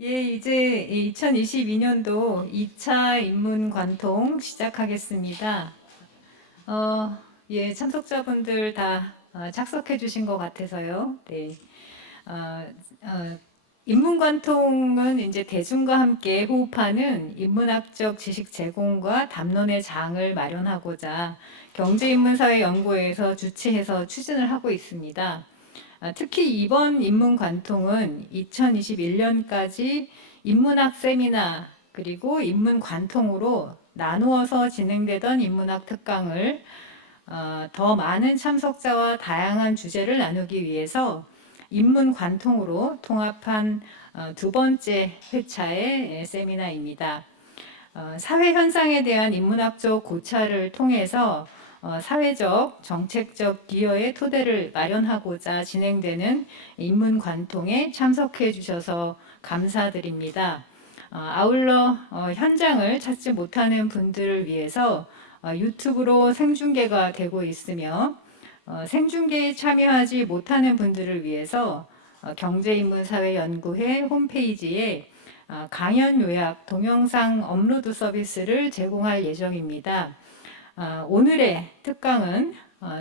예, 이제 2022년도 2차 입문 관통 시작하겠습니다. 어, 예, 참석자분들 다 착석해 주신 것 같아서요. 네. 어, 어, 인문관통은 이제 대중과 함께 호흡하는 인문학적 지식 제공과 담론의 장을 마련하고자 경제인문사회연구회에서 주최해서 추진을 하고 있습니다. 특히 이번 인문관통은 2021년까지 인문학 세미나 그리고 인문관통으로 나누어서 진행되던 인문학 특강을 더 많은 참석자와 다양한 주제를 나누기 위해서 인문관통으로 통합한 두 번째 회차의 세미나입니다. 사회 현상에 대한 인문학적 고찰을 통해서 사회적, 정책적 기여의 토대를 마련하고자 진행되는 인문관통에 참석해 주셔서 감사드립니다. 아울러 현장을 찾지 못하는 분들을 위해서 유튜브로 생중계가 되고 있으며 생중계에 참여하지 못하는 분들을 위해서 경제인문사회연구회 홈페이지에 강연 요약 동영상 업로드 서비스를 제공할 예정입니다. 오늘의 특강은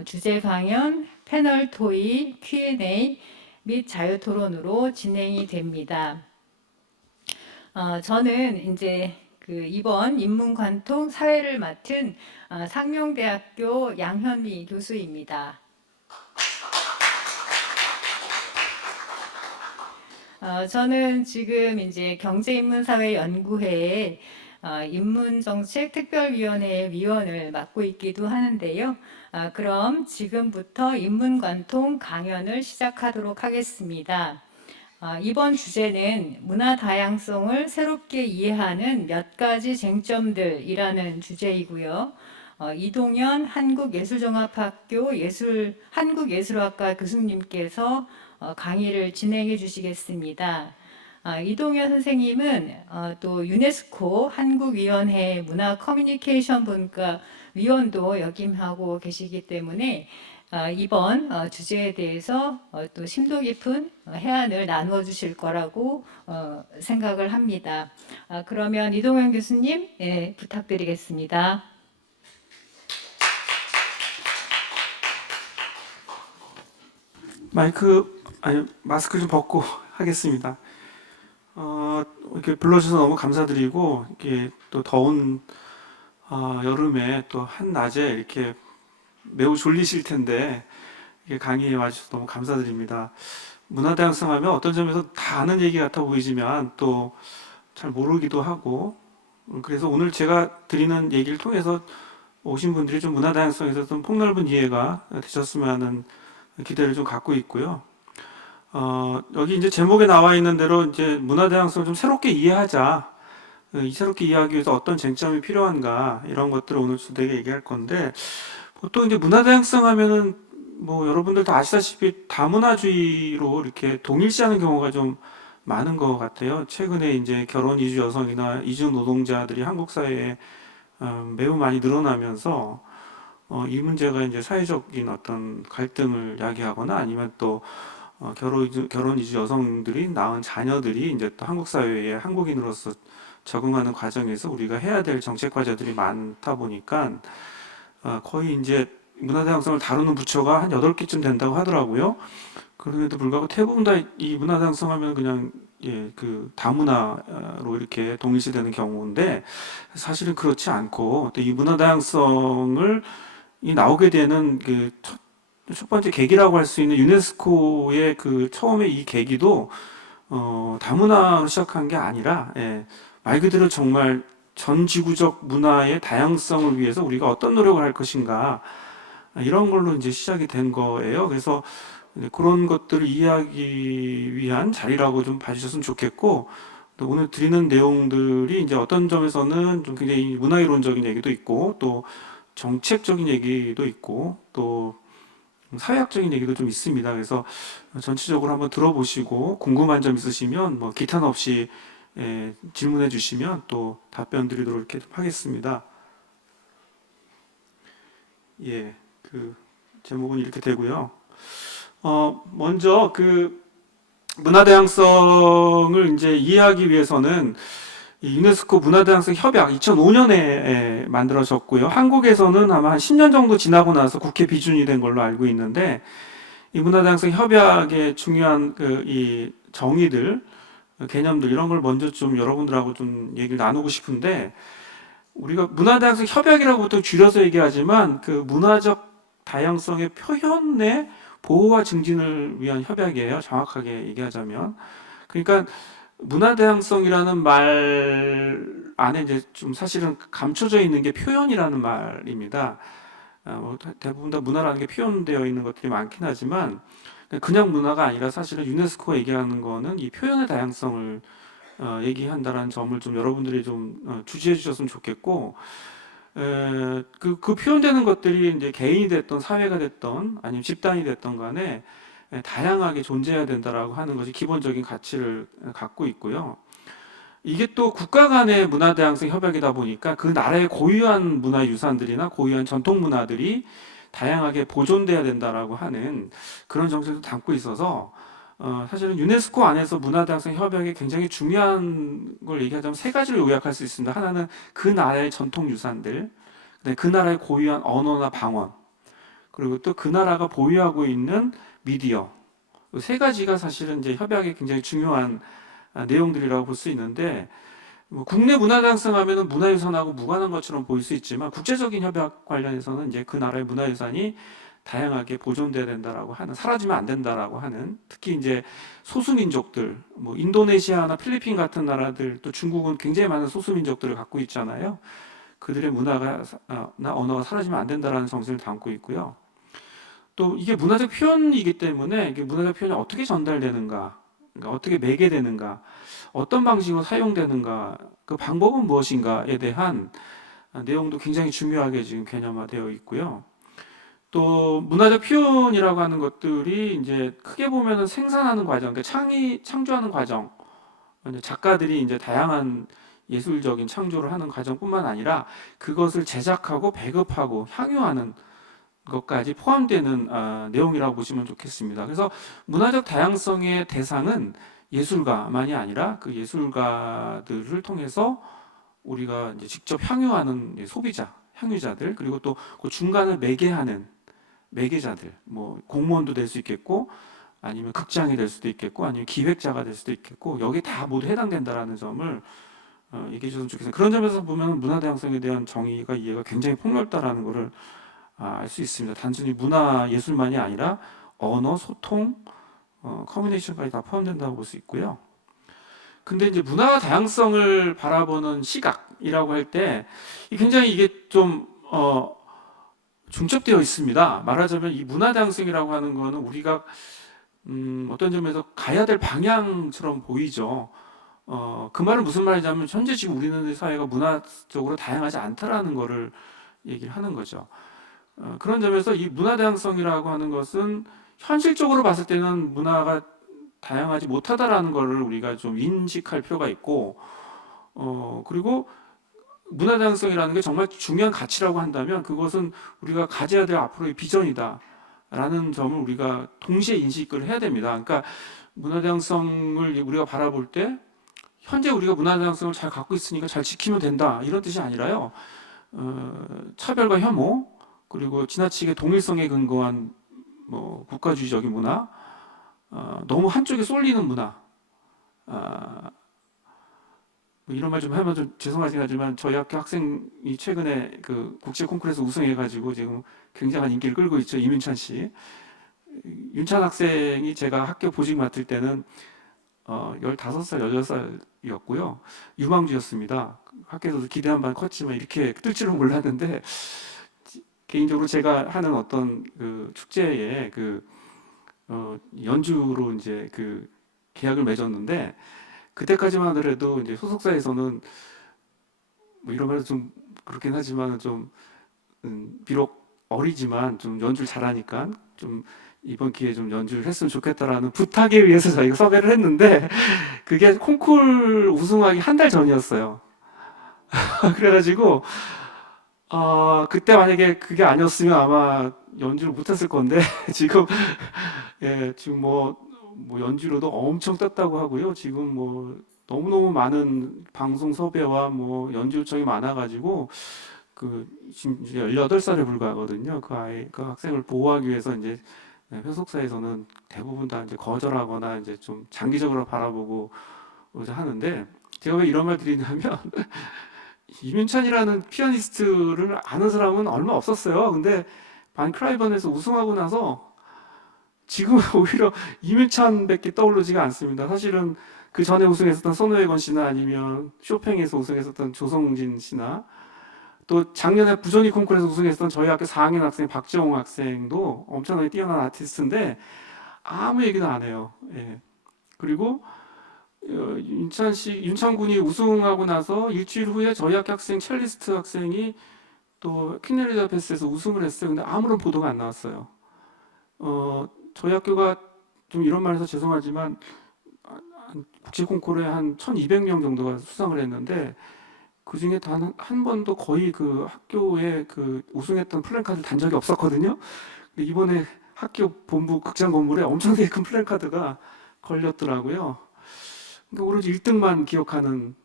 주제 강연, 패널 토의, Q&A 및 자유 토론으로 진행이 됩니다. 저는 이제 이번 인문관통 사회를 맡은 상명대학교 양현미 교수입니다. 저는 지금 이제 경제인문사회연구회에 인문정책특별위원회 위원을 맡고 있기도 하는데요. 그럼 지금부터 인문관통 강연을 시작하도록 하겠습니다. 이번 주제는 문화 다양성을 새롭게 이해하는 몇 가지 쟁점들이라는 주제이고요. 이동현 한국예술종합학교 한국예술학과 교수님께서 강의를 진행해 주시겠습니다. 이동현 선생님은 또 유네스코 한국위원회 문화 커뮤니케이션 분과 위원도 역임하고 계시기 때문에 이번 주제에 대해서 또 심도 깊은 해안을 나누어 주실 거라고 생각을 합니다. 그러면 이동현 교수님, 예, 부탁드리겠습니다. 마스크 좀 벗고 하겠습니다. 이렇게 불러주셔서 너무 감사드리고, 이렇게 또 더운, 여름에 또 한낮에 이렇게 매우 졸리실 텐데, 이렇게 강의에 와주셔서 너무 감사드립니다. 문화다양성 하면 어떤 점에서 다 아는 얘기 같아 보이지만 또 잘 모르기도 하고, 그래서 오늘 제가 드리는 얘기를 통해서 오신 분들이 좀 문화다양성에서 좀 폭넓은 이해가 되셨으면 하는 기대를 좀 갖고 있고요. 여기 이제 제목에 나와 있는 대로 이제 문화 다양성을 좀 새롭게 이해하자. 이 새롭게 이해하기 위해서 어떤 쟁점이 필요한가 이런 것들을 오늘 주되게 얘기할 건데 보통 이제 문화 다양성 하면은 뭐 여러분들 다 아시다시피 다문화주의로 이렇게 동일시하는 경우가 좀 많은 것 같아요. 최근에 이제 결혼 이주 여성이나 이주 노동자들이 한국 사회에 매우 많이 늘어나면서 이 문제가 이제 사회적인 어떤 갈등을 야기하거나 아니면 또 결혼 이주 여성들이 낳은 자녀들이 이제 또 한국 사회에 한국인으로서 적응하는 과정에서 우리가 해야 될 정책 과제들이 많다 보니까 거의 이제 문화다양성을 다루는 부처가 한 8개쯤 된다고 하더라고요. 그럼에도 불구하고 대부분 다 이 문화다양성 하면 그냥 그 다문화로 이렇게 동일시되는 경우인데 사실은 그렇지 않고 또 이 문화다양성을 이 나오게 되는 첫 번째 계기라고 할 수 있는 유네스코의 그 처음에 이 계기도 다문화로 시작한 게 아니라 말 그대로 정말 전 지구적 문화의 다양성을 위해서 우리가 어떤 노력을 할 것인가 이런 걸로 이제 시작이 된 거예요. 그래서 그런 것들을 이해하기 위한 자리라고 좀 봐주셨으면 좋겠고 또 오늘 드리는 내용들이 이제 어떤 점에서는 좀 굉장히 문화이론적인 얘기도 있고 또 정책적인 얘기도 있고 또 사회학적인 얘기도 좀 있습니다. 그래서 전체적으로 한번 들어보시고 궁금한 점 있으시면 뭐 기탄 없이 질문해 주시면 또 답변 드리도록 이렇게 하겠습니다. 예, 그 제목은 이렇게 되고요. 먼저 문화 다양성을 이제 이해하기 위해서는 이 유네스코 문화다양성 협약 2005년에 만들어졌고요. 한국에서는 아마 한 10년 정도 지나고 나서 국회 비준이 된 걸로 알고 있는데, 이 문화다양성 협약의 중요한 이 정의들, 개념들 이런 걸 먼저 좀 여러분들하고 좀 얘기를 나누고 싶은데, 우리가 문화다양성 협약이라고 보통 줄여서 얘기하지만 그 문화적 다양성의 표현의 보호와 증진을 위한 협약이에요. 정확하게 얘기하자면. 그러니까 문화다양성이라는 말 안에 이제 좀 사실은 감춰져 있는 게 표현이라는 말입니다. 대부분 다 문화라는 게 표현되어 있는 것들이 많긴 하지만 그냥 문화가 아니라 사실은 유네스코가 얘기하는 거는 이 표현의 다양성을 얘기한다는 점을 좀 여러분들이 좀 주시해 주셨으면 좋겠고, 그 표현되는 것들이 이제 개인이 됐던 사회가 됐던 아니면 집단이 됐던 간에 다양하게 존재해야 된다라고 하는 것이 기본적인 가치를 갖고 있고요. 이게 또 국가 간의 문화 다양성 협약이다 보니까 그 나라의 고유한 문화 유산들이나 고유한 전통 문화들이 다양하게 보존돼야 된다라고 하는 그런 정책도 담고 있어서 사실은 유네스코 안에서 문화 다양성 협약에 굉장히 중요한 걸 얘기하자면 세 가지를 요약할 수 있습니다. 하나는 그 나라의 전통 유산들, 그다음에 그 나라의 고유한 언어나 방언, 그리고 또 그 나라가 보유하고 있는 미디어, 세 가지가 사실은 이제 협약의 굉장히 중요한 내용들이라고 볼 수 있는데, 뭐 국내 문화 다양성 하면은 문화유산하고 무관한 것처럼 보일 수 있지만 국제적인 협약 관련해서는 이제 그 나라의 문화유산이 다양하게 보존돼야 된다라고 하는, 사라지면 안 된다라고 하는, 특히 이제 소수민족들, 뭐 인도네시아나 필리핀 같은 나라들, 또 중국은 굉장히 많은 소수민족들을 갖고 있잖아요. 그들의 문화가 나 언어가 사라지면 안 된다라는 정신을 담고 있고요. 또 이게 문화적 표현이기 때문에 이게 문화적 표현이 어떻게 전달되는가, 그러니까 어떻게 매개되는가, 어떤 방식으로 사용되는가, 그 방법은 무엇인가에 대한 내용도 굉장히 중요하게 지금 개념화되어 있고요. 또 문화적 표현이라고 하는 것들이 이제 크게 보면은 생산하는 과정, 그러니까 창조하는 과정, 이제 작가들이 이제 다양한 예술적인 창조를 하는 과정뿐만 아니라 그것을 제작하고 배급하고 향유하는 것까지 포함되는 내용이라고 보시면 좋겠습니다. 그래서 문화적 다양성의 대상은 예술가만이 아니라 그 예술가들을 통해서 우리가 이제 직접 향유하는 소비자, 향유자들, 그리고 또 그 중간을 매개하는 매개자들, 뭐 공무원도 될 수 있겠고, 아니면 극장이 될 수도 있겠고, 아니면 기획자가 될 수도 있겠고, 여기 다 모두 해당된다라는 점을 얘기해 주셨으면 좋겠어요. 그런 점에서 보면 문화 다양성에 대한 정의가 이해가 굉장히 폭넓다라는 것을 알 수 있습니다. 단순히 문화 예술만이 아니라 언어, 소통, 커뮤니케이션까지 다 포함된다고 볼 수 있고요. 근데 이제 문화 다양성을 바라보는 시각이라고 할 때 굉장히 이게 좀 중첩되어 있습니다. 말하자면 이 문화 다양성이라고 하는 거는 우리가 어떤 점에서 가야 될 방향처럼 보이죠. 그 말은 무슨 말이냐면 현재 지금 우리는 사회가 문화적으로 다양하지 않다라는 거를 얘기를 하는 거죠. 그런 점에서 이 문화 다양성이라고 하는 것은 현실적으로 봤을 때는 문화가 다양하지 못하다라는 것을 우리가 좀 인식할 필요가 있고, 그리고 문화 다양성이라는 게 정말 중요한 가치라고 한다면 그것은 우리가 가져야 될 앞으로의 비전이다 라는 점을 우리가 동시에 인식을 해야 됩니다. 그러니까 문화 다양성을 우리가 바라볼 때 현재 우리가 문화 다양성을 잘 갖고 있으니까 잘 지키면 된다 이런 뜻이 아니라요. 차별과 혐오, 그리고 지나치게 동일성에 근거한 뭐 국가주의적인 문화, 너무 한쪽에 쏠리는 문화, 뭐 이런 말 좀 하면 좀 죄송하긴 하지만 저희 학교 학생이 최근에 그 국제 콩쿠르에서 우승해가지고 지금 굉장한 인기를 끌고 있죠. 이민찬 씨. 윤찬 학생이 제가 학교 보직 맡을 때는 15살, 18살이었고요. 유망주였습니다. 학교에서도 기대한 반 컸지만 이렇게 뜰 줄은 몰랐는데, 개인적으로 제가 하는 어떤 그 축제에 연주로 이제 그 계약을 맺었는데, 그때까지만 하더라도 이제 소속사에서는 뭐 이런 말도 좀 그렇긴 하지만 좀 비록 어리지만 좀 연주를 잘하니까 좀 이번 기회에 좀 연주를 했으면 좋겠다라는 부탁에 의해서 저희가 섭외를 했는데 그게 콩쿨 우승하기 한 달 전이었어요. 그래가지고 그때 만약에 그게 아니었으면 아마 연주를 못했을 건데 지금 예, 지금 뭐 뭐 연주로도 엄청 떴다고 하고요. 지금 뭐 너무너무 많은 방송 섭외와 뭐 연주 요청이 많아가지고 지금 이제 18살에 불과하거든요. 그 학생을 보호하기 위해서 이제 회속사에서는 대부분 다 이제 거절하거나 이제 좀 장기적으로 바라보고 이제 하는데, 제가 왜 이런 말 드리냐면 이민찬이라는 피아니스트를 아는 사람은 얼마 없었어요. 근데 반 크라이번에서 우승하고 나서 지금 오히려 이민찬밖에 떠오르지가 않습니다. 사실은 그 전에 우승했었던 손호혜건 씨나 아니면 쇼팽에서 우승했었던 조성진 씨나 또 작년에 부조니 콩쿠르에서 우승했던 저희 학교 4학년 학생 박재홍 학생도 엄청나게 뛰어난 아티스트인데 아무 얘기는 안 해요. 예. 그리고 윤찬 군이 우승하고 나서 일주일 후에 저희 학교 학생 첼리스트 학생이 또 퀸 엘리자베스에서 우승을 했어요. 근데 아무런 보도가 안 나왔어요. 저희 학교가 좀 이런 말해서 죄송하지만 국제 콩쿠르에 한 1,200명 정도가 수상을 했는데 그 중에 단 한 번도 거의 그 학교에 그 우승했던 플랜카드 단 적이 없었거든요. 근데 이번에 학교 본부 극장 건물에 엄청나게 큰 플랜카드가 걸렸더라고요. 그러니까 오로지 1등만 기억하는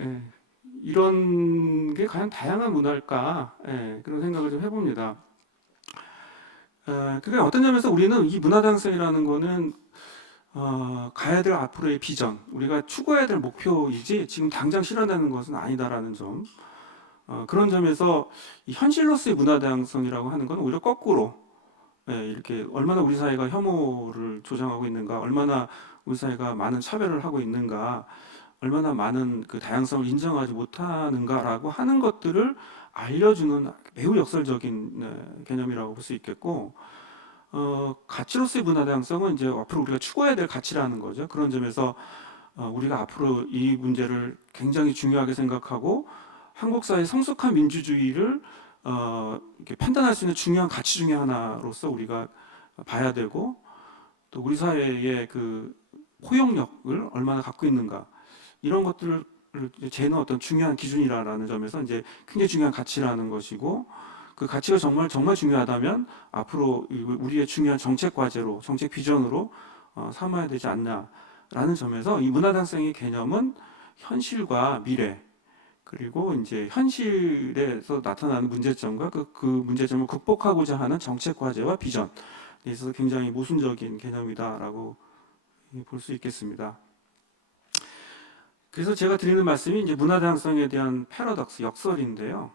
예, 이런 게 과연 다양한 문화일까, 예, 그런 생각을 좀 해봅니다. 그게 어떤 점에서 우리는 이 문화다양성이라는 거는 가야 될 앞으로의 비전, 우리가 추구해야 될 목표이지 지금 당장 실현되는 것은 아니다라는 점. 그런 점에서 이 현실로서의 문화다양성이라고 하는 건 오히려 거꾸로, 예, 이렇게 얼마나 우리 사회가 혐오를 조장하고 있는가, 얼마나 우리 사회가 많은 차별을 하고 있는가, 얼마나 많은 그 다양성을 인정하지 못하는가라고 하는 것들을 알려주는 매우 역설적인 개념이라고 볼 수 있겠고, 가치로서의 문화다양성은 이제 앞으로 우리가 추구해야 될 가치라는 거죠. 그런 점에서 우리가 앞으로 이 문제를 굉장히 중요하게 생각하고 한국 사회의 성숙한 민주주의를 이렇게 판단할 수 있는 중요한 가치 중에 하나로서 우리가 봐야 되고, 또 우리 사회의 그 포용력을 얼마나 갖고 있는가, 이런 것들을 재는 어떤 중요한 기준이라는 점에서 이제 굉장히 중요한 가치라는 것이고, 그 가치가 정말 중요하다면 앞으로 우리의 중요한 정책 과제로, 정책 비전으로 삼아야 되지 않나라는 점에서 이 문화다양성의 개념은 현실과 미래, 그리고 이제 현실에서 나타나는 문제점과 그 문제점을 극복하고자 하는 정책 과제와 비전에 있어서 굉장히 모순적인 개념이다라고 볼 수 있겠습니다. 그래서 제가 드리는 말씀이 이제 문화다양성에 대한 패러독스, 역설인데요.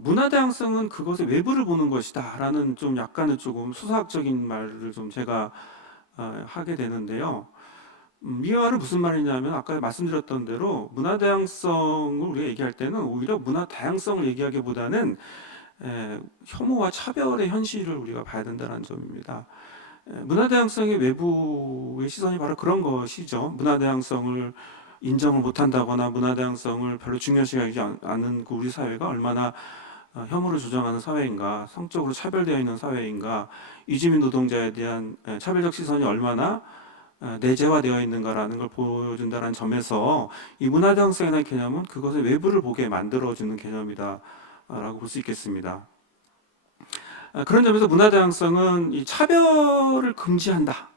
문화다양성은 그것의 외부를 보는 것이다라는 좀 약간의 조금 수사학적인 말을 좀 제가 하게 되는데요. 이 말은 무슨 말이냐면 아까 말씀드렸던 대로 문화다양성을 우리가 얘기할 때는 오히려 문화다양성을 얘기하기보다는 혐오와 차별의 현실을 우리가 봐야 된다는 점입니다. 문화다양성의 외부의 시선이 바로 그런 것이죠. 문화다양성을 인정을 못한다거나 문화다양성을 별로 중요시 여기지 않는 그 우리 사회가 얼마나 혐오를 조장하는 사회인가, 성적으로 차별되어 있는 사회인가, 이주민 노동자에 대한 차별적 시선이 얼마나 내재화되어 있는가라는 걸 보여준다는 점에서 이 문화다양성에 대한 개념은 그것의 외부를 보게 만들어주는 개념이다라고 볼 수 있겠습니다. 그런 점에서 문화다양성은 이 차별을 금지한다.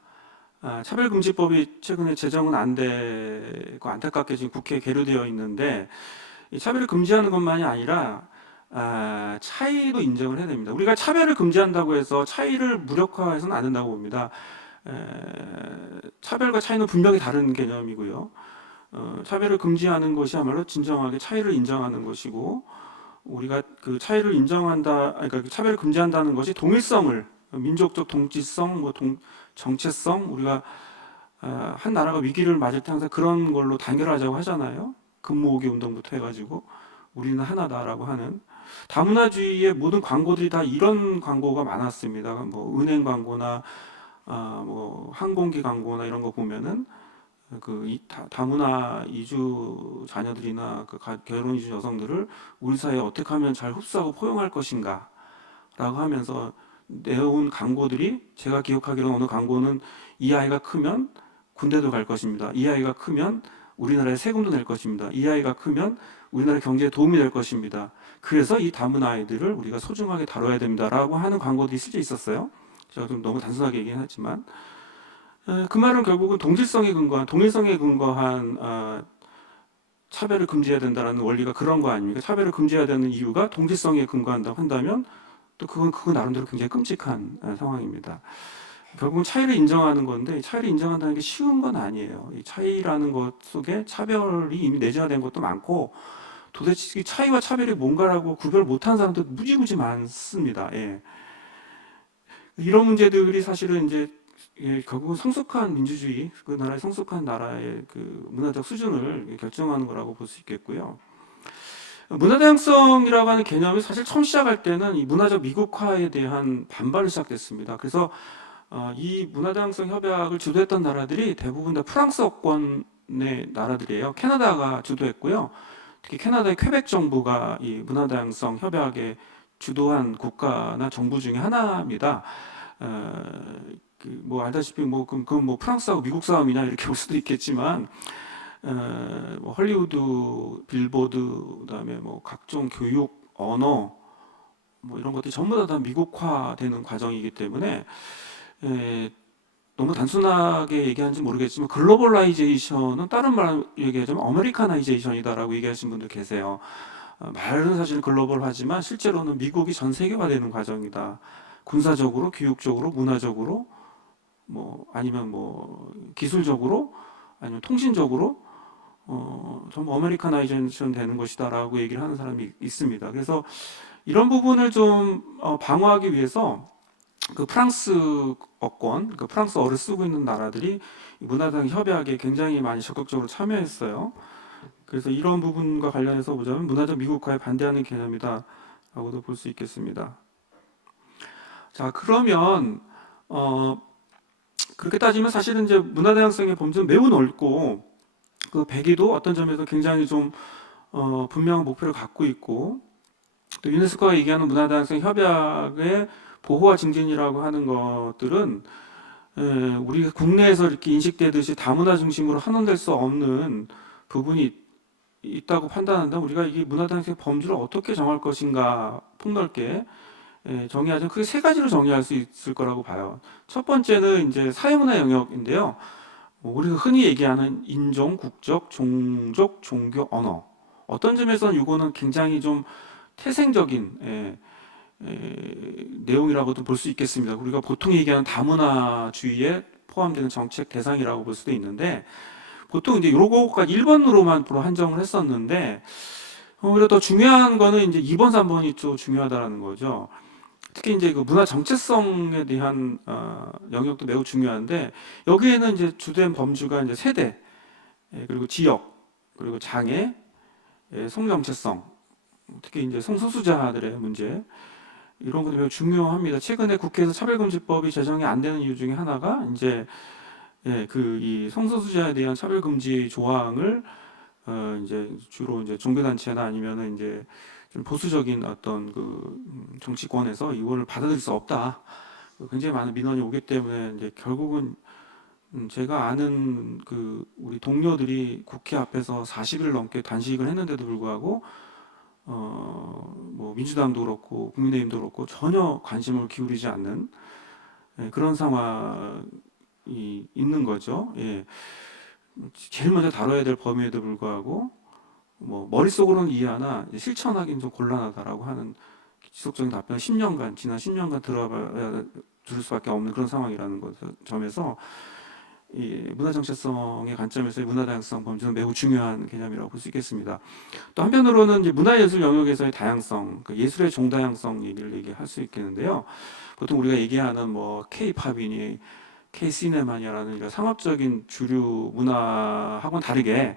차별금지법이 최근에 제정은 안 되고 안타깝게 지금 국회에 계류되어 있는데, 이 차별을 금지하는 것만이 아니라 차이도 인정을 해야 됩니다. 우리가 차별을 금지한다고 해서 차이를 무력화해서는 안 된다고 봅니다. 차별과 차이는 분명히 다른 개념이고요. 차별을 금지하는 것이야말로 진정하게 차이를 인정하는 것이고, 우리가 그 차이를 인정한다, 그러니까 그 차별을 금지한다는 것이 동일성을, 민족적 동지성, 정체성, 우리가 한 나라가 위기를 맞을 때 항상 그런 걸로 단결하자고 하잖아요. 금모으기 운동부터 해가지고 우리는 하나다라고 하는 다문화주의의 모든 광고들이 다 이런 광고가 많았습니다. 뭐 은행 광고나 뭐 항공기 광고나 이런 거 보면은 그 다문화 이주 자녀들이나 그 결혼 이주 여성들을 우리 사회에 어떻게 하면 잘 흡수하고 포용할 것인가라고 하면서 내온 광고들이, 제가 기억하기로는 어느 광고는 이 아이가 크면 군대도 갈 것입니다. 이 아이가 크면 우리나라에 세금도 낼 것입니다. 이 아이가 크면 우리나라 경제에 도움이 될 것입니다. 그래서 이 다문화 아이들을 우리가 소중하게 다뤄야 됩니다라고 하는 광고들이 실제 있었어요. 제가 좀 너무 단순하게 얘기는 했지만 그 말은 결국은 동일성에 근거한 차별을 금지해야 된다라는 원리가 그런 거 아닙니까? 차별을 금지해야 되는 이유가 동질성에 근거한다고 한다면 또 그거 나름대로 굉장히 끔찍한 상황입니다. 결국은 차이를 인정하는 건데 차이를 인정한다는 게 쉬운 건 아니에요. 이 차이라는 것 속에 차별이 이미 내재화된 것도 많고 도대체 이 차이와 차별이 뭔가라고 구별 못하는 사람도 무지무지 많습니다. 예. 이런 문제들이 사실은 이제 결국은 성숙한 민주주의, 그 나라의 성숙한 나라의 그 문화적 수준을 결정하는 거라고 볼 수 있겠고요. 문화 다양성이라고 하는 개념이 사실 처음 시작할 때는 이 문화적 미국화에 대한 반발을 시작됐습니다. 그래서 이 문화 다양성 협약을 주도했던 나라들이 대부분 다 프랑스어권의 나라들이에요. 캐나다가 주도했고요. 특히 캐나다의 퀘벡 정부가 이 문화 다양성 협약에 주도한 국가나 정부 중에 하나입니다. 뭐 알다시피 그건 뭐 프랑스하고 미국 싸움이냐 이렇게 볼 수도 있겠지만 뭐 헐리우드, 빌보드, 그다음에 뭐 각종 교육, 언어 뭐 이런 것들이 전부 다 미국화되는 과정이기 때문에 너무 단순하게 얘기하는지 모르겠지만 글로벌라이제이션은 다른 말로 얘기하자면 아메리카나이제이션이다라고 얘기하시는 분들 계세요. 말은 사실 글로벌하지만 실제로는 미국이 전 세계화되는 과정이다. 군사적으로, 교육적으로, 문화적으로, 뭐 아니면 뭐 기술적으로, 아니면 통신적으로 전부 아메리카나이제이션 되는 것이다라고 얘기를 하는 사람이 있습니다. 그래서 이런 부분을 좀 방어하기 위해서 그 프랑스어권, 그 프랑스어를 쓰고 있는 나라들이 문화당 협약에 굉장히 많이 적극적으로 참여했어요. 그래서 이런 부분과 관련해서 보자면 문화적 미국화에 반대하는 개념이다라고도 볼 수 있겠습니다. 자, 그러면 그렇게 따지면 사실은 이제 문화 다양성의 범주는 매우 넓고 그 배기도 어떤 점에서 굉장히 좀 분명한 목표를 갖고 있고 또 유네스코가 얘기하는 문화 다양성 협약의 보호와 증진이라고 하는 것들은 우리가 국내에서 이렇게 인식되듯이 다문화 중심으로 환원될 수 없는 부분이 있다고 판단한다면 우리가 이 문화 다양성의 범주를 어떻게 정할 것인가 폭넓게 정의하자면 크게 세 가지로 정의할 수 있을 거라고 봐요. 첫 번째는 이제 사회문화 영역인데요. 우리가 흔히 얘기하는 인종, 국적, 종족, 종교, 언어. 어떤 점에서는 이거는 굉장히 좀 태생적인 내용이라고도 볼 수 있겠습니다. 우리가 보통 얘기하는 다문화주의에 포함되는 정책 대상이라고 볼 수도 있는데 보통 이제 요거까지 1번으로만 한정을 했었는데 오히려 더 중요한 거는 이제 2번, 3번이 좀 중요하다라는 거죠. 특히 이제 그 문화 정체성에 대한 영역도 매우 중요한데 여기에는 이제 주된 범주가 이제 세대 그리고 지역 그리고 장애 성정체성 특히 이제 성소수자들의 문제 이런 것도 매우 중요합니다. 최근에 국회에서 차별금지법이 제정이 안 되는 이유 중에 하나가 이제 그 이 성소수자에 대한 차별금지 조항을 이제 주로 이제 종교단체나 아니면은 이제 좀 보수적인 어떤 그 정치권에서 이거를 받아들일 수 없다. 굉장히 많은 민원이 오기 때문에 이제 결국은 제가 아는 그 우리 동료들이 국회 앞에서 40일 넘게 단식을 했는데도 불구하고 뭐 민주당도 그렇고 국민의힘도 그렇고 전혀 관심을 기울이지 않는 그런 상황이 있는 거죠. 예. 제일 먼저 다뤄야 될 범위에도 불구하고 뭐 머릿속으로는 이해하나 실천하기는 좀 곤란하다라고 하는 지속적인 답변을 지난 10년간 들어봐야 줄 수밖에 없는 그런 상황이라는 점에서 이 문화 정체성의 관점에서의 문화 다양성 범주는 매우 중요한 개념이라고 볼 수 있겠습니다. 또 한편으로는 이제 문화예술 영역에서의 다양성, 그 예술의 종다양성 얘기할 수 있겠는데요. 보통 우리가 얘기하는 뭐 K-팝이니 K-시네마니아라는 이런 상업적인 주류 문화하고는 다르게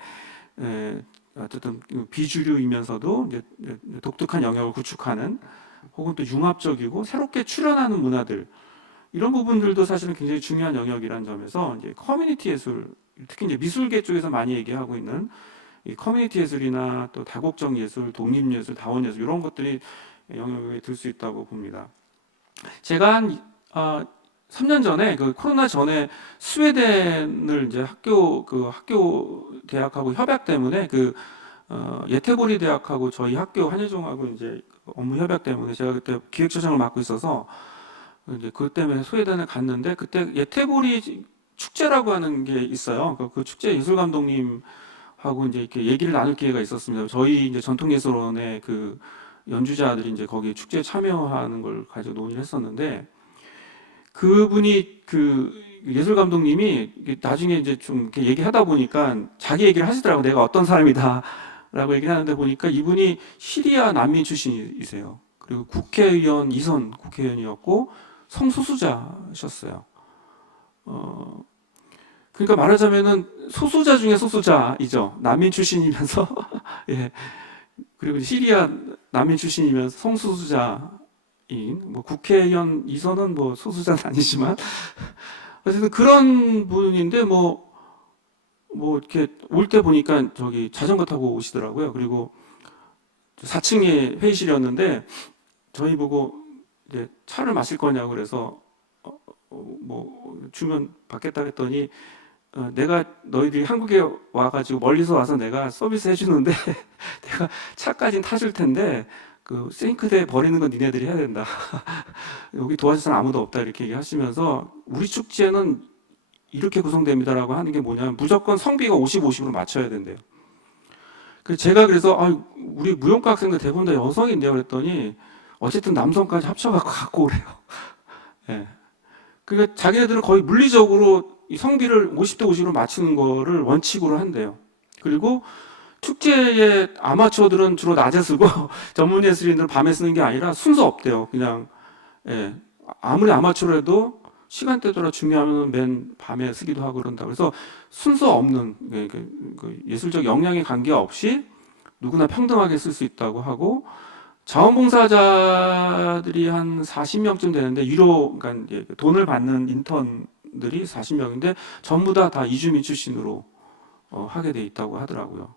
어쨌든 비주류이면서도 이제 독특한 영역을 구축하는 혹은 또 융합적이고 새롭게 출현하는 문화들 이런 부분들도 사실은 굉장히 중요한 영역이라는 점에서 이제 커뮤니티 예술 특히 이제 미술계 쪽에서 많이 얘기하고 있는 이 커뮤니티 예술이나 또 다국적 예술, 독립 예술, 다원 예술 이런 것들이 영역에 들 수 있다고 봅니다. 제가 한 3년 전에 그 코로나 전에 스웨덴을 이제 학교 대학하고 협약 때문에 예테보리 대학하고 저희 학교 한예종하고 이제 업무 협약 때문에 제가 그때 기획 초청을 맡고 있어서 이제 그것 때문에 소외단을 갔는데 그때 예태보리 축제라고 하는 게 있어요. 그 축제 예술 감독님하고 이제 이렇게 얘기를 나눌 기회가 있었습니다. 저희 이제 전통예술원의 그 연주자들이 이제 거기 축제에 참여하는 걸 가지고 논의를 했었는데 그분이 그 예술 감독님이 나중에 이제 좀 이렇게 얘기하다 보니까 자기 얘기를 하시더라고. 내가 어떤 사람이다라고 얘기를 하는데 보니까 이분이 시리아 난민 출신이세요. 그리고 국회의원 이선 국회의원이었고 성소수자셨어요. 어, 그러니까 말하자면은 소수자 중에 소수자이죠. 난민 출신이면서 예. 그리고 시리아 난민 출신이면서 성소수자인 뭐 국회의원 이선은 뭐 소수자는 아니지만 어쨌든 그런 분인데 뭐 이렇게 올 때 보니까 저기 자전거 타고 오시더라고요. 그리고 4층에 회의실이었는데 저희 보고 이제 차를 마실 거냐고 그래서 뭐 주면 받겠다 했더니 내가 너희들이 한국에 와가지고 멀리서 와서 내가 서비스 해주는데 내가 차까진 타줄 텐데 그 싱크대에 버리는 건 니네들이 해야 된다. 여기 도와줄 사람 아무도 없다 이렇게 얘기하시면서 우리 축제는 이렇게 구성됩니다라고 하는 게 뭐냐면 무조건 성비가 50, 50으로 맞춰야 된대요. 제가 그래서 우리 무용과 학생들 대부분 다 여성인데요 그랬더니 어쨌든 남성까지 합쳐갖고 갖고 오래요. 예. 그러니까 자기네들은 거의 물리적으로 이 성비를 50대 50으로 맞추는 거를 원칙으로 한대요. 그리고 축제에 아마추어들은 주로 낮에 쓰고 전문 예술인들은 밤에 쓰는 게 아니라 순서 없대요. 그냥 예. 아무리 아마추어라도 시간대더라 중요하면 맨 밤에 쓰기도 하고 그런다. 그래서 순서 없는 그 예술적 역량에 관계없이 누구나 평등하게 쓸 수 있다고 하고 자원봉사자들이 한 40명쯤 되는데 유료 그러니까 이제 돈을 받는 인턴들이 40명인데 전부 다 이주민 출신으로 하게 돼 있다고 하더라고요.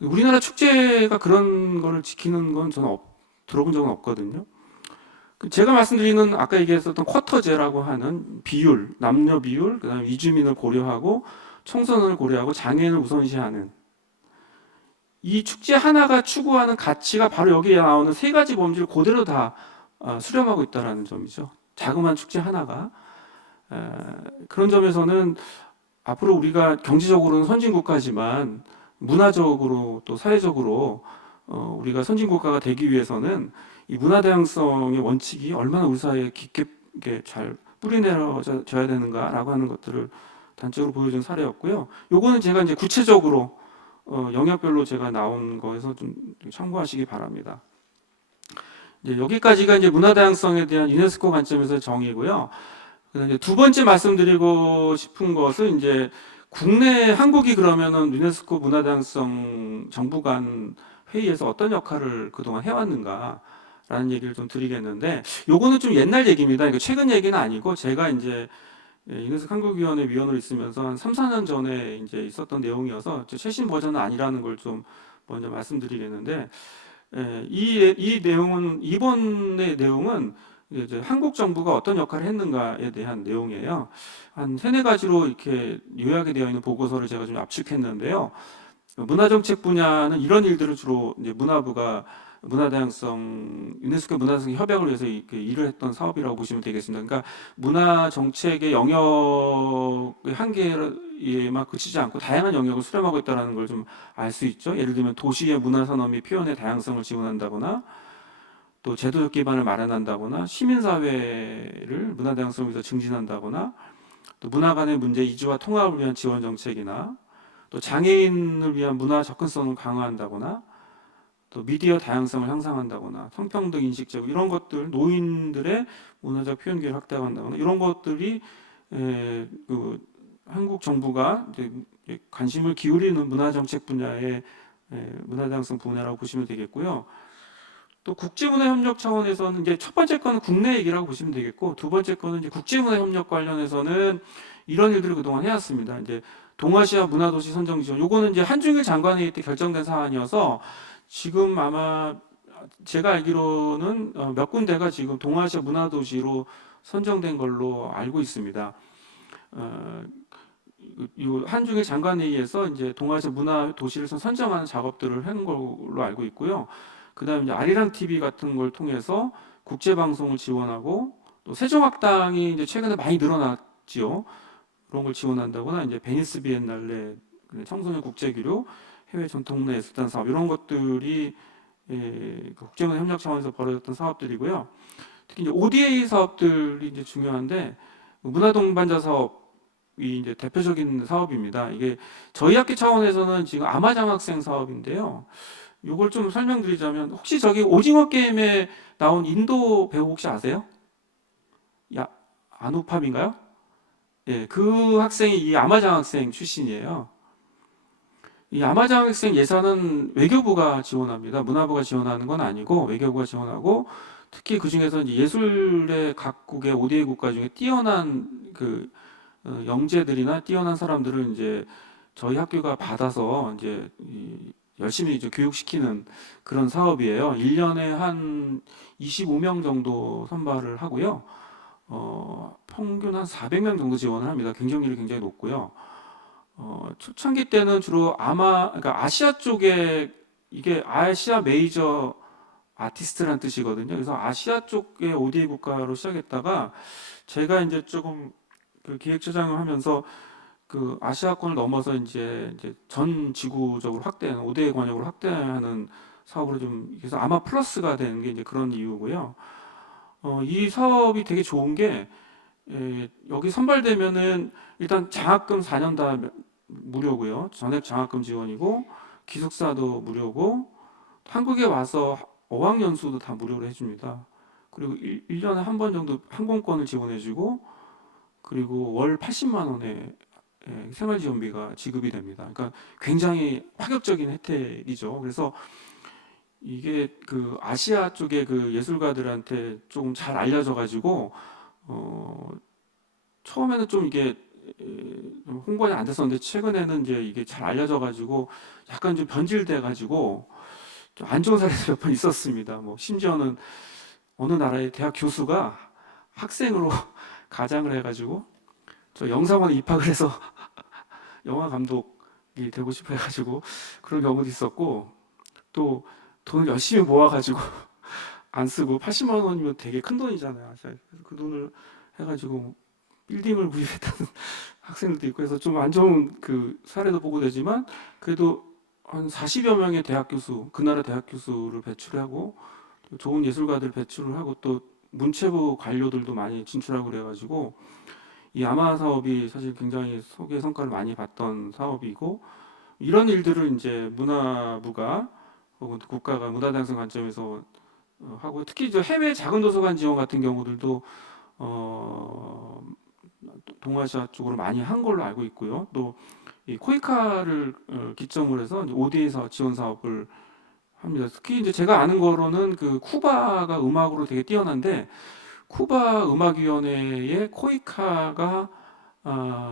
우리나라 축제가 그런 거를 지키는 건 저는 들어본 적은 없거든요. 제가 말씀드리는 아까 얘기했었던 쿼터제라고 하는 비율, 남녀 비율, 그다음에 이주민을 고려하고 청소년을 고려하고 장애인을 우선시하는 이 축제 하나가 추구하는 가치가 바로 여기에 나오는 세 가지 범주를 그대로 다 수렴하고 있다는 점이죠. 자그마한 축제 하나가 그런 점에서는 앞으로 우리가 경제적으로는 선진국가지만 문화적으로 또 사회적으로 우리가 선진국가가 되기 위해서는 이 문화다양성의 원칙이 얼마나 우리 사회에 깊게 잘 뿌리내려져야 되는가라고 하는 것들을 단적으로 보여준 사례였고요. 요거는 제가 이제 구체적으로 영역별로 제가 나온 거에서 좀 참고하시기 바랍니다. 이제 여기까지가 이제 문화다양성에 대한 유네스코 관점에서 정의고요. 이제 두 번째 말씀드리고 싶은 것은 이제 국내 한국이 그러면은 유네스코 문화다양성 정부 간 회의에서 어떤 역할을 그동안 해왔는가라는 얘기를 좀 드리겠는데, 요거는 좀 옛날 얘기입니다. 이거 최근 얘기는 아니고 제가 이제 유네스코 한국위원회 위원으로 있으면서 한 3, 4년 전에 이제 있었던 내용이어서 최신 버전은 아니라는 걸 좀 먼저 말씀드리겠는데, 이 내용은 이번의 내용은 이제 한국 정부가 어떤 역할을 했는가에 대한 내용이에요. 한 세네 가지로 이렇게 요약이 되어 있는 보고서를 제가 좀 압축했는데요. 문화정책 분야는 이런 일들을 주로 이제 문화부가 유네스코 문화다양성 협약을 위해서 일을 했던 사업이라고 보시면 되겠습니다. 그러니까 문화정책의 영역의 한계에만 그치지 않고 다양한 영역을 수렴하고 있다는 걸 좀 알 수 있죠. 예를 들면 도시의 문화산업 및 표현의 다양성을 지원한다거나 또 제도적 기반을 마련한다거나 시민사회를 문화다양성을 위해서 증진한다거나 또 문화 간의 문제 이주와 통합을 위한 지원 정책이나 또 장애인을 위한 문화 접근성을 강화한다거나 또 미디어 다양성을 향상한다거나 성평등 인식 제고 이런 것들, 노인들의 문화적 표현 기회를 확대한다거나 이런 것들이 그 한국 정부가 이제 관심을 기울이는 문화정책 분야의 문화다양성 분야라고 보시면 되겠고요. 또 국제문화협력 차원에서는 이제 첫 번째 거는 국내 얘기라고 보시면 되겠고, 두 번째 거는 이제 국제문화협력 관련해서는 이런 일들을 그동안 해왔습니다. 이제 동아시아 문화도시 선정 지원, 요거는 이제 한중일 장관회의 때 결정된 사안이어서 지금 아마 제가 알기로는 몇 군데가 지금 동아시아 문화도시로 선정된 걸로 알고 있습니다. 이 한중일 장관회의에서 이제 동아시아 문화도시를 선정하는 작업들을 한 걸로 알고 있고요. 그다음에 이제 아리랑 TV 같은 걸 통해서 국제 방송을 지원하고 또 세종학당이 이제 최근에 많이 늘어났지요. 그런 걸 지원한다거나 이제 베니스 비엔날레, 청소년 국제교류, 해외 전통문화 예술단 사업 이런 것들이 그 국제문화 협력 차원에서 벌어졌던 사업들이고요. 특히 이제 ODA 사업들이 이제 중요한데 문화 동반자 사업이 이제 대표적인 사업입니다. 이게 저희 학교 차원에서는 지금 아마장학생 사업인데요. 이걸 좀 설명드리자면 혹시 저기 오징어 게임에 나온 인도 배우 혹시 아세요? 야, 아누팝인가요? 예, 그 학생이 이 아마장학생 출신이에요. 이 아마장학생 예산은 외교부가 지원합니다. 문화부가 지원하는 건 아니고 외교부가 지원하고 특히 그 중에서 이제 예술의 각국의 ODA 국가 중에 뛰어난 영재들이나 뛰어난 사람들을 이제 저희 학교가 받아서 이제 열심히 이제 교육시키는 그런 사업이에요. 1년에 한 25명 정도 선발을 하고요. 평균 한 400명 정도 지원을 합니다. 경쟁률이 굉장히 높고요. 초창기 때는 주로 그러니까 아시아 쪽에 이게 아시아 메이저 아티스트란 뜻이거든요. 그래서 아시아 쪽의 ODA 국가로 시작했다가 제가 이제 조금 그 기획처장을 하면서 그 아시아권을 넘어서 이제 전 지구적으로 확대하는 ODA 관역으로 확대하는 사업으로 좀 그래서 아마 플러스가 되는 게 이제 그런 이유고요. 이 사업이 되게 좋은 게 여기 선발되면은 일단 장학금 4년 다 무료고요. 전액 장학금 지원이고 기숙사도 무료고 한국에 와서 어학연수도 다 무료로 해줍니다. 그리고 1년에 한 번 정도 항공권을 지원해주고 그리고 월 80만 원의 생활지원비가 지급이 됩니다. 그러니까 굉장히 파격적인 혜택이죠. 그래서 이게 그 아시아 쪽의 그 예술가들한테 좀 잘 알려져 가지고 처음에는 좀 이게 좀 홍보가 안 됐었는데 최근에는 이제 이게 잘 알려져 가지고 약간 좀 변질돼 가지고 좀 안 좋은 사례도 몇 번 있었습니다. 뭐 심지어는 어느 나라의 대학 교수가 학생으로 가장을 해가지고 저 영상원에 입학을 해서 영화 감독이 되고 싶어 해가지고 그런 경우도 있었고 또 돈을 열심히 모아가지고 안 쓰고 80만 원이면 되게 큰 돈이잖아요. 그래서 그 돈을 해가지고 빌딩을 구입했다는 학생들도 있고 해서 좀 안 좋은 그 사례도 보고되지만 그래도 한 40여 명의 대학 교수, 그 나라 대학 교수를 배출하고 좋은 예술가들 배출을 하고 또 문체부 관료들도 많이 진출하고 그래가지고 이 아마 사업이 사실 굉장히 소개 성과를 많이 봤던 사업이고 이런 일들을 이제 문화부가 혹은 국가가 문화다양성 관점에서 하고 특히 저 해외 작은 도서관 지원 같은 경우들도 어, 동아시아 쪽으로 많이 한 걸로 알고 있고요. 또 이 코이카를 기점으로 해서 OD에서 지원 사업을 합니다. 특히 이제 제가 아는 거로는 그 쿠바가 음악으로 되게 뛰어난데 쿠바 음악위원회에 코이카가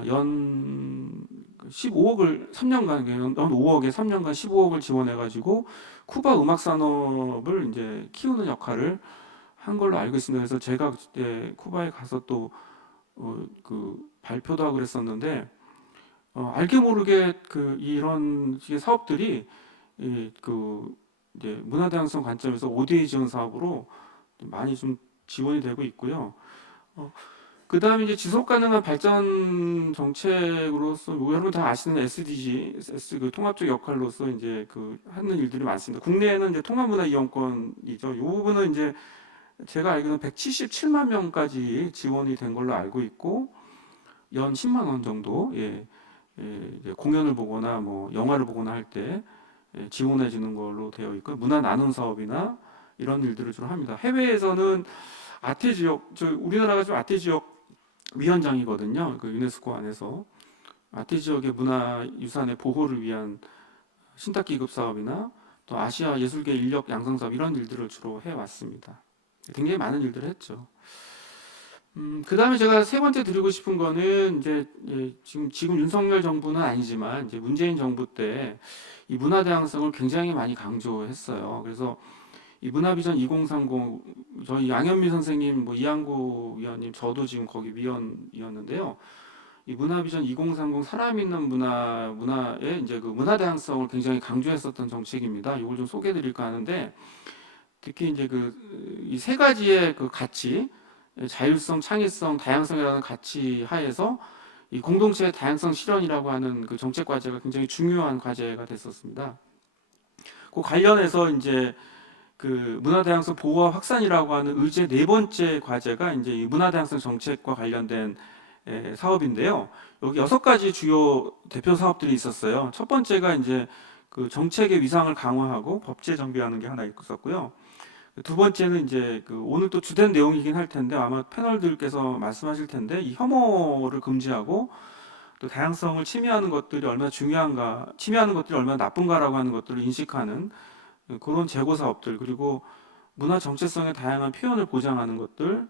연 15억을 3년간 연 5억에 3년간 15억을 지원해가지고 쿠바 음악 산업을 이제 키우는 역할을 한 걸로 알고 있습니다. 그래서 제가 그때 쿠바에 가서 또 그 발표도 하고 그랬었는데 알게 모르게 그 이런 식의 사업들이 그 이제 문화다양성 관점에서 ODA 지원 사업으로 많이 좀 지원이 되고 있고요. 그 다음에 이제 지속 가능한 발전 정책으로서 뭐 여러분 다 아시는 SDG, 그 통합적 역할로서 이제 그 하는 일들이 많습니다. 국내에는 이제 통합문화 이용권이죠. 이 부분은 이제 제가 알기로는 177만 명까지 지원이 된 걸로 알고 있고 연 10만 원 정도 이제 공연을 보거나 뭐 영화를 보거나 할 때 지원해 주는 걸로 되어 있고 문화 나눔 사업이나 이런 일들을 주로 합니다. 해외에서는 아태 지역, 우리나라가 좀 아태 지역 위원장이거든요. 그 유네스코 안에서 아태 지역의 문화유산의 보호를 위한 신탁기급 사업이나 또 아시아 예술계 인력 양성 사업 이런 일들을 주로 해왔습니다. 굉장히 많은 일들을 했죠. 그 다음에 제가 세 번째 드리고 싶은 거는 이제 지금 윤석열 정부는 아니지만 이제 문재인 정부 때 이 문화 다양성을 굉장히 많이 강조했어요. 그래서 이 문화비전 2030 저희 양현미 선생님, 뭐 이한구 위원님, 저도 지금 거기 위원이었는데요. 이 문화비전 2030 사람 있는 문화의 이제 그 문화 다양성을 굉장히 강조했었던 정책입니다. 이걸 좀 소개해드릴까 하는데 특히 이제 그 이 세 가지의 그 가치 자율성, 창의성, 다양성이라는 가치 하에서 이 공동체의 다양성 실현이라고 하는 그 정책 과제가 굉장히 중요한 과제가 됐었습니다. 그 관련해서 이제 그 문화다양성 보호와 확산이라고 하는 의제 네 번째 과제가 이제 이 문화다양성 정책과 관련된 사업인데요. 여기 6가지 주요 대표 사업들이 있었어요. 첫 번째가 이제 그 정책의 위상을 강화하고 법제 정비하는 게 하나 있었고요. 두 번째는 이제 그 오늘 또 주된 내용이긴 할 텐데 아마 패널들께서 말씀하실 텐데 이 혐오를 금지하고 또 다양성을 침해하는 것들이 얼마나 중요한가, 침해하는 것들이 얼마나 나쁜가라고 하는 것들을 인식하는 그런 재고 사업들, 그리고 문화 정체성의 다양한 표현을 보장하는 것들,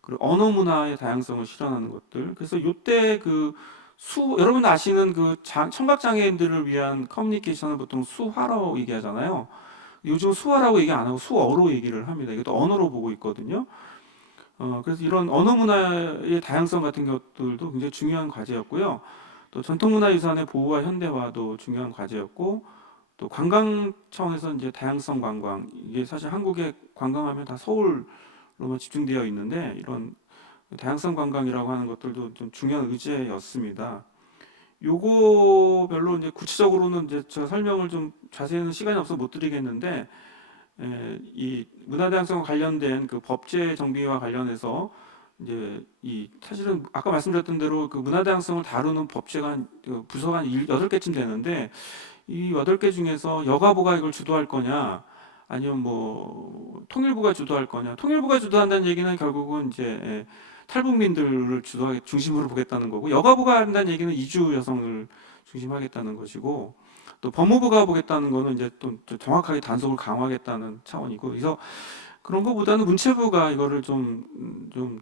그리고 언어 문화의 다양성을 실현하는 것들. 그래서 요때 그 여러분 아시는 그 청각 장애인들을 위한 커뮤니케이션을 보통 수화라고 얘기하잖아요. 요즘 수화라고 얘기 안 하고 수어로 얘기를 합니다. 이것도 언어로 보고 있거든요. 그래서 이런 언어 문화의 다양성 같은 것들도 굉장히 중요한 과제였고요. 또 전통문화유산의 보호와 현대화도 중요한 과제였고, 또 관광청에서 이제 다양성 관광, 이게 사실 한국의 관광하면 다 서울로만 집중되어 있는데 이런 다양성 관광이라고 하는 것들도 좀 중요한 의제였습니다. 요거 별로 이제 구체적으로는 이제 제가 설명을 좀 자세히는 시간이 없어서 못 드리겠는데, 이 문화다양성 관련된 그 법제 정비와 관련해서 이제 이 사실은 아까 말씀드렸던 대로 그 문화다양성을 다루는 법제가 그 부서가 한 8개쯤 되는데 이 8개 중에서 여가부가 이걸 주도할 거냐 아니면 뭐 통일부가 주도할 거냐. 통일부가 주도한다는 얘기는 결국은 이제 탈북민들을 중심으로 보겠다는 거고, 여가부가 한다는 얘기는 이주 여성을 중심하겠다는 것이고, 또 법무부가 보겠다는 거는 이제 또 정확하게 단속을 강화하겠다는 차원이고, 그래서 그런 것보다는 문체부가 이거를 좀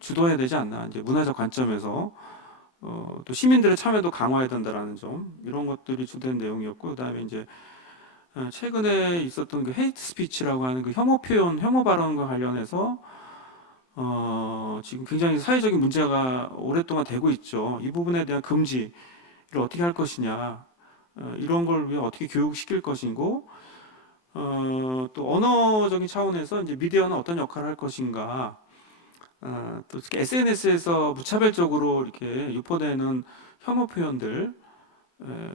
주도해야 되지 않나. 이제 문화적 관점에서 또 시민들의 참여도 강화해야 된다라는 점, 이런 것들이 주된 내용이었고, 그다음에 이제 최근에 있었던 그 헤이트 스피치라고 하는 그 혐오 표현, 혐오 발언과 관련해서 지금 굉장히 사회적인 문제가 오랫동안 되고 있죠. 이 부분에 대한 금지를 어떻게 할 것이냐, 이런 걸 왜 어떻게 교육시킬 것이고, 또 언어적인 차원에서 이제 미디어는 어떤 역할을 할 것인가, 또 특히 SNS에서 무차별적으로 이렇게 유포되는 혐오 표현들,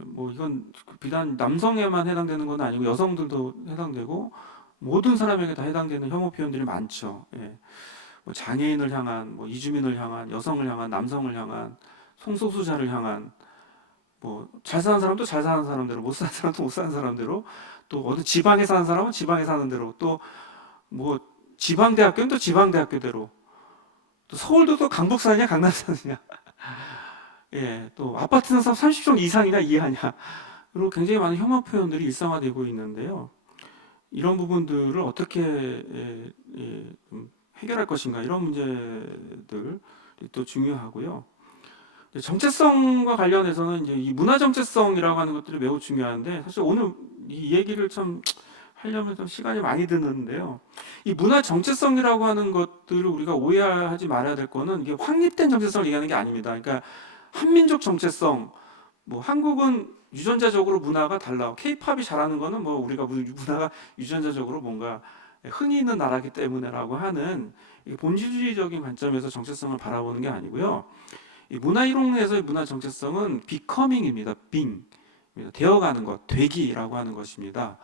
뭐 이건 비단 남성에만 해당되는 건 아니고 여성들도 해당되고 모든 사람에게 다 해당되는 혐오 표현들이 많죠. 예. 뭐 장애인을 향한, 뭐 이주민을 향한, 여성을 향한, 남성을 향한, 성소수자를 향한, 뭐 잘 사는 사람도 잘 사는 사람대로, 못 사는 사람도 못 사는 사람대로, 또 어느 지방에 사는 사람은 지방에 사는 대로, 또 뭐 지방대학교는 또 지방대학교대로, 또 서울도 또 강북 사느냐 강남 사느냐, 예, 또 아파트는 30종 이상이냐 이하냐, 그리고 굉장히 많은 혐오 표현들이 일상화되고 있는데요. 이런 부분들을 어떻게 좀 해결할 것인가, 이런 문제들이 또 중요하고요. 정체성과 관련해서는 이제 이 문화 정체성이라고 하는 것들이 매우 중요한데, 사실 오늘 이 얘기를 참 하려면 좀 시간이 많이 드는데요. 이 문화 정체성이라고 하는 것들을 우리가 오해하지 말아야 될 거는 이게 확립된 정체성을 얘기하는 게 아닙니다. 그러니까 한민족 정체성, 뭐 한국은 유전자적으로 문화가 달라. 케이팝이 잘하는 거는 뭐 우리가 문화가 유전자적으로 뭔가 흥이 있는 나라기 때문에라고 하는 본질주의적인 관점에서 정체성을 바라보는 게 아니고요. 이 문화 이론에서의 문화 정체성은 becoming입니다. being, 되어가는 것, 되기라고 하는 것입니다.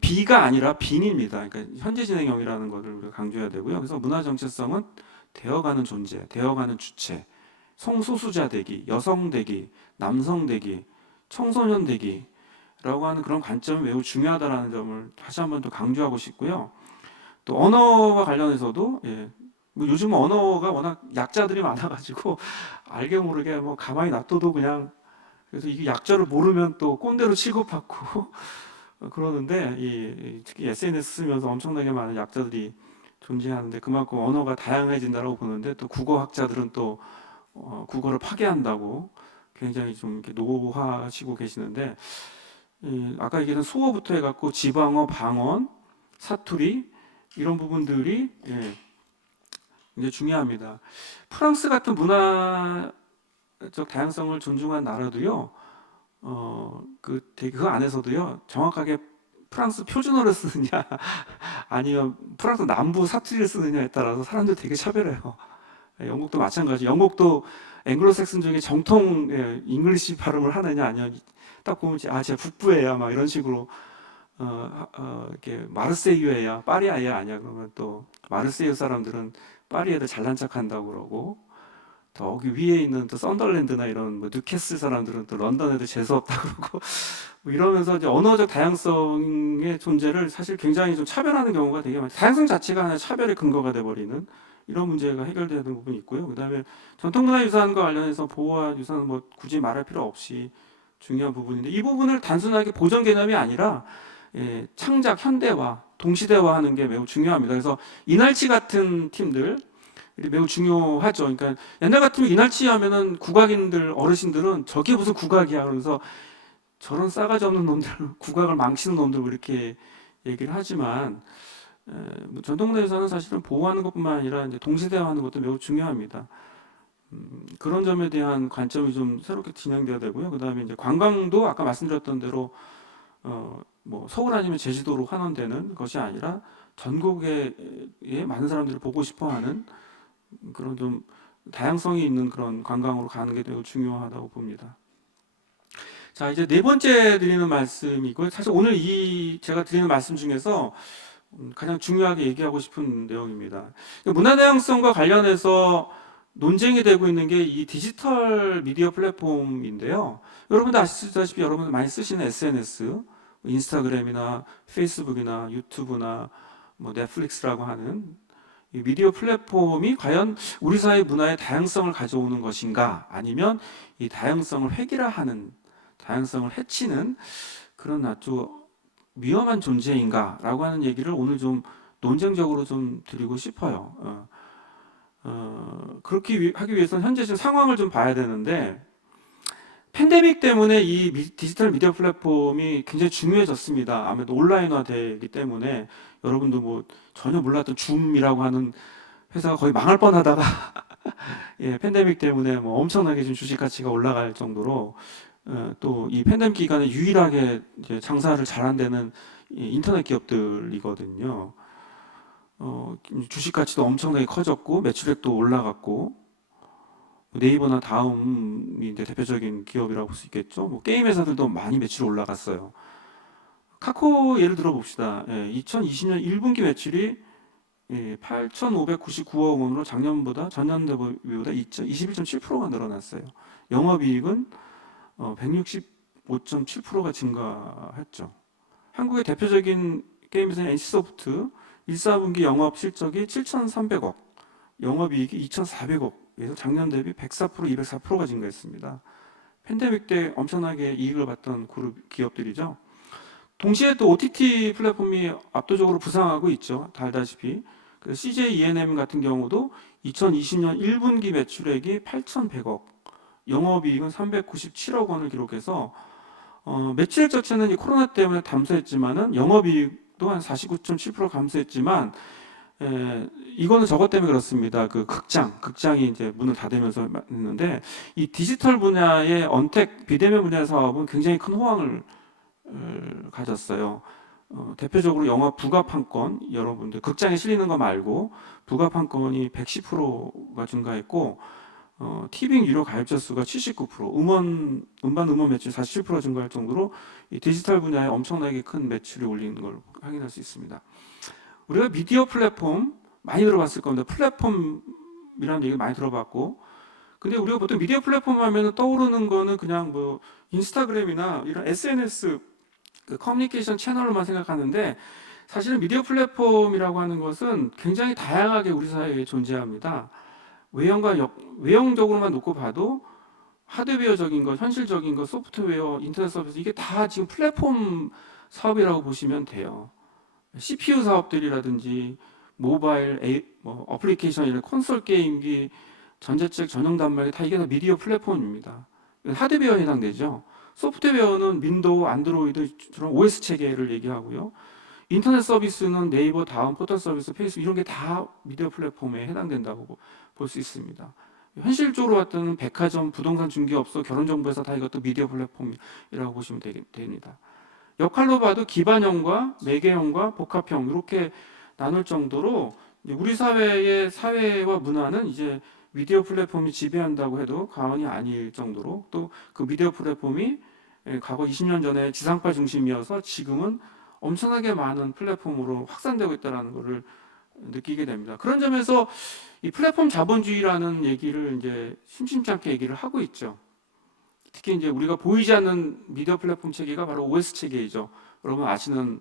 be가 아니라 being입니다. 그러니까 현재 진행형이라는 것을 우리가 강조해야 되고요. 그래서 문화 정체성은 되어가는 존재, 되어가는 주체, 성소수자 되기, 여성 되기, 남성 되기, 청소년 되기라고 하는 그런 관점이 매우 중요하다는 점을 다시 한번 또 강조하고 싶고요. 또 언어와 관련해서도 뭐 요즘 언어가 워낙 약자들이 많아가지고 알게 모르게 뭐 가만히 놔둬도 그냥, 그래서 이게 약자를 모르면 또 꼰대로 취급받고 그러는데 특히 SNS 쓰면서 엄청나게 많은 약자들이 존재하는데 그만큼 언어가 다양해진다고 보는데, 또 국어학자들은 또 국어를 파괴한다고 굉장히 좀 이렇게 노하시고 계시는데, 아까 얘기한 수어부터 해갖고 지방어, 방언, 사투리, 이런 부분들이 굉장히 중요합니다. 프랑스 같은 문화적 다양성을 존중한 나라도요, 그 안에서도요, 정확하게 프랑스 표준어를 쓰느냐 아니면 프랑스 남부 사투리를 쓰느냐에 따라서 사람들 되게 차별해요. 영국도 마찬가지. 영국도 앵글로색슨 중에 정통 잉글리시 발음을 하느냐 아니면 딱 보면 제가 북부애야 막 이런 식으로 이렇게 마르세유애야 파리아야 아니야 그러면 또 마르세유 사람들은 파리 애들 잘난 척한다고 그러고 거기 위에 있는 또 썬덜랜드나 이런 뭐 뉴캐슬 사람들은 또 런던 애들 재수 없다 그러고 뭐 이러면서 이제 언어적 다양성의 존재를 사실 굉장히 좀 차별하는 경우가 되게 많아요. 다양성 자체가 하나의 차별의 근거가 돼버리는 이런 문제가 해결되는 부분이 있고요. 그다음에 전통문화유산과 관련해서 보호와 유산은 뭐 굳이 말할 필요 없이 중요한 부분인데 이 부분을 단순하게 보전 개념이 아니라 창작, 현대화, 동시대화하는 게 매우 중요합니다. 그래서 이날치 같은 팀들 매우 중요하죠. 그러니까 옛날 같으면 이날치 하면은 국악인들 어르신들은 저게 무슨 국악이야 그러면서 저런 싸가지 없는 놈들 국악을 망치는 놈들 이렇게 얘기를 하지만 뭐 전통문화유산은 사실은 보호하는 것뿐만 아니라 이제 동시대화하는 것도 매우 중요합니다. 그런 점에 대한 관점이 좀 새롭게 진행돼야 되고요. 그다음에 이제 관광도 아까 말씀드렸던 대로 뭐 서울 아니면 제주도로 환원되는 것이 아니라 전국에 많은 사람들이 보고 싶어하는 그런 좀 다양성이 있는 그런 관광으로 가는 게 매우 중요하다고 봅니다. 자, 이제 네 번째 드리는 말씀이고요. 사실 오늘 제가 드리는 말씀 중에서 가장 중요하게 얘기하고 싶은 내용입니다. 문화 다양성과 관련해서 논쟁이 되고 있는 게 이 디지털 미디어 플랫폼인데요. 여러분도 아시다시피 여러분 많이 쓰시는 SNS, 인스타그램이나 페이스북이나 유튜브나 뭐 넷플릭스라고 하는 이 미디어 플랫폼이 과연 우리 사회 문화의 다양성을 가져오는 것인가 아니면 이 다양성을 획일화하는 다양성을 해치는 그런 아주 위험한 존재인가라고 하는 얘기를 오늘 좀 논쟁적으로 좀 드리고 싶어요. 그렇게 하기 위해서는 현재 지금 상황을 좀 봐야 되는데 팬데믹 때문에 이 디지털 미디어 플랫폼이 굉장히 중요해졌습니다. 아무래도 온라인화되기 때문에 여러분도 뭐 전혀 몰랐던 줌이라고 하는 회사가 거의 망할 뻔하다가 팬데믹 때문에 뭐 엄청나게 지금 주식 가치가 올라갈 정도로 또 이 팬데믹 기간에 유일하게 이제 장사를 잘한 데는 이 인터넷 기업들이거든요. 주식 가치도 엄청나게 커졌고 매출액도 올라갔고 네이버나 다음이 이제 대표적인 기업이라고 볼 수 있겠죠. 뭐 게임 회사들도 많이 매출이 올라갔어요. 카카오 예를 들어 봅시다. 2020년 1분기 매출이 8,599억 원으로 전년도보다 21.7%가 늘어났어요. 영업이익은 165.7%가 증가했죠. 한국의 대표적인 게임 회사인 NC소프트 1, 4분기 영업 실적이 7,300억, 영업이익이 2,400억, 그래서 작년 대비 104%, 204%가 증가했습니다. 팬데믹 때 엄청나게 이익을 봤던 그룹 기업들이죠. 동시에 또 OTT 플랫폼이 압도적으로 부상하고 있죠. 다 알다시피. CJ ENM 같은 경우도 2020년 1분기 매출액이 8,100억, 영업이익은 397억 원을 기록해서 매출액 자체는 이 코로나 때문에 감소했지만은 영업이익도 한 49.7% 감소했지만 이거는 저것 때문에 그렇습니다. 그 극장이 이제 문을 닫으면서 했는데 이 디지털 분야의 언택 비대면 분야 사업은 굉장히 큰 호황을 가졌어요. 대표적으로 영화 부가 판권, 여러분들 극장에 실리는 거 말고 부가 판권이 110%가 증가했고 티빙 유료 가입자 수가 79%, 음반 음원 매출 47% 증가할 정도로 이 디지털 분야에 엄청나게 큰 매출이 올리는 걸 확인할 수 있습니다. 우리가 미디어 플랫폼 많이 들어봤을 겁니다. 플랫폼이라는 얘기 많이 들어봤고, 근데 우리가 보통 미디어 플랫폼 하면 떠오르는 거는 그냥 뭐 인스타그램이나 이런 SNS 그 커뮤니케이션 채널로만 생각하는데 사실은 미디어 플랫폼이라고 하는 것은 굉장히 다양하게 우리 사회에 존재합니다. 외형적으로만 놓고 봐도 하드웨어적인 것, 현실적인 것, 소프트웨어, 인터넷 서비스 이게 다 지금 플랫폼 사업이라고 보시면 돼요. CPU 사업들이라든지 모바일 뭐 어플리케이션 이런 콘솔 게임기, 전자책 전용 단말기 다 이게 다 미디어 플랫폼입니다. 하드웨어에 해당되죠. 소프트웨어는 윈도우, 안드로이드 주로 OS 체계를 얘기하고요. 인터넷 서비스는 네이버, 다음, 포털 서비스, 페이스북 이런 게 다 미디어 플랫폼에 해당된다고 볼 수 있습니다. 현실적으로 봤더니 백화점, 부동산 중개업소, 결혼정보회사 다 이것도 미디어 플랫폼이라고 보시면 됩니다. 역할로 봐도 기반형과 매개형과 복합형 이렇게 나눌 정도로 이제 우리 사회의 사회와 문화는 이제 미디어 플랫폼이 지배한다고 해도 과언이 아닐 정도로, 또 그 미디어 플랫폼이 과거 20년 전에 지상파 중심이어서 지금은 엄청나게 많은 플랫폼으로 확산되고 있다는 것을 느끼게 됩니다. 그런 점에서 이 플랫폼 자본주의라는 얘기를 이제 심심치 않게 얘기를 하고 있죠. 특히 이제 우리가 보이지 않는 미디어 플랫폼 체계가 바로 OS 체계이죠. 여러분 아시는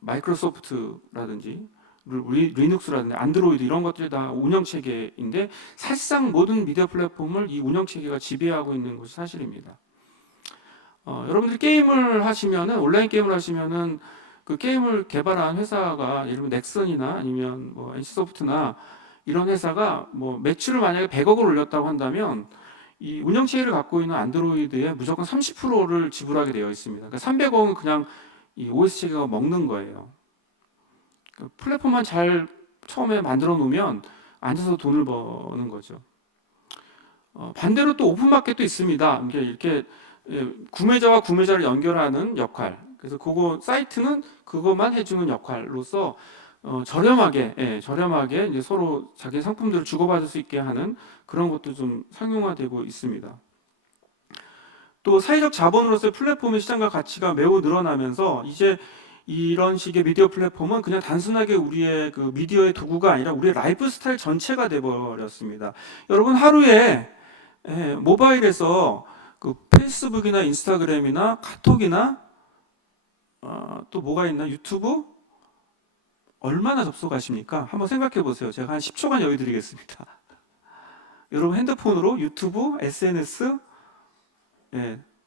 마이크로소프트라든지 리눅스라든지 안드로이드 이런 것들이 다 운영 체계인데, 사실상 모든 미디어 플랫폼을 이 운영 체계가 지배하고 있는 것이 사실입니다. 여러분들이 게임을 하시면은, 온라인 게임을 하시면은 그 게임을 개발한 회사가 예를 들면 넥슨이나 아니면 뭐 NC소프트나 이런 회사가 뭐 매출을 만약에 100억을 올렸다고 한다면 이 운영 체계를 갖고 있는 안드로이드에 무조건 30%를 지불하게 되어 있습니다. 그러니까 300억은 그냥 이 OS 체계가 먹는 거예요. 그러니까 플랫폼만 잘 처음에 만들어 놓으면 앉아서 돈을 버는 거죠. 반대로 또 오픈마켓도 있습니다. 이렇게 구매자와 구매자를 연결하는 역할. 그래서 그거 사이트는 그것만 해주는 역할로서 저렴하게 이제 서로 자기 상품들을 주고받을 수 있게 하는 그런 것도 좀 상용화되고 있습니다. 또 사회적 자본으로서의 플랫폼의 시장과 가치가 매우 늘어나면서 이제 이런 식의 미디어 플랫폼은 그냥 단순하게 우리의 그 미디어의 도구가 아니라 우리의 라이프 스타일 전체가 돼버렸습니다. 여러분 하루에 모바일에서 그 페이스북이나 인스타그램이나 카톡이나 또 뭐가 있나, 유튜브 얼마나 접속하십니까? 한번 생각해 보세요. 제가 한 10초간 여유 드리겠습니다. 여러분 핸드폰으로 유튜브, SNS,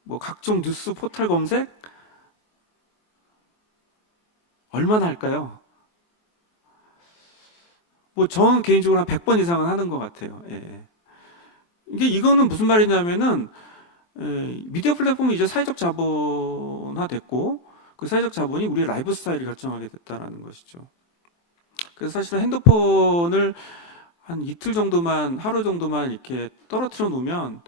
뭐 각종 뉴스 포털 검색 얼마나 할까요? 뭐 저는 개인적으로 한 100번 이상은 하는 것 같아요. 이거는 무슨 말이냐면은 미디어 플랫폼이 이제 사회적 자본화됐고, 그 사회적 자본이 우리의 라이프 스타일을 결정하게 됐다는 것이죠. 그래서 사실은 핸드폰을 한 이틀 정도만, 하루 정도만 이렇게 떨어뜨려 놓으면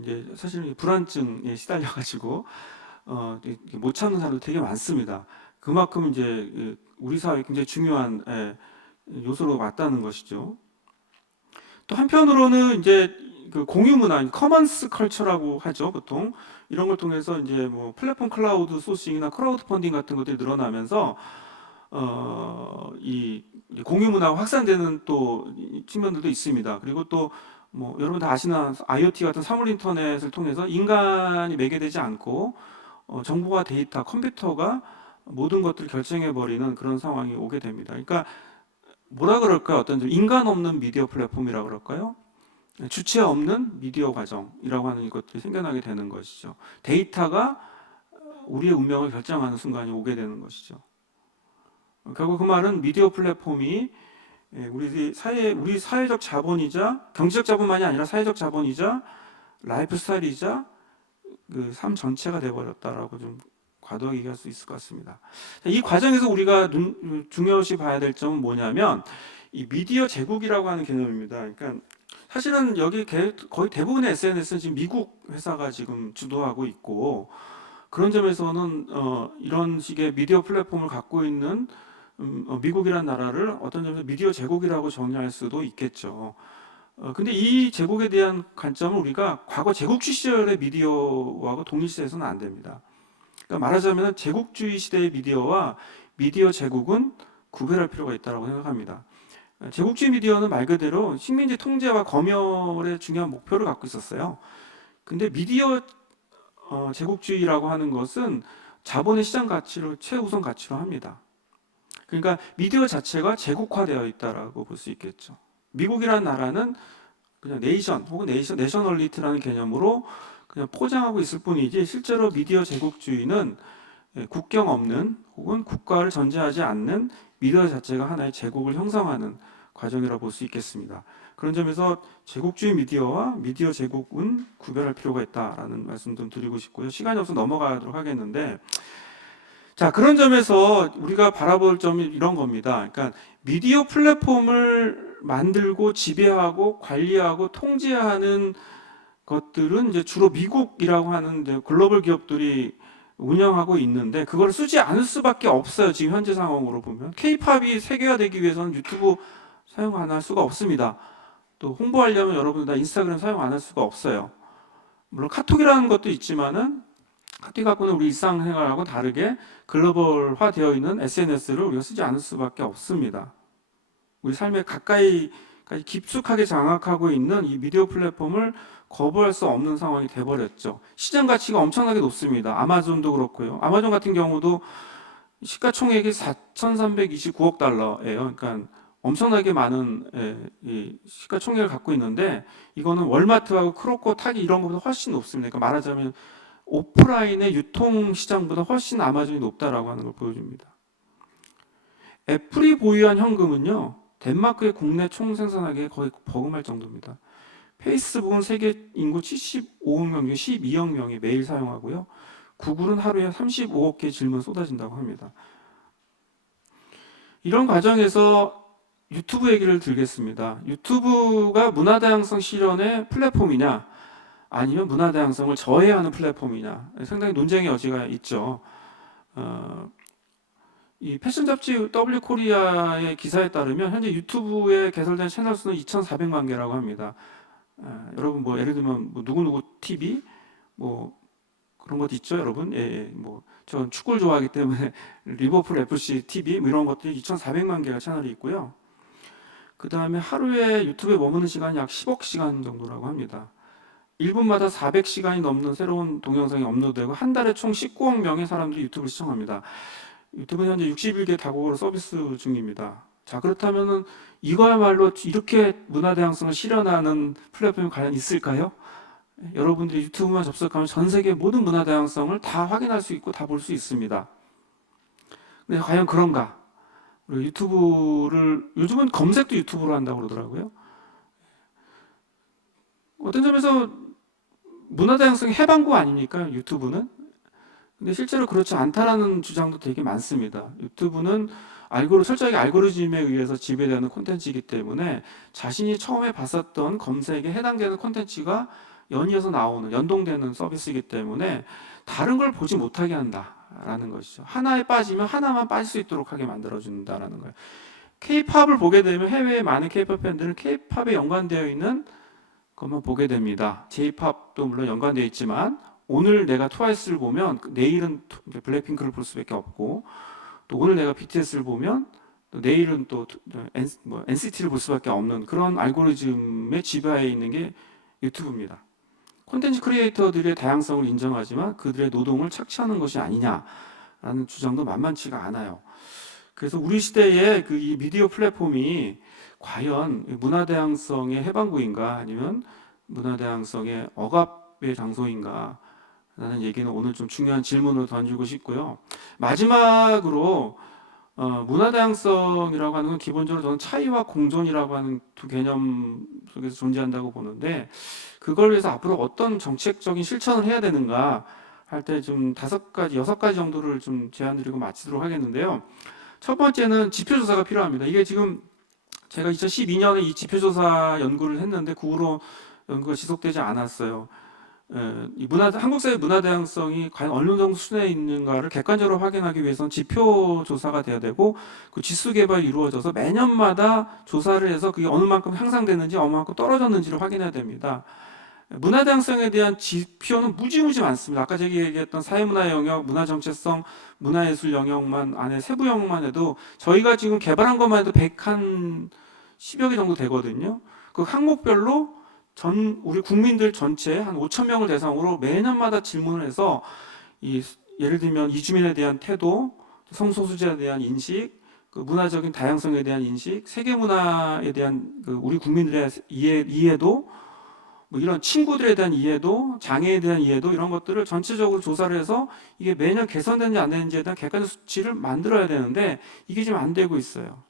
이제 사실은 불안증에 시달려 가지고 못 찾는 사람도 되게 많습니다. 그만큼 이제 우리 사회에 굉장히 중요한 요소로 왔다는 것이죠. 또 한편으로는 이제 그 공유 문화, 커먼스 컬처라고 하죠, 보통. 이런 걸 통해서 이제 뭐 플랫폼 클라우드 소싱이나 크라우드 펀딩 같은 것들이 늘어나면서 이 공유 문화가 확산되는 또 측면들도 있습니다. 그리고 또 뭐 여러분 다 아시는 IoT 같은 사물 인터넷을 통해서 인간이 매개되지 않고 정보와 데이터, 컴퓨터가 모든 것들을 결정해 버리는 그런 상황이 오게 됩니다. 그러니까 뭐라 그럴까요? 어떤 인간 없는 미디어 플랫폼이라 그럴까요? 주체 없는 미디어 과정이라고 하는 것들이 생겨나게 되는 것이죠. 데이터가 우리의 운명을 결정하는 순간이 오게 되는 것이죠. 결국 그 말은 미디어 플랫폼이 우리 사회적 자본이자, 경제적 자본만이 아니라 사회적 자본이자 라이프 스타일이자 그 삶 전체가 되어버렸다라고 좀 과도하게 얘기할 수 있을 것 같습니다. 이 과정에서 우리가 중요시 봐야 될 점은 뭐냐면 이 미디어 제국이라고 하는 개념입니다. 그러니까 사실은 여기 거의 대부분의 SNS는 지금 미국 회사가 지금 주도하고 있고, 그런 점에서는 이런 식의 미디어 플랫폼을 갖고 있는 미국이란 나라를 어떤 점에서 미디어 제국이라고 정의할 수도 있겠죠. 근데 이 제국에 대한 관점을 우리가 과거 제국주의 시절의 미디어하고 동일시해서는 안 됩니다. 그러니까 말하자면 제국주의 시대의 미디어와 미디어 제국은 구별할 필요가 있다고 생각합니다. 제국주의 미디어는 말 그대로 식민지 통제와 검열의 중요한 목표를 갖고 있었어요. 근데 미디어 제국주의라고 하는 것은 자본의 시장 가치를 최우선 가치로 합니다. 그러니까 미디어 자체가 제국화되어 있다라고 볼 수 있겠죠. 미국이라는 나라는 그냥 네이션 혹은 내셔널리티라는 개념으로 그냥 포장하고 있을 뿐이지, 실제로 미디어 제국주의는 국경 없는 혹은 국가를 전제하지 않는 미디어 자체가 하나의 제국을 형성하는 과정이라고 볼 수 있겠습니다. 그런 점에서 제국주의 미디어와 미디어 제국은 구별할 필요가 있다라는 말씀 좀 드리고 싶고요. 시간이 없어서 넘어가도록 하겠는데, 자, 그런 점에서 우리가 바라볼 점이 이런 겁니다. 그러니까 미디어 플랫폼을 만들고 지배하고 관리하고 통제하는 것들은 이제 주로 미국이라고 하는 이제 글로벌 기업들이 운영하고 있는데 그걸 쓰지 않을 수밖에 없어요. 지금 현재 상황으로 보면 K-팝이 세계화되기 위해서는 유튜브 사용 안 할 수가 없습니다. 또 홍보하려면 여러분 다 인스타그램 사용 안 할 수가 없어요. 물론 카톡이라는 것도 있지만은 카톡이 갖고는 우리 일상생활하고 다르게 글로벌화 되어 있는 SNS를 우리가 쓰지 않을 수밖에 없습니다. 우리 삶에 가까이까지 깊숙하게 장악하고 있는 이 미디어 플랫폼을 거부할 수 없는 상황이 돼버렸죠. 시장 가치가 엄청나게 높습니다. 아마존도 그렇고요. 아마존 같은 경우도 시가총액이 4,329억 달러예요. 그러니까 엄청나게 많은 이 시가총액을 갖고 있는데 이거는 월마트하고 크로코, 타기 이런 것보다 훨씬 높습니다. 그러니까 말하자면 오프라인의 유통 시장보다 훨씬 아마존이 높다라고 하는 걸 보여줍니다. 애플이 보유한 현금은요, 덴마크의 국내 총생산액에 거의 버금할 정도입니다. 페이스북은 세계 인구 75억 명 중에 12억 명이 매일 사용하고요. 구글은 하루에 35억 개의 질문 쏟아진다고 합니다. 이런 과정에서 유튜브 얘기를 들겠습니다. 유튜브가 문화다양성 실현의 플랫폼이냐, 아니면 문화다양성을 저해하는 플랫폼이냐, 상당히 논쟁의 여지가 있죠. 이 패션 잡지 W 코리아의 기사에 따르면 현재 유튜브에 개설된 채널 수는 2,400만 개라고 합니다. 여러분 뭐 예를 들면 뭐 누구누구 TV 뭐 그런 것도 있죠, 여러분. 예, 전 축구를 좋아하기 때문에 리버풀 FC TV 뭐 이런 것들이 2,400만 개가 채널이 있고요. 그 다음에 하루에 유튜브에 머무는 시간이 약 10억 시간 정도라고 합니다. 1분마다 400시간이 넘는 새로운 동영상이 업로드되고 한 달에 총 19억 명의 사람들이 유튜브를 시청합니다. 유튜브는 현재 61개 다국어로 서비스 중입니다. 자, 그렇다면은 이거야말로 이렇게 문화다양성을 실현하는 플랫폼이 과연 있을까요? 여러분들이 유튜브만 접속하면 전 세계 모든 문화다양성을 다 확인할 수 있고 다 볼 수 있습니다. 근데 과연 그런가? 그리고 유튜브를 요즘은 검색도 유튜브로 한다고 그러더라고요. 어떤 점에서 문화다양성의 해방구 아닙니까? 유튜브는? 근데 실제로 그렇지 않다라는 주장도 되게 많습니다. 유튜브는 철저하게 알고리즘에 의해서 지배되는 콘텐츠이기 때문에 자신이 처음에 봤었던 검색에 해당되는 콘텐츠가 연이어서 나오는, 연동되는 서비스이기 때문에 다른 걸 보지 못하게 한다라는 것이죠. 하나에 빠지면 하나만 빠질 수 있도록 하게 만들어준다라는 거예요. K-팝을 보게 되면 해외의 많은 K-팝 팬들은 K-팝에 연관되어 있는 것만 보게 됩니다. J-팝도 물론 연관되어 있지만 오늘 내가 트와이스를 보면 내일은 블랙핑크를 볼 수밖에 없고, 또 오늘 내가 BTS를 보면 또 내일은 또 NCT를 볼 수밖에 없는 그런 알고리즘의 지배하에 있는 게 유튜브입니다. 콘텐츠 크리에이터들의 다양성을 인정하지만 그들의 노동을 착취하는 것이 아니냐라는 주장도 만만치가 않아요. 그래서 우리 시대의 이 미디어 플랫폼이 과연 문화다양성의 해방구인가 아니면 문화다양성의 억압의 장소인가 라는 얘기는 오늘 좀 중요한 질문으로 던지고 싶고요. 마지막으로 문화다양성이라고 하는 건 기본적으로 저는 차이와 공존이라고 하는 두 개념 속에서 존재한다고 보는데, 그걸 위해서 앞으로 어떤 정책적인 실천을 해야 되는가 할 때 좀 5가지, 6가지 정도를 좀 제안드리고 마치도록 하겠는데요. 첫 번째는 지표조사가 필요합니다. 이게 지금 제가 2012년에 이 지표조사 연구를 했는데 그 후로 연구가 지속되지 않았어요. 한국 사회 문화다양성이 과연 어느 정도 수준에 있는가를 객관적으로 확인하기 위해서는 지표 조사가 돼야 되고, 그 지수 개발이 이루어져서 매년마다 조사를 해서 그게 어느 만큼 향상되는지 어느 만큼 떨어졌는지를 확인해야 됩니다. 문화다양성에 대한 지표는 무지무지 많습니다. 아까 제가 얘기했던 사회문화 영역, 문화정체성, 문화예술 영역만 안에 세부 영역만 해도 저희가 지금 개발한 것만 해도 10여 개 정도 되거든요. 그 항목별로 우리 국민들 전체 한 5천 명을 대상으로 매년마다 질문을 해서 예를 들면 이주민에 대한 태도, 성소수자에 대한 인식, 그 문화적인 다양성에 대한 인식, 세계 문화에 대한 우리 국민들의 이해도, 뭐 이런 친구들에 대한 이해도, 장애에 대한 이해도, 이런 것들을 전체적으로 조사를 해서 이게 매년 개선되는지 안 되는지에 대한 객관적 수치를 만들어야 되는데 이게 지금 안 되고 있어요.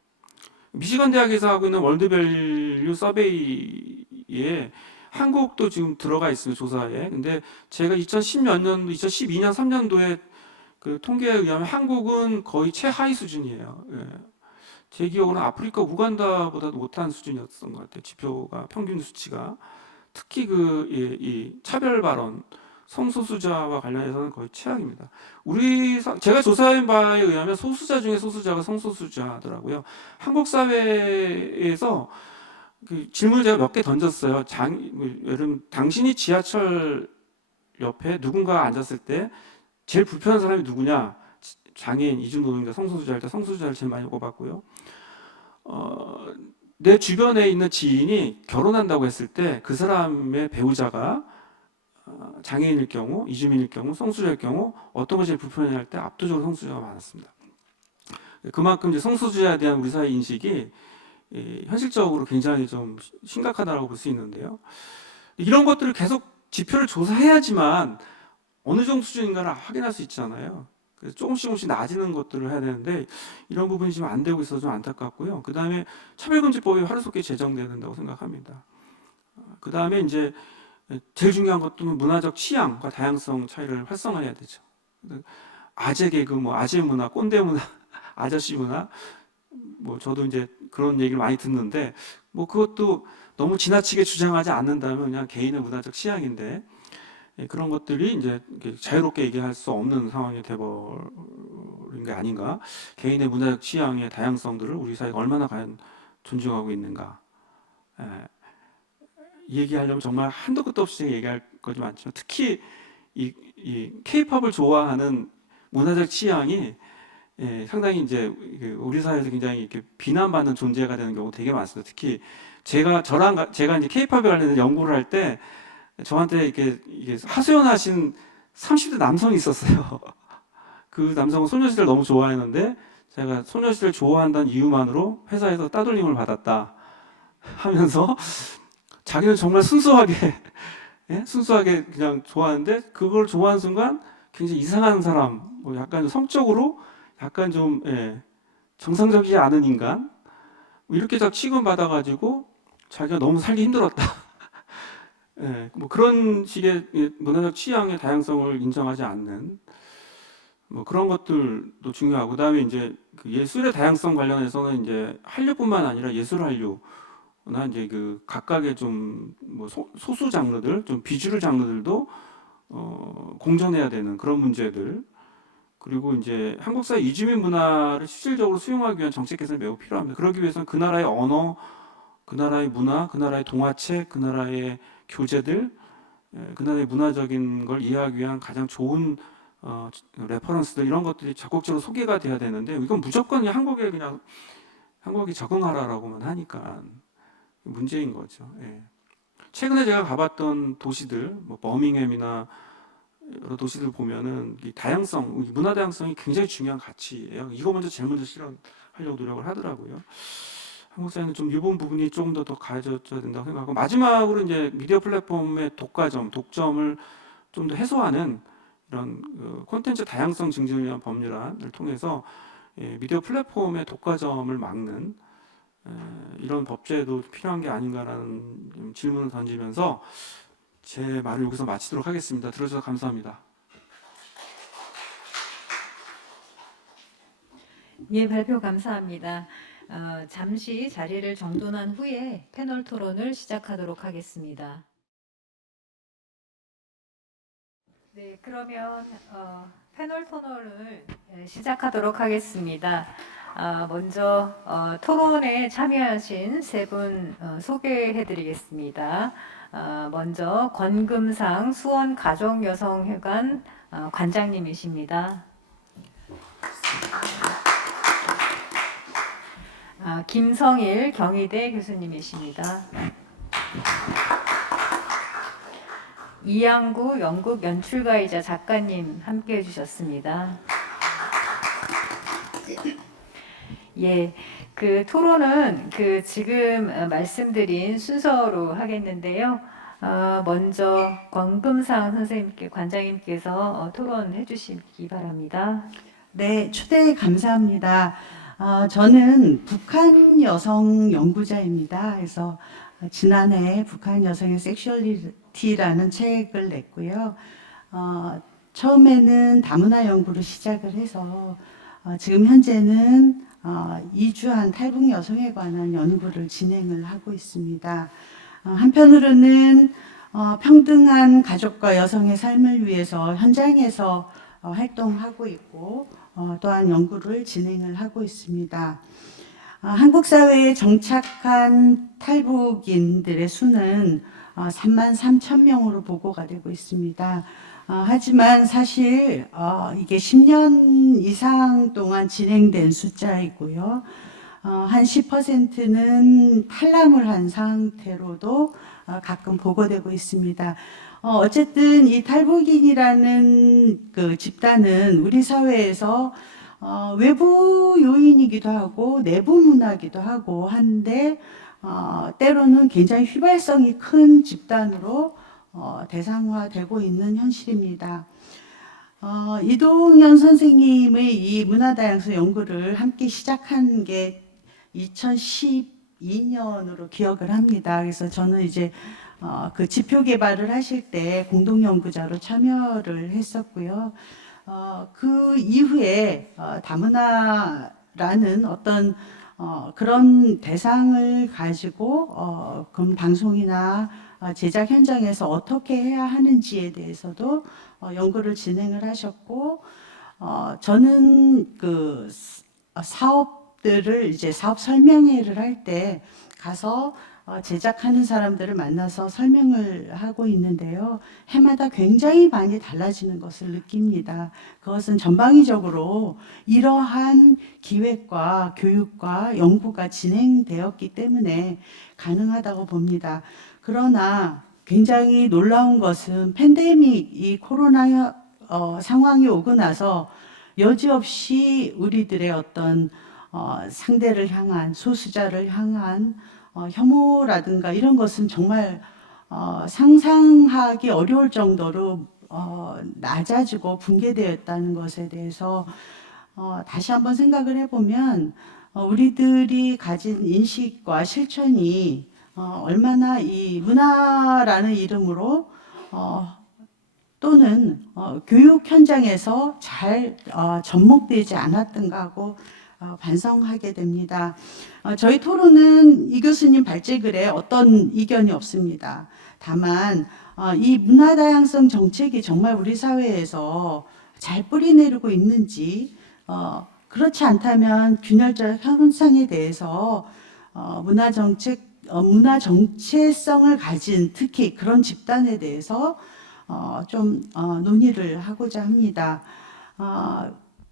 미시건 대학에서 하고 있는 월드밸류 서베이에 한국도 지금 들어가 있습니다, 조사에. 근데 제가 2012년, 3년도에 그 통계에 의하면 한국은 거의 최하위 수준이에요. 예. 제 기억으로는 아프리카 우간다보다도 못한 수준이었던 것 같아요. 지표가, 평균 수치가. 특히 이 차별 발언, 성소수자와 관련해서는 거의 최악입니다. 제가 조사한 바에 의하면 소수자 중에 소수자가 성소수자더라고요. 한국 사회에서 그 질문을 제가 몇 개 던졌어요. 여러분, 당신이 지하철 옆에 누군가가 앉았을 때 제일 불편한 사람이 누구냐? 장애인, 이주노동자, 성소수자일 때 성소수자를 제일 많이 꼽았고요. 내 주변에 있는 지인이 결혼한다고 했을 때 그 사람의 배우자가 장애인일 경우, 이주민일 경우, 성소수자일 경우 어떤 것이 제일 불편해할 때 압도적으로 성소수자가 많았습니다. 그만큼 이제 성소수자에 대한 우리 사회 인식이 현실적으로 굉장히 좀 심각하다고 볼 수 있는데요. 이런 것들을 계속 지표를 조사해야지만 어느 정도 수준인가를 확인할 수 있잖아요. 그래서 조금씩 나아지는 것들을 해야 되는데 이런 부분이 지금 안 되고 있어서 좀 안타깝고요. 그 다음에 차별금지법이 하루속히 제정돼야 된다고 생각합니다. 그 다음에 이제 제일 중요한 것도 문화적 취향과 다양성 차이를 활성화해야 되죠. 아재 개그, 뭐 아재 문화, 꼰대 문화, 아저씨 문화, 뭐 저도 이제 그런 얘기를 많이 듣는데 뭐 그것도 너무 지나치게 주장하지 않는다면 그냥 개인의 문화적 취향인데 그런 것들이 이제 자유롭게 얘기할 수 없는 상황이 돼버린 게 아닌가. 개인의 문화적 취향의 다양성들을 우리 사회가 얼마나 과연 존중하고 있는가. 이 얘기하려면 정말 한도 끝도 없이 얘기할 것이 많지만 특히 이 K-팝을 좋아하는 문화적 취향이 상당히 이제 우리 사회에서 굉장히 이렇게 비난받는 존재가 되는 경우가 되게 많습니다. 특히 제가 이제 K-팝에 관련된 연구를 할 때 저한테 이게 하소연하신 30대 남성이 있었어요. 그 남성은 소녀시대를 너무 좋아했는데 제가 소녀시대를 좋아한다는 이유만으로 회사에서 따돌림을 받았다 하면서 자기는 정말 순수하게 순수하게 그냥 좋아하는데 그걸 좋아하는 순간 굉장히 이상한 사람, 뭐 약간 성적으로 약간 좀 정상적이지 않은 인간 뭐 이렇게 딱 취급받아가지고 자기가 너무 살기 힘들었다. 뭐 그런 식의 문화적 취향의 다양성을 인정하지 않는 뭐 그런 것들도 중요하고 그다음에 이제 그 예술의 다양성 관련해서는 이제 한류뿐만 아니라 예술 한류나 이제 그 각각의 좀 뭐 소수 장르들, 좀 비주류 장르들도 공존해야 되는 그런 문제들. 그리고 이제 한국 사회 이주민 문화를 실질적으로 수용하기 위한 정책 개선이 매우 필요합니다. 그러기 위해서는 그 나라의 언어, 그 나라의 문화, 그 나라의 동화책, 그 나라의 교재들, 그 나라의 문화적인 걸 이해하기 위한 가장 좋은 레퍼런스들 이런 것들이 적극적으로 소개가 돼야 되는데 이건 무조건 그냥 한국이 적응하라라고만 하니까 문제인 거죠. 최근에 제가 가봤던 도시들, 뭐 버밍햄이나 여러 도시들 보면은 이 다양성, 문화 다양성이 굉장히 중요한 가치예요. 이거 제일 먼저 실현하려고 노력을 하더라고요. 한국 사회는 좀 이 부분이 조금 더 가해져야 된다고 생각하고 마지막으로 이제 미디어 플랫폼의 독점을 좀 더 해소하는 이런 콘텐츠 다양성 증진을 위한 법률안을 통해서 미디어 플랫폼의 독과점을 막는 이런 법제도 필요한 게 아닌가라는 질문을 던지면서 제 말을 여기서 마치도록 하겠습니다. 들어주셔서 감사합니다. 예, 발표 감사합니다. 잠시 자리를 정돈한 후에 패널 토론을 시작하도록 하겠습니다. 네, 그러면 패널 토론을 시작하도록 하겠습니다. 먼저 토론에 참여하신 세 분 소개해드리겠습니다. 먼저 권금상 수원가족여성회관 관장님이십니다. 김성일 경희대 교수님이십니다. 이양구 연극 연출가이자 작가님 함께 해주셨습니다. 예, 그 토론은 지금 말씀드린 순서로 하겠는데요. 먼저 권금상 관장님께서 토론해 주시기 바랍니다. 네, 초대 감사합니다. 저는 북한 여성 연구자입니다. 그래서 지난해 북한 여성의 섹슈얼리티라는 책을 냈고요. 처음에는 다문화 연구로 시작을 해서 지금 현재는 이주한 탈북 여성에 관한 연구를 진행을 하고 있습니다. 한편으로는 평등한 가족과 여성의 삶을 위해서 현장에서 활동하고 있고 또한 연구를 진행을 하고 있습니다. 한국 사회에 정착한 탈북인들의 수는 3만 3천 명으로 보고가 되고 있습니다. 하지만 사실 이게 10년 이상 동안 진행된 숫자이고요. 한 10%는 탈남을 한 상태로도 가끔 보고되고 있습니다. 어쨌든 이 탈북인이라는 그 집단은 우리 사회에서 외부 요인이기도 하고 내부 문화기도 하고 한데 때로는 굉장히 휘발성이 큰 집단으로 대상화되고 있는 현실입니다. 이동현 선생님의 이 문화다양성 연구를 함께 시작한 게 2012년으로 기억을 합니다. 그래서 저는 이제 그 지표 개발을 하실 때 공동연구자로 참여를 했었고요. 그 이후에 다문화라는 어떤 그런 대상을 가지고 그럼 방송이나 제작 현장에서 어떻게 해야 하는지에 대해서도 연구를 진행을 하셨고 저는 그 사업들을 이제 사업 설명회를 할 때 가서 제작하는 사람들을 만나서 설명을 하고 있는데요. 해마다 굉장히 많이 달라지는 것을 느낍니다. 그것은 전방위적으로 이러한 기획과 교육과 연구가 진행되었기 때문에 가능하다고 봅니다. 그러나 굉장히 놀라운 것은 팬데믹, 이 코로나 상황이 오고 나서 여지없이 우리들의 어떤 상대를 향한, 소수자를 향한 혐오라든가 이런 것은 정말 상상하기 어려울 정도로 낮아지고 붕괴되었다는 것에 대해서 다시 한번 생각을 해보면 우리들이 가진 인식과 실천이 얼마나 이 문화라는 이름으로 또는 교육 현장에서 잘 접목되지 않았던가 하고 반성하게 됩니다. 저희 토론은 이 교수님 발제글에 어떤 이견이 없습니다. 다만 이 문화다양성 정책이 정말 우리 사회에서 잘 뿌리내리고 있는지 그렇지 않다면 균열적 현상에 대해서 문화 정체성을 가진 특히 그런 집단에 대해서 좀 논의를 하고자 합니다.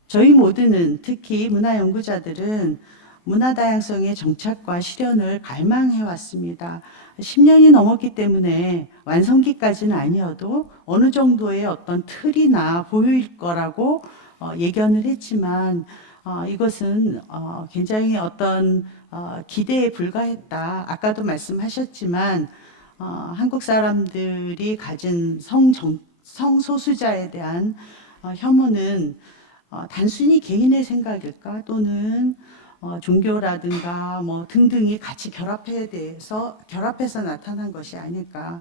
저희 모두는 특히 문화 연구자들은 문화 다양성의 정착과 실현을 갈망해 왔습니다. 10년이 넘었기 때문에 완성기까지는 아니어도 어느 정도의 어떤 틀이나 보일 거라고 예견을 했지만 이것은 굉장히 어떤 기대에 불과했다. 아까도 말씀하셨지만 한국 사람들이 가진 성소수자에 대한 혐오는 단순히 개인의 생각일까 또는 종교라든가 뭐 등등이 같이 결합해서 나타난 것이 아닐까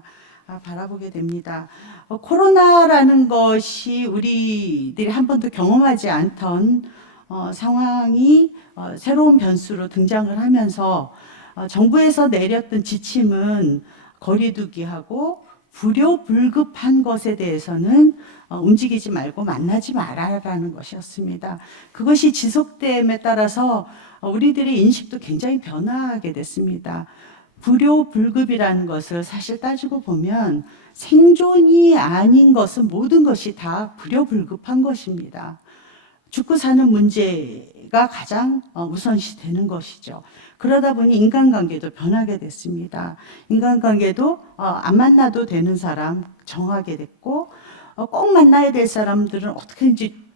바라보게 됩니다. 코로나라는 것이 우리들이 한 번도 경험하지 않던 상황이 새로운 변수로 등장을 하면서 정부에서 내렸던 지침은 거리두기하고 불효불급한 것에 대해서는 움직이지 말고 만나지 말아라는 것이었습니다. 그것이 지속됨에 따라서 우리들의 인식도 굉장히 변화하게 됐습니다. 불효불급이라는 것을 사실 따지고 보면 생존이 아닌 것은 모든 것이 다 불효불급한 것입니다. 죽고 사는 문제가 가장 우선시 되는 것이죠. 그러다 보니 인간관계도 변하게 됐습니다. 인간관계도 안 만나도 되는 사람 정하게 됐고 꼭 만나야 될 사람들은 어떻게든지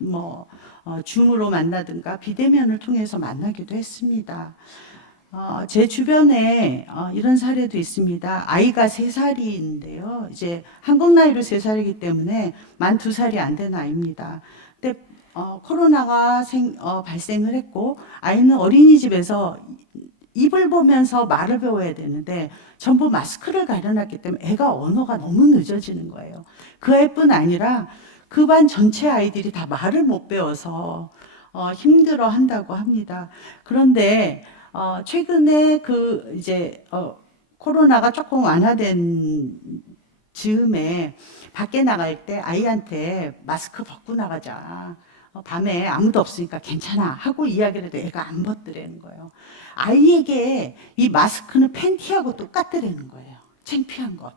줌으로 만나든가 비대면을 통해서 만나기도 했습니다. 제 주변에 이런 사례도 있습니다. 아이가 3살인데요. 이제 한국 나이로 3살이기 때문에 만 2살이 안 된 아이입니다. 근데 코로나가 발생을 했고 아이는 어린이집에서 입을 보면서 말을 배워야 되는데 전부 마스크를 가려놨기 때문에 애가 언어가 너무 늦어지는 거예요. 그 애뿐 아니라 그 반 전체 아이들이 다 말을 못 배워서 힘들어 한다고 합니다. 그런데 최근에 이제 코로나가 조금 완화된 즈음에 밖에 나갈 때 아이한테 마스크 벗고 나가자. 밤에 아무도 없으니까 괜찮아 하고 이야기를 해도 애가 안 벗더라는 거예요. 아이에게 이 마스크는 팬티하고 똑같더라는 거예요. 창피한 것.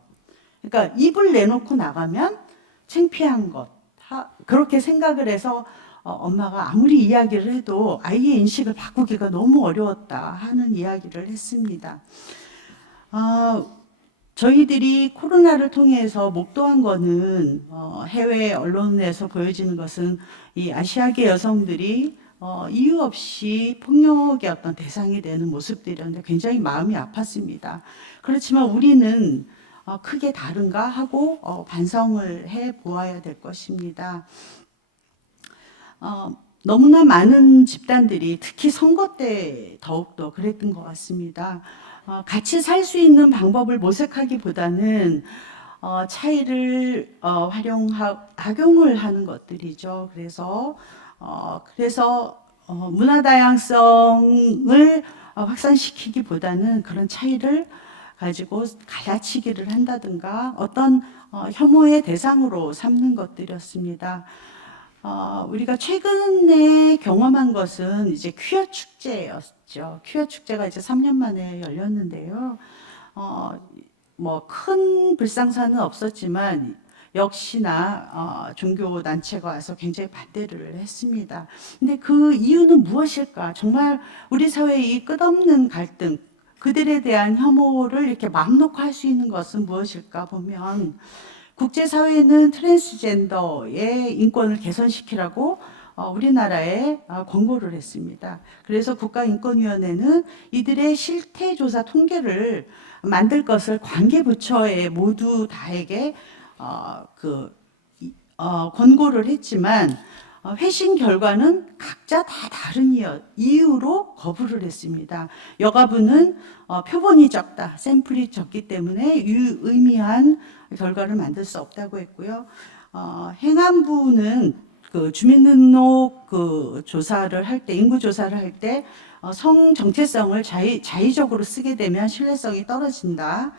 그러니까 입을 내놓고 나가면 창피한 것. 그렇게 생각을 해서 엄마가 아무리 이야기를 해도 아이의 인식을 바꾸기가 너무 어려웠다 하는 이야기를 했습니다. 저희들이 코로나를 통해서 목도한 거는 해외 언론에서 보여지는 것은 이 아시아계 여성들이 이유 없이 폭력의 어떤 대상이 되는 모습들이었는데 굉장히 마음이 아팠습니다. 그렇지만 우리는 크게 다른가 하고 반성을 해 보아야 될 것입니다. 너무나 많은 집단들이 특히 선거 때 더욱더 그랬던 것 같습니다. 같이 살 수 있는 방법을 모색하기보다는 차이를 악용을 하는 것들이죠. 그래서 문화 다양성을 확산시키기보다는 그런 차이를 가지고 갈라치기를 한다든가 어떤 혐오의 대상으로 삼는 것들이었습니다. 우리가 최근에 경험한 것은 이제 퀴어 축제였죠. 퀴어 축제가 이제 3년 만에 열렸는데요. 뭐 큰 불상사는 없었지만 역시나 종교 단체가 와서 굉장히 반대를 했습니다. 근데 그 이유는 무엇일까? 정말 우리 사회의 이 끝없는 갈등, 그들에 대한 혐오를 이렇게 맘 놓고 할 수 있는 것은 무엇일까 보면 국제사회는 트랜스젠더의 인권을 개선시키라고 우리나라에 권고를 했습니다. 그래서 국가인권위원회는 이들의 실태조사 통계를 만들 것을 관계부처에 모두 다에게 권고를 했지만 회신 결과는 각자 다 다른 이유로 거부를 했습니다. 여가부는 표본이 적다, 샘플이 적기 때문에 유의미한 결과를 만들 수 없다고 했고요. 행안부는 그 주민등록 조사를 할 때, 인구 조사를 할 때 성 정체성을 자의적으로 쓰게 되면 신뢰성이 떨어진다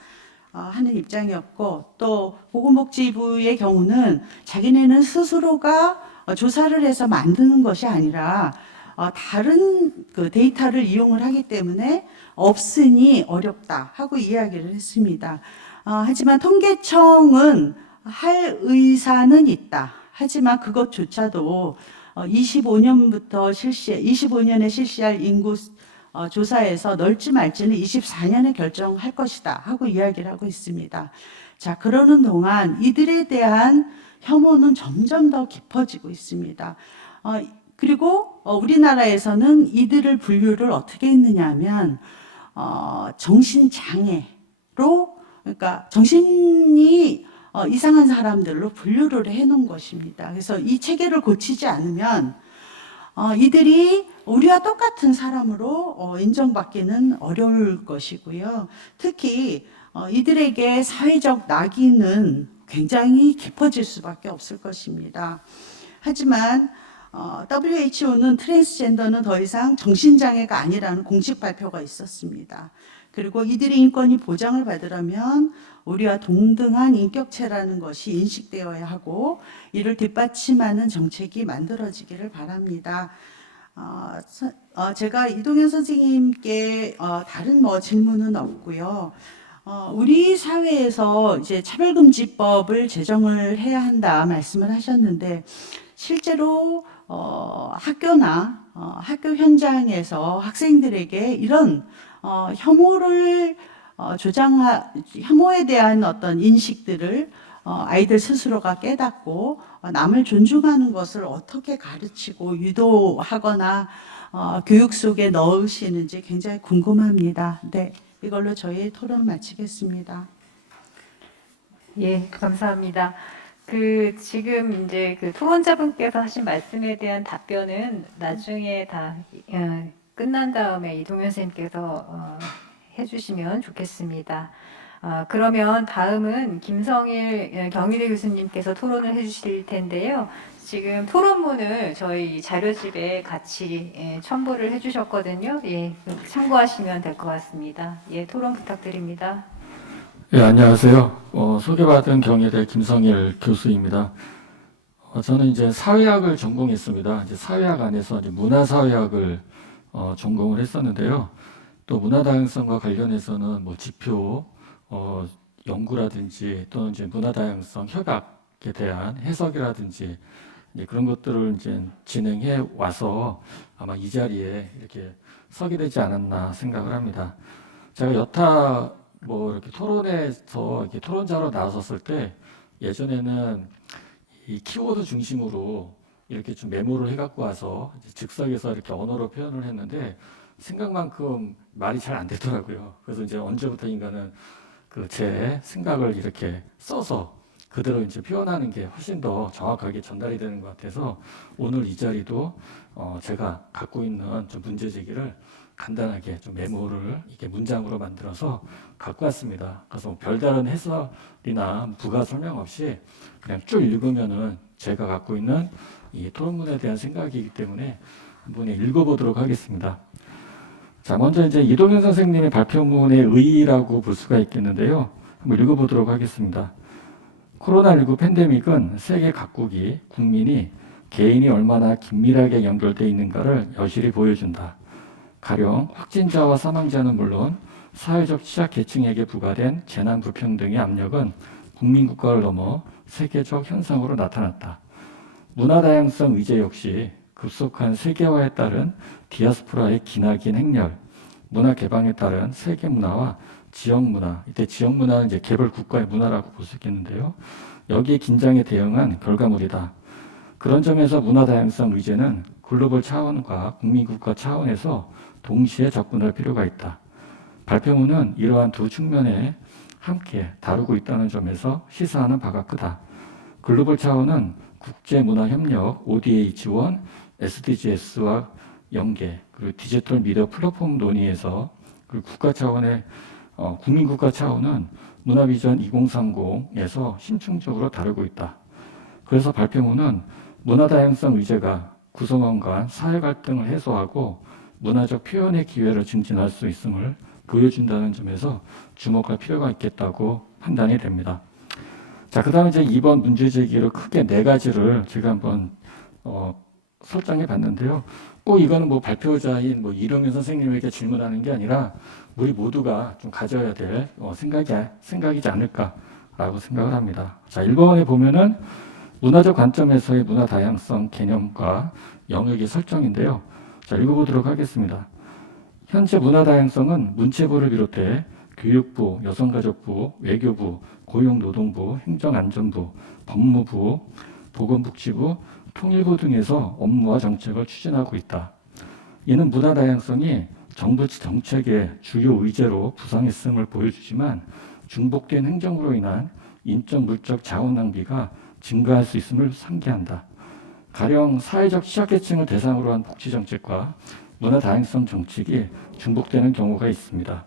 하는 입장이었고, 또 보건복지부의 경우는 자기네는 스스로가 조사를 해서 만드는 것이 아니라 다른 그 데이터를 이용을 하기 때문에 없으니 어렵다 하고 이야기를 했습니다. 하지만 통계청은 할 의사는 있다. 하지만 그것조차도 25년에 실시할 인구 조사에서 넣을지 말지는 24년에 결정할 것이다 하고 이야기를 하고 있습니다. 자, 그러는 동안 이들에 대한 혐오는 점점 더 깊어지고 있습니다. 그리고 우리나라에서는 이들을 분류를 어떻게 했느냐 하면 정신장애로, 그러니까 정신이 이상한 사람들로 분류를 해놓은 것입니다. 그래서 이 체계를 고치지 않으면 이들이 우리와 똑같은 사람으로 인정받기는 어려울 것이고요. 특히 이들에게 사회적 낙인은 굉장히 깊어질 수밖에 없을 것입니다. 하지만 WHO는 트랜스젠더는 더 이상 정신장애가 아니라는 공식 발표가 있었습니다. 그리고 이들의 인권이 보장을 받으려면 우리와 동등한 인격체라는 것이 인식되어야 하고 이를 뒷받침하는 정책이 만들어지기를 바랍니다. 제가 이동현 선생님께 다른 질문은 없고요. 우리 사회에서 이제 차별금지법을 제정을 해야 한다 말씀을 하셨는데 실제로 학교나 학교 현장에서 학생들에게 이런 혐오에 대한 어떤 인식들을 아이들 스스로가 깨닫고 남을 존중하는 것을 어떻게 가르치고 유도하거나 교육 속에 넣으시는지 굉장히 궁금합니다. 네, 이걸로 저희 토론 마치겠습니다. 예, 감사합니다. 지금 이제 토론자분께서 하신 말씀에 대한 답변은 나중에 다 끝난 다음에 이동현 선생님께서 해주시면 좋겠습니다. 그러면 다음은 김성일 경희대 교수님께서 토론을 해주실 텐데요. 지금 토론문을 저희 자료집에 같이 첨부를 해주셨거든요. 예, 참고하시면 될 것 같습니다. 예, 토론 부탁드립니다. 예, 안녕하세요. 소개받은 경희대 김성일 교수입니다. 저는 이제 사회학을 전공했습니다. 이제 사회학 안에서 이제 문화사회학을 전공을 했었는데요. 또 문화다양성과 관련해서는 뭐 지표 연구라든지 또는 이제 문화다양성 협약에 대한 해석이라든지 이제 그런 것들을 이제 진행해 와서 아마 이 자리에 이렇게 서게 되지 않았나 생각을 합니다. 제가 여타 뭐 이렇게 토론에서 이렇게 토론자로 나섰을 때 예전에는 이 키워드 중심으로 이렇게 좀 메모를 해갖고 와서 이제 즉석에서 이렇게 언어로 표현을 했는데 생각만큼 말이 잘 안 되더라고요. 그래서 이제 언제부터인가는 그 제 생각을 이렇게 써서 그대로 이제 표현하는 게 훨씬 더 정확하게 전달이 되는 것 같아서 오늘 이 자리도 제가 갖고 있는 좀 문제 제기를 간단하게 좀 메모를 이렇게 문장으로 만들어서 갖고 왔습니다. 그래서 별다른 해설이나 부가 설명 없이 그냥 쭉 읽으면은 제가 갖고 있는 이 토론문에 대한 생각이기 때문에 한번 읽어보도록 하겠습니다. 자, 먼저 이제 이동현 선생님의 발표문의 의의라고 볼 수가 있겠는데요. 한번 읽어보도록 하겠습니다. 코로나19 팬데믹은 세계 각국이 국민이 개인이 얼마나 긴밀하게 연결되어 있는가를 여실히 보여준다. 가령 확진자와 사망자는 물론 사회적 취약계층에게 부과된 재난 불평등의 압력은 국민국가를 넘어 세계적 현상으로 나타났다. 문화다양성 의제 역시 급속한 세계화에 따른 디아스포라의 기나긴 행렬, 문화 개방에 따른 세계 문화와 지역 문화, 이때 지역 문화는 이제 개별 국가의 문화라고 볼 수 있겠는데요. 여기에 긴장에 대응한 결과물이다. 그런 점에서 문화다양성 의제는 글로벌 차원과 국민국가 차원에서 동시에 접근할 필요가 있다. 발표문은 이러한 두 측면에 함께 다루고 있다는 점에서 시사하는 바가 크다. 글로벌 차원은 국제문화협력, ODA 지원, SDGs와 연계, 그리고 디지털 미디어 플랫폼 논의에서 그리고 국가 차원의 국민국가 차원은 문화비전 2030에서 심층적으로 다루고 있다. 그래서 발표문은 문화다양성 의제가 구성원 간 사회 갈등을 해소하고 문화적 표현의 기회를 증진할 수 있음을 보여준다는 점에서 주목할 필요가 있겠다고 판단이 됩니다. 자, 그 다음에 이제 이번 문제 제기를 크게 네 가지를 제가 한번 설정해 봤는데요. 꼭 이거는 뭐 발표자인 뭐 이동현 선생님에게 질문하는 게 아니라 우리 모두가 좀 가져야 될 생각이지 않을까라고 생각을 합니다. 자, 1번에 보면은 문화적 관점에서의 문화 다양성 개념과 영역의 설정인데요. 자, 읽어보도록 하겠습니다. 현재 문화 다양성은 문체부를 비롯해 교육부, 여성가족부, 외교부, 고용노동부, 행정안전부, 법무부, 보건복지부, 통일부 등에서 업무와 정책을 추진하고 있다. 이는 문화 다양성이 정부 정책의 주요 의제로 부상했음을 보여주지만 중복된 행정으로 인한 인적 물적 자원 낭비가 증가할 수 있음을 상기한다. 가령 사회적 취약계층을 대상으로 한 복지정책과 문화 다양성 정책이 중복되는 경우가 있습니다.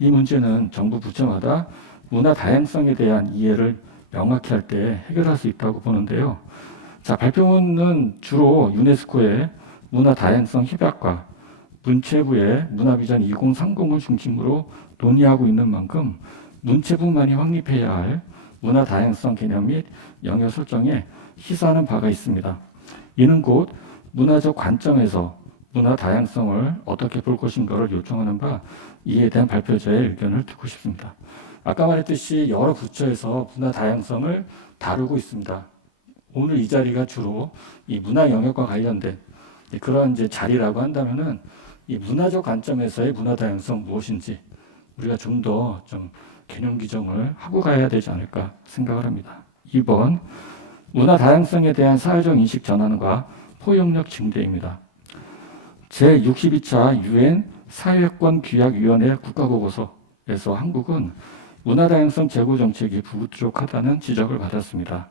이 문제는 정부 부처마다 문화 다양성에 대한 이해를 명확히 할 때 해결할 수 있다고 보는데요. 자, 발표문은 주로 유네스코의 문화 다양성 협약과 문체부의 문화비전 2030을 중심으로 논의하고 있는 만큼 문체부만이 확립해야 할 문화 다양성 개념 및 영역 설정에 시사하는 바가 있습니다. 이는 곧 문화적 관점에서 문화 다양성을 어떻게 볼 것인가를 요청하는 바, 이에 대한 발표자의 의견을 듣고 싶습니다. 아까 말했듯이 여러 부처에서 문화 다양성을 다루고 있습니다. 오늘 이 자리가 주로 이 문화 영역과 관련된 그런 이제 자리라고 한다면은 이 문화적 관점에서의 문화 다양성 무엇인지 우리가 좀 더 좀 개념 규정을 하고 가야 되지 않을까 생각을 합니다. 2번, 문화 다양성에 대한 사회적 인식 전환과 포용력 증대입니다. 제62차 UN 사회권 규약위원회 국가보고서에서 한국은 문화 다양성 제고 정책이 부족하다는 지적을 받았습니다.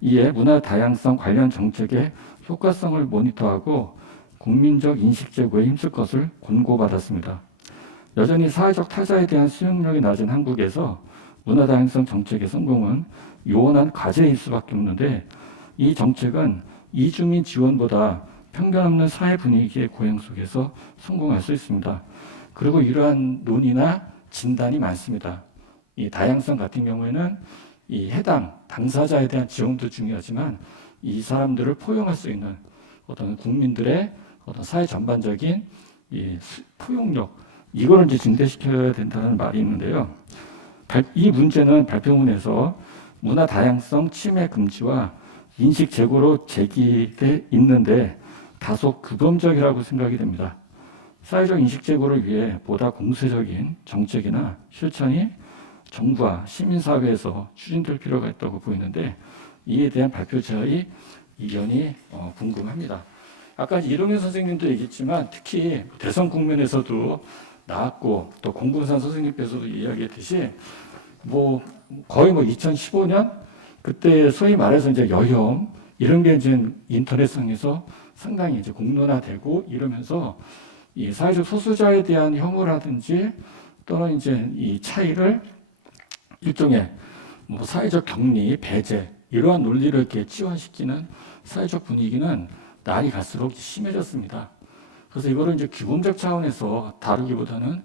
이에 문화 다양성 관련 정책의 효과성을 모니터하고 국민적 인식 제고에 힘쓸 것을 권고받았습니다. 여전히 사회적 타자에 대한 수용력이 낮은 한국에서 문화 다양성 정책의 성공은 요원한 과제일 수밖에 없는데 이 정책은 이주민 지원보다 편견 없는 사회 분위기의 고양 속에서 성공할 수 있습니다. 그리고 이러한 논의나 진단이 많습니다. 이 다양성 같은 경우에는 이 해당 당사자에 대한 지원도 중요하지만 이 사람들을 포용할 수 있는 어떤 국민들의 어떤 사회 전반적인 이 포용력 이거를 이제 증대시켜야 된다는 말이 있는데요. 이 문제는 발표문에서 문화 다양성 침해 금지와 인식 제고로 제기돼 있는데 다소 규범적이라고 생각이 됩니다. 사회적 인식 제고를 위해 보다 공세적인 정책이나 실천이 정부와 시민사회에서 추진될 필요가 있다고 보이는데 이에 대한 발표자의 의견이 궁금합니다. 아까 이동현 선생님도 얘기했지만 특히 대선 국면에서도 나왔고 또 공군산 선생님께서도 이야기했듯이 뭐 거의 뭐 2015년 그때 소위 말해서 이제 여혐 이런 게 이제 인터넷상에서 상당히 이제 공론화되고 이러면서 이 사회적 소수자에 대한 혐오라든지 또는 이제 이 차이를 일종의 뭐 사회적 격리, 배제 이러한 논리를 이렇게 치환시키는 사회적 분위기는 날이 갈수록 심해졌습니다. 그래서 이거를 이제 규범적 차원에서 다루기보다는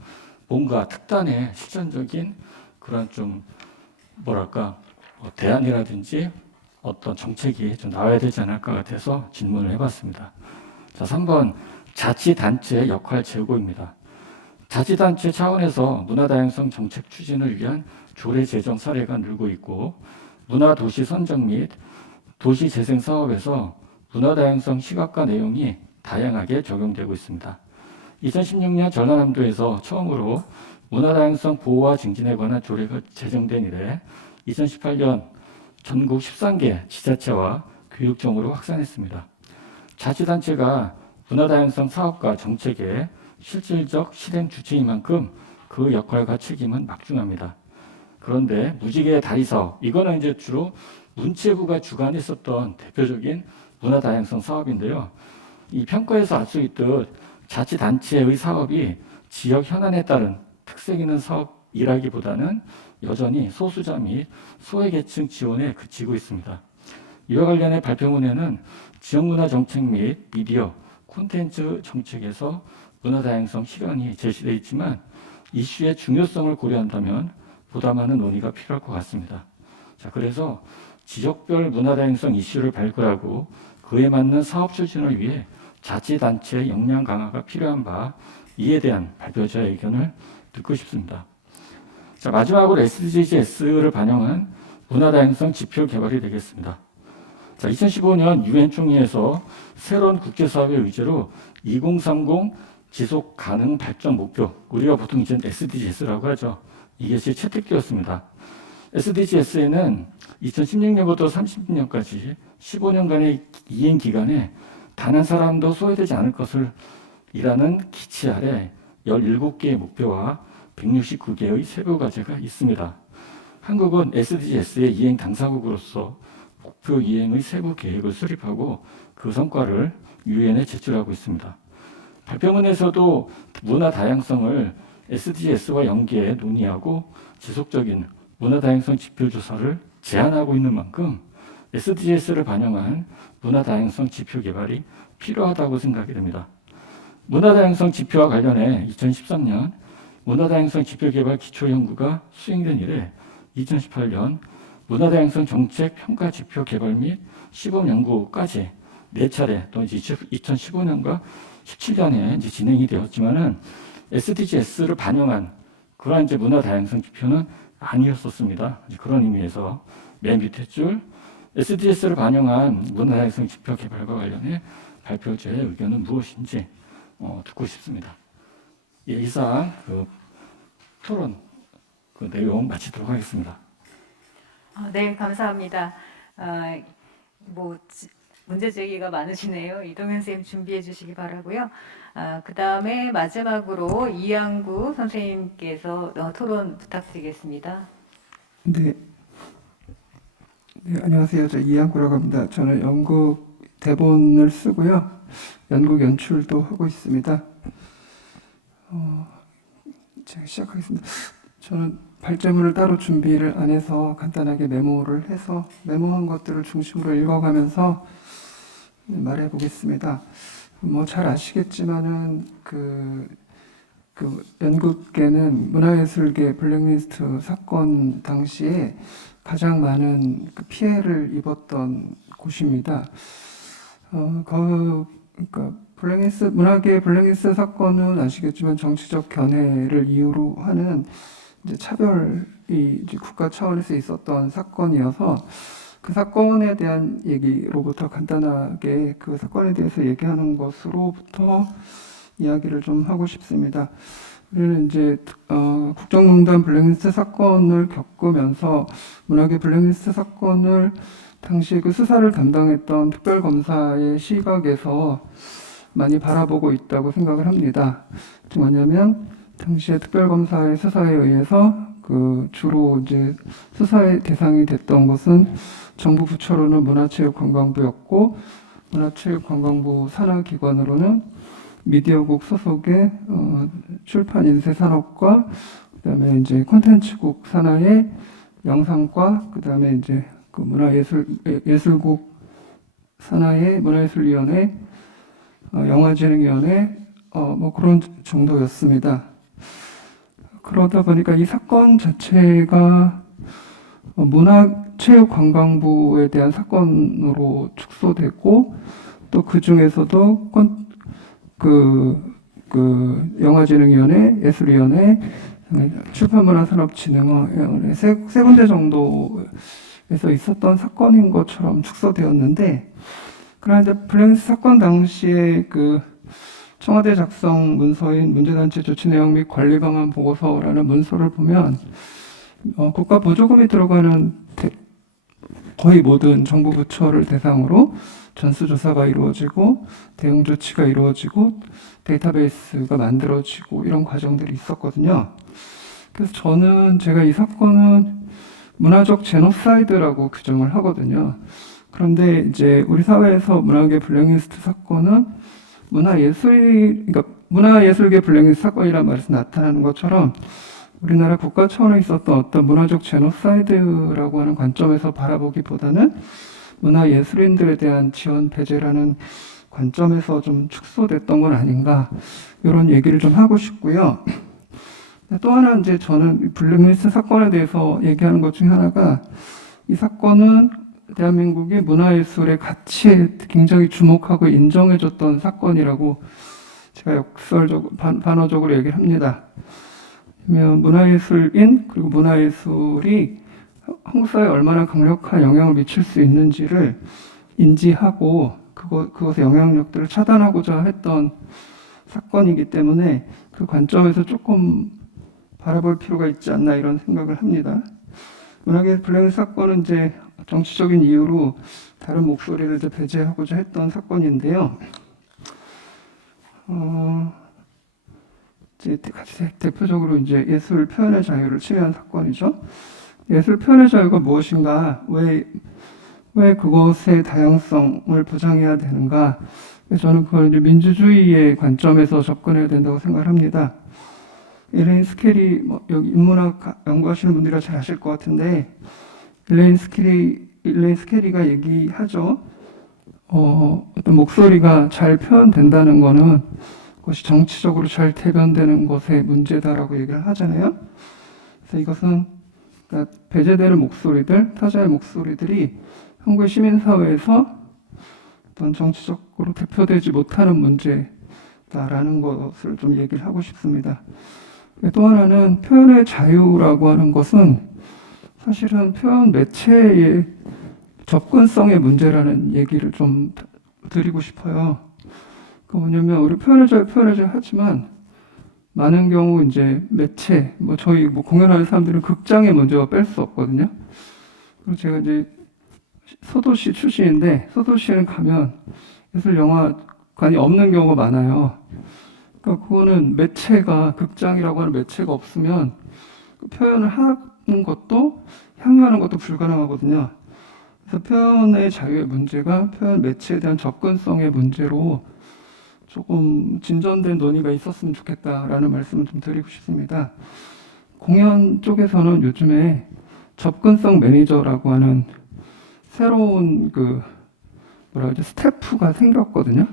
뭔가 특단의 실전적인 그런 좀 뭐랄까 대안이라든지 어떤 정책이 좀 나와야 되지 않을까 같아서 질문을 해봤습니다. 자, 3번 자치단체의 역할 제고입니다. 자치단체 차원에서 문화다양성 정책 추진을 위한 조례 제정 사례가 늘고 있고 문화도시 선정 및 도시재생 사업에서 문화다양성 시각과 내용이 다양하게 적용되고 있습니다. 2016년 전라남도에서 처음으로 문화다양성 보호와 증진에 관한 조례가 제정된 이래 2018년 전국 13개 지자체와 교육청으로 확산했습니다. 자치단체가 문화다양성 사업과 정책의 실질적 실행 주체인 만큼 그 역할과 책임은 막중합니다. 그런데 무지개 다리 사업, 이거는 이제 주로 문체부가 주관했었던 대표적인 문화다양성 사업인데요. 이 평가에서 알 수 있듯 자치단체의 사업이 지역 현안에 따른 특색 있는 사업이라기보다는 여전히 소수자 및 소외계층 지원에 그치고 있습니다. 이와 관련해 발표문에는 지역문화 정책 및 미디어, 콘텐츠 정책에서 문화다양성 실현이 제시되어 있지만 이슈의 중요성을 고려한다면 보다 많은 논의가 필요할 것 같습니다. 자, 그래서 지역별 문화다양성 이슈를 발굴하고 그에 맞는 사업 추진을 위해 자치단체의 역량 강화가 필요한 바 이에 대한 발표자의 의견을 듣고 싶습니다. 자, 마지막으로 SDGs를 반영한 문화다양성 지표 개발이 되겠습니다. 자, 2015년 유엔 총회에서 새로운 국제사회 의제로 2030 지속 가능 발전 목표, 우리가 보통 이제 SDGs라고 하죠. 이것이 채택되었습니다. SDGs에는 2016년부터 30년까지 15년간의 이행 기간에 단 한 사람도 소외되지 않을 것을 이라는 기치 아래 17개의 목표와 169개의 세부 과제가 있습니다. 한국은 SDGs의 이행 당사국으로서 목표 이행의 세부 계획을 수립하고 그 성과를 유엔에 제출하고 있습니다. 발표문에서도 문화 다양성을 SDGs와 연계해 논의하고 지속적인 문화 다양성 지표 조사를 제안하고 있는 만큼 SDGs를 반영한 문화 다양성 지표 개발이 필요하다고 생각이 됩니다. 문화 다양성 지표와 관련해 2013년 문화 다양성 지표 개발 기초 연구가 수행된 이래 2018년 문화 다양성 정책 평가 지표 개발 및 시범 연구까지 4차례 또 이제 2015년과 17년에 이제 진행이 되었지만은 SDGs를 반영한 그러한 이제 문화 다양성 지표는 아니었었습니다. 그런 의미에서 맨 밑에 줄 SDGs를 반영한 문화 다양성 지표 개발과 관련해 발표자의 의견은 무엇인지 듣고 싶습니다. 예, 이상 그 토론 그 내용 마치도록 하겠습니다. 네, 감사합니다. 문제 제기가 많으시네요. 이동현 선생님 준비해 주시기 바라고요. 그 다음에 마지막으로 이양구 선생님께서 토론 부탁드리겠습니다. 네. 네, 안녕하세요. 저 이양구라고 합니다. 저는 연극 대본을 쓰고요. 연극 연출도 하고 있습니다. 제가 시작하겠습니다. 저는 발제문을 따로 준비를 안 해서 간단하게 메모를 해서 메모한 것들을 중심으로 읽어가면서 말해 보겠습니다. 뭐 잘 아시겠지만은 그 그 연극계는 문화예술계 블랙리스트 사건 당시에 가장 많은 그 피해를 입었던 곳입니다. 그러니까 문화계 블랙리스트 사건은 아시겠지만 정치적 견해를 이유로 하는 이제 차별이 이제 국가 차원에서 있었던 사건이어서 그 사건에 대한 얘기로부터 간단하게 그 사건에 대해서 얘기하는 것으로부터 이야기를 좀 하고 싶습니다. 우리는 이제 국정농단 블랙리스트 사건을 겪으면서 문화계 블랙리스트 사건을 당시 그 수사를 담당했던 특별검사의 시각에서 많이 바라보고 있다고 생각을 합니다. 뭐냐면 당시에 특별검사의 수사에 의해서 그 주로 이제 수사의 대상이 됐던 것은 정부 부처로는 문화체육관광부였고 문화체육관광부 산하기관으로는 미디어국 소속의 출판인쇄산업과 그다음에 이제 콘텐츠국 산하의 영상과 그다음에 이제 그 예술국 산하의 문화예술위원회, 영화진흥위원회 뭐 그런 정도였습니다. 그러다 보니까 이 사건 자체가 문화체육관광부에 대한 사건으로 축소되고 또 그 중에서도 영화진흥위원회, 예술위원회, 출판문화산업진흥원회 세 군데 정도에서 있었던 사건인 것처럼 축소되었는데, 그러나 이제 블랙리스트 사건 당시에 그 청와대 작성 문서인 문제단체 조치 내용 및 관리 방안 보고서라는 문서를 보면 국가 보조금이 들어가는 거의 모든 정부 부처를 대상으로 전수조사가 이루어지고 대응 조치가 이루어지고 데이터베이스가 만들어지고 이런 과정들이 있었거든요. 그래서 제가 이 사건은 문화적 제노사이드라고 규정을 하거든요. 그런데 이제 우리 사회에서 문화계 블랙리스트 사건은 그러니까 문화예술계 블랙리스트 사건이라는 말에서 나타나는 것처럼 우리나라 국가 차원에 있었던 어떤 문화적 제노사이드라고 하는 관점에서 바라보기보다는 문화예술인들에 대한 지원 배제라는 관점에서 좀 축소됐던 건 아닌가, 이런 얘기를 좀 하고 싶고요. 또 하나 이제 저는 블랙리스트 사건에 대해서 얘기하는 것 중에 하나가, 이 사건은 대한민국이 문화예술의 가치에 굉장히 주목하고 인정해줬던 사건이라고 제가 역설적으로 반어적으로 얘기를 합니다. 문화예술인 그리고 문화예술이 한국 사회에 얼마나 강력한 영향을 미칠 수 있는지를 인지하고 그것의 영향력들을 차단하고자 했던 사건이기 때문에 그 관점에서 조금 바라볼 필요가 있지 않나, 이런 생각을 합니다. 문화계 블랙리스트 사건은 이제 정치적인 이유로 다른 목소리를 이제 배제하고자 했던 사건인데요. 이제 대표적으로 이제 예술 표현의 자유를 침해한 사건이죠. 예술 표현의 자유가 무엇인가, 왜 그것의 다양성을 보장해야 되는가, 저는 그걸 이제 민주주의의 관점에서 접근해야 된다고 생각을 합니다. 일레인 스켈리, 여기 인문학 연구하시는 분들이 잘 아실 것 같은데, 일레인 스켈리가 얘기하죠. 어떤 목소리가 잘 표현된다는 것은 그것이 정치적으로 잘 대변되는 것의 문제다라고 얘기를 하잖아요. 그래서 이것은 그러니까 배제되는 목소리들, 타자의 목소리들이 한국의 시민사회에서 어떤 정치적으로 대표되지 못하는 문제다라는 것을 좀 얘기를 하고 싶습니다. 또 하나는 표현의 자유라고 하는 것은 사실은 표현 매체의 접근성의 문제라는 얘기를 좀 드리고 싶어요. 그 뭐냐면 우리 표현의 자유 하지만 많은 경우 이제 매체, 저희 공연하는 사람들은 극장의 문제와 뺄 수 없거든요. 그리고 제가 이제 소도시 출신인데, 소도시에는 가면 예술 영화관이 없는 경우가 많아요. 그러니까 그거는 매체가, 극장이라고 하는 매체가 없으면 표현을 하는 것도, 향유하는 것도 불가능하거든요. 그래서 표현의 자유의 문제가 표현 매체에 대한 접근성의 문제로 조금 진전된 논의가 있었으면 좋겠다라는 말씀을 좀 드리고 싶습니다. 공연 쪽에서는 요즘에 접근성 매니저라고 하는 새로운 스태프가 생겼거든요.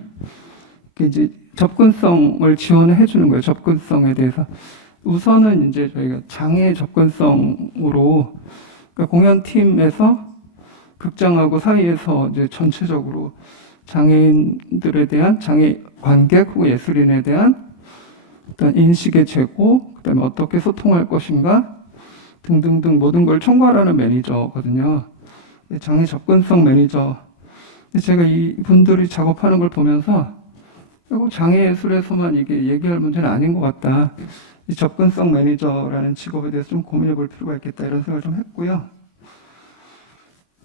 이게 이제 접근성을 지원해 주는 거예요. 접근성에 대해서. 우선은 이제 저희가 장애 접근성으로 그러니까 공연팀에서 극장하고 사이에서 이제 전체적으로 장애인들에 대한 장애 관객 혹은 예술인에 대한 어떤 인식의 제고, 그다음에 어떻게 소통할 것인가 등등등 모든 걸 총괄하는 매니저거든요. 장애 접근성 매니저. 제가 이 분들이 작업하는 걸 보면서 결국 장애 예술에서만 이게 얘기할 문제는 아닌 것 같다. 이 접근성 매니저라는 직업에 대해서 좀 고민해 볼 필요가 있겠다 이런 생각을 좀 했고요.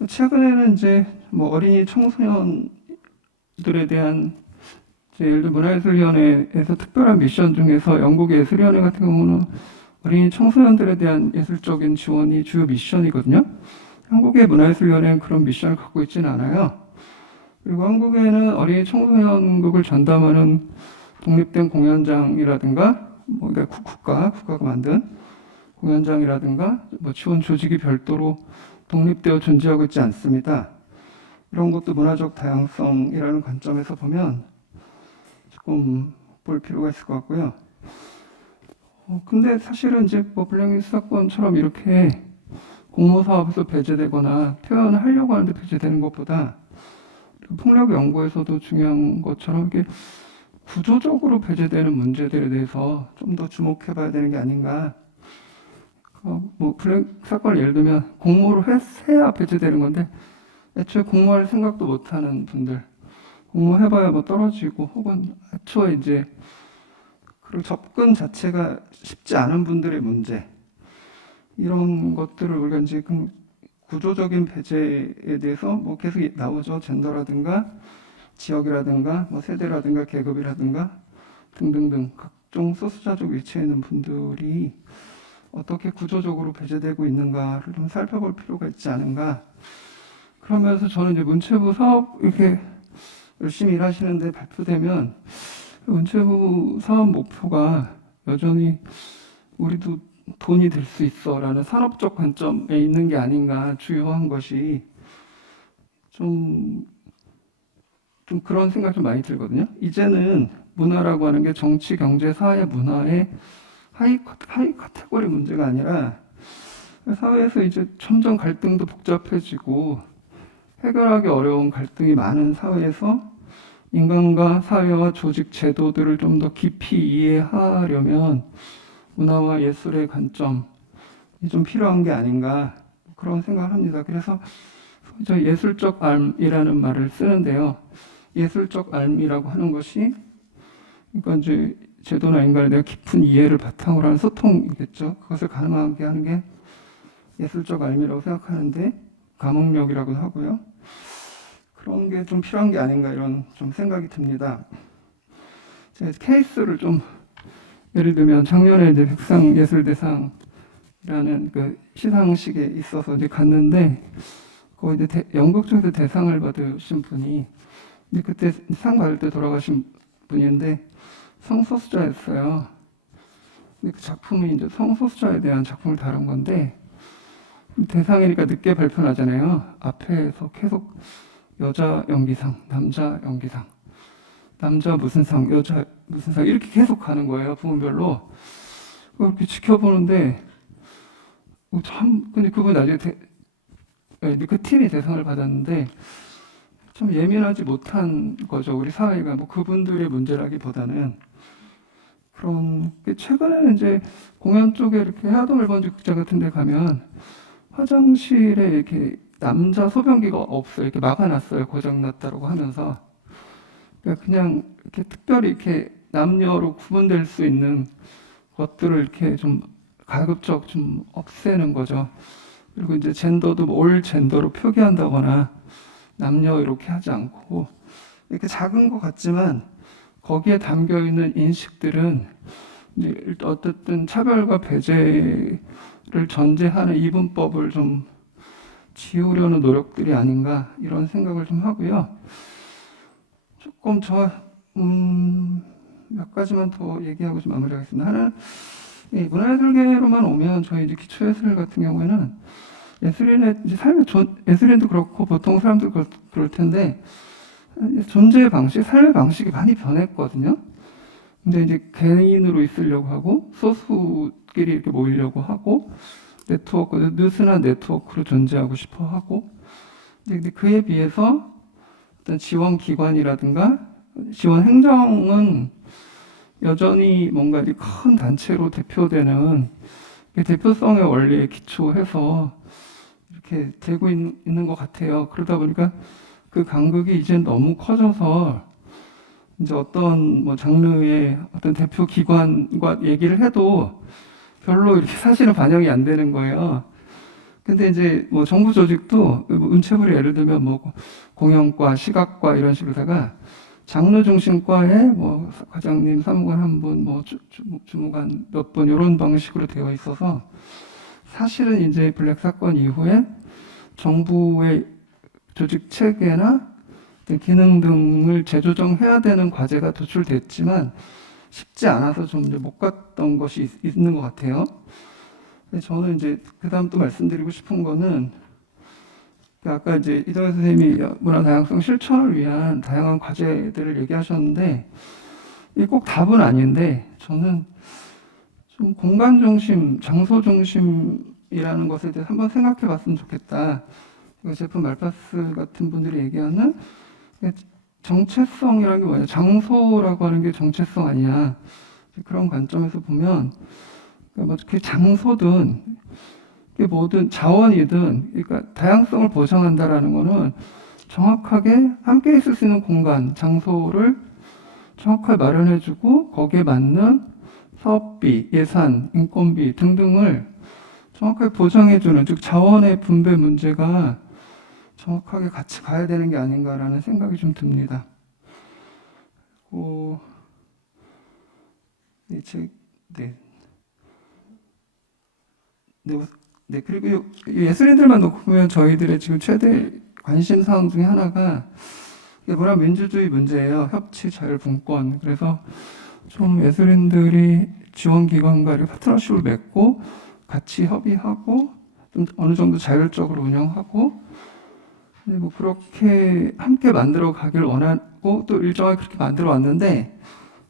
최근에는 이제 뭐 어린이 청소년들에 대한 이제 예를 들어 문화예술위원회에서 특별한 미션 중에서 영국의 예술위원회 같은 경우는 어린이 청소년들에 대한 예술적인 지원이 주요 미션이거든요. 한국의 문화예술위원회는 그런 미션을 갖고 있지는 않아요. 그리고 한국에는 어린이 청소년극을 전담하는 독립된 공연장이라든가 뭐 그러니까 국가가 만든 공연장이라든가 뭐 지원 조직이 별도로 독립되어 존재하고 있지 않습니다. 이런 것도 문화적 다양성이라는 관점에서 보면 조금 볼 필요가 있을 것 같고요. 근데 사실은 이제 뭐 블랙리스트 사건처럼 이렇게 공모 사업에서 배제되거나 표현을 하려고 하는데 배제되는 것보다 폭력 연구에서도 중요한 것처럼 이렇게 구조적으로 배제되는 문제들에 대해서 좀 더 주목해봐야 되는 게 아닌가. 뭐 블랙 사건을 예를 들면 공모를 해야 배제되는 건데 애초에 공모할 생각도 못하는 분들, 공모해봐야 뭐 떨어지고 혹은 애초에 이제 그리고 접근 자체가 쉽지 않은 분들의 문제 이런 것들을 우리가 이제 구조적인 배제에 대해서 뭐 계속 나오죠. 젠더라든가 지역이라든가 뭐 세대라든가 계급이라든가 등등등 각종 소수자적 위치에 있는 분들이 어떻게 구조적으로 배제되고 있는가를 좀 살펴볼 필요가 있지 않은가. 그러면서 저는 이제 문체부 사업 이렇게 열심히 일하시는데 발표되면 문체부 사업 목표가 여전히 우리도 돈이 될 수 있어라는 산업적 관점에 있는 게 아닌가. 주요한 것이 좀 그런 생각 좀 많이 들거든요. 이제는 문화라고 하는 게 정치, 경제, 사회, 문화의 하이 카테고리 문제가 아니라 사회에서 이제 점점 갈등도 복잡해지고 해결하기 어려운 갈등이 많은 사회에서 인간과 사회와 조직, 제도들을 좀 더 깊이 이해하려면 문화와 예술의 관점이 좀 필요한 게 아닌가 그런 생각을 합니다. 그래서 저 예술적 알이라는 말을 쓰는데요. 예술적 알이라고 하는 것이 그러니까 이제 제도나 인간에 대한 깊은 이해를 바탕으로 하는 소통이겠죠. 그것을 가능하게 하는 게 예술적 알미라고 생각하는데 감흥력이라고도 하고요. 그런 게 좀 필요한 게 아닌가 이런 좀 생각이 듭니다. 제가 케이스를 좀 예를 들면 작년에 이제 백상예술대상이라는 그 시상식에 있어서 이제 갔는데 거기 이제 영국 쪽에서 대상을 받으신 분이 근데 그때 상 받을 때 돌아가신 분인데 성소수자였어요. 근데 그 작품이 이제 성소수자에 대한 작품을 다룬 건데 대상이니까 늦게 발표나잖아요. 앞에서 계속 여자 연기상, 남자 연기상, 남자 무슨 상, 여자 무슨 상 이렇게 계속 가는 거예요. 부문별로. 그렇게 지켜보는데 참 근데 그분 나중에 그 팀이 대상을 받았는데 참 예민하지 못한 거죠. 우리 사회가 뭐 그분들의 문제라기보다는 그런 게 최근에는 이제 공연 쪽에 이렇게 하동 일본주 극장 같은 데 가면 화장실에 이렇게 남자 소변기가 없어요. 이렇게 막아놨어요. 고장났다고 하면서. 그러니까 그냥 이렇게 특별히 이렇게 남녀로 구분될 수 있는 것들을 이렇게 좀 가급적 좀 없애는 거죠. 그리고 이제 젠더도 올 젠더로 표기한다거나 남녀 이렇게 하지 않고 이렇게 작은 것 같지만 거기에 담겨 있는 인식들은 이제 어쨌든 차별과 배제를 전제하는 이분법을 좀 지우려는 노력들이 아닌가 이런 생각을 좀 하고요. 조금 몇 가지만 더 얘기하고 좀 마무리하겠습니다. 하나는 문화예술계로만 오면 저희 이제 기초예술 같은 경우에는 예술인의 이제 예술인도 그렇고 보통 사람들 그럴 텐데 존재의 방식, 삶의 방식이 많이 변했거든요. 근데 이제 개인으로 있으려고 하고 소수끼리 이렇게 모이려고 하고 네트워크, 느슨한 네트워크로 존재하고 싶어 하고 근데 그에 비해서 어떤 지원 기관이라든가 지원 행정은 여전히 뭔가 이제 큰 단체로 대표되는 대표성의 원리에 기초해서 이렇게 되고 있는 것 같아요. 그러다 보니까 그 간극이 이제 너무 커져서 이제 어떤 뭐 장르의 어떤 대표 기관과 얘기를 해도 별로 이렇게 사실은 반영이 안 되는 거예요. 근데 이제 뭐 정부 조직도 뭐 문체부를 예를 들면 뭐 공연과, 시각과 이런 식으로다가 장르 중심과에 뭐 과장님, 사무관 한 분, 뭐 주무관 몇 분 이런 방식으로 되어 있어서 사실은 이제 블랙 사건 이후에 정부의 조직 체계나 기능 등을 재조정해야 되는 과제가 도출됐지만 쉽지 않아서 좀 이제 못 갔던 것이 있는 것 같아요. 저는 이제 그다음 또 말씀드리고 싶은 거는 아까 이제 이동현 선생님이 문화 다양성 실천을 위한 다양한 과제들을 얘기하셨는데 이게 꼭 답은 아닌데 저는 좀 공간 중심, 장소 중심이라는 것에 대해서 한번 생각해 봤으면 좋겠다. 제품 말파스 같은 분들이 얘기하는 정체성이라는 게 뭐냐? 장소라고 하는 게 정체성 아니야. 그런 관점에서 보면 뭐 그 장소든 뭐든 자원이든 그러니까 다양성을 보장한다라는 거는 정확하게 함께 있을 수 있는 공간, 장소를 정확하게 마련해주고 거기에 맞는 사업비, 예산, 인건비 등등을 정확하게 보장해주는 즉 자원의 분배 문제가 정확하게 같이 가야 되는 게 아닌가라는 생각이 좀 듭니다. 네, 그리고 예술인들만 놓고 보면 저희들의 지금 최대 관심 사항 중에 하나가 문화 민주주의 문제예요. 협치, 자율, 분권. 그래서 좀 예술인들이 지원기관과 이렇게 파트너십을 맺고 같이 협의하고 좀 어느 정도 자율적으로 운영하고 뭐 그렇게 함께 만들어 가길 원하고 또 일정하게 그렇게 만들어 왔는데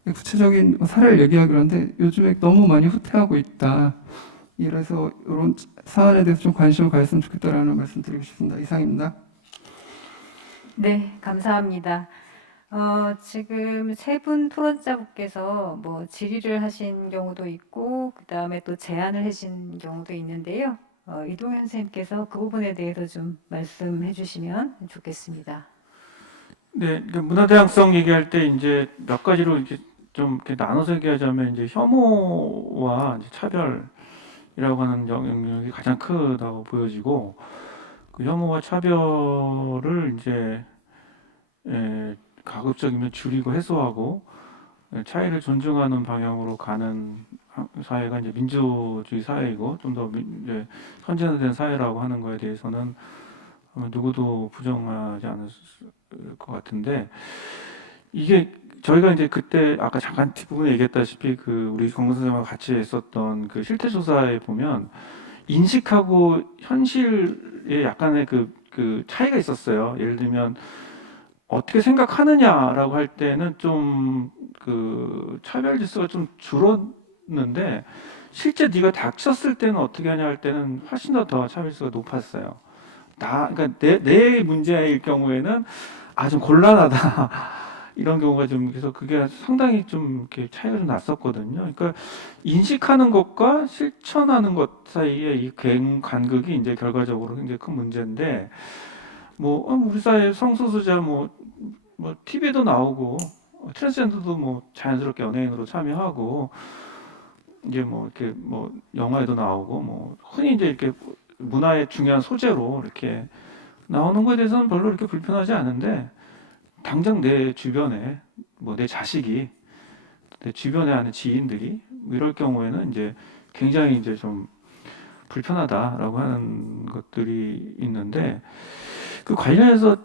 구체적인 사례를 얘기하기로 하는데 요즘에 너무 많이 후퇴하고 있다. 이래서 이런 사안에 대해서 좀 관심을 가졌으면 좋겠다라는 말씀 드리고 싶습니다. 이상입니다. 네, 감사합니다. 지금 세 분 토론자분께서 뭐 질의를 하신 경우도 있고, 그 다음에 또 제안을 하신 경우도 있는데요. 이동현 선생님께서 그 부분에 대해서 좀 말씀해 주시면 좋겠습니다. 네, 문화 다양성 얘기할 때 이제 몇 가지로 이렇게 좀 이렇게 나눠서 얘기하자면 이제 혐오와 이제 차별이라고 하는 영역이 가장 크다고 보여지고 그 혐오와 차별을 이제 가급적이면 줄이고 해소하고 차이를 존중하는 방향으로 가는 사회가 이제 민주주의 사회이고 좀 더 이제 선진화된 사회라고 하는 거에 대해서는 누구도 부정하지 않을 것 같은데 이게 저희가 이제 그때 아까 잠깐 뒷부분에 얘기했다시피 그 우리 권근 선생님과 같이 했었던 그 실태 조사에 보면 인식하고 현실에 약간의 그 차이가 있었어요. 예를 들면 어떻게 생각하느냐라고 할 때는 좀 그 차별 지수가 좀 줄었는데 실제 네가 닥쳤을 때는 어떻게 하냐 할 때는 훨씬 더 차별 지수가 높았어요. 그러니까 내 문제일 경우에는 좀 곤란하다 이런 경우가 좀 그래서 그게 상당히 좀 이렇게 차이가 좀 났었거든요. 그러니까 인식하는 것과 실천하는 것 사이에 이 간극이 이제 결과적으로 굉장히 큰 문제인데 뭐 우리 사회 성소수자 뭐 TV에도 나오고 트랜스젠더도 뭐 자연스럽게 연예인으로 참여하고 이제 뭐 이렇게 뭐 영화에도 나오고 뭐 흔히 이제 이렇게 문화의 중요한 소재로 이렇게 나오는 거에 대해서는 별로 이렇게 불편하지 않은데 당장 내 주변에 뭐 내 자식이 내 주변에 아는 지인들이 뭐 이럴 경우에는 이제 굉장히 이제 좀 불편하다라고 하는 것들이 있는데 그 관련해서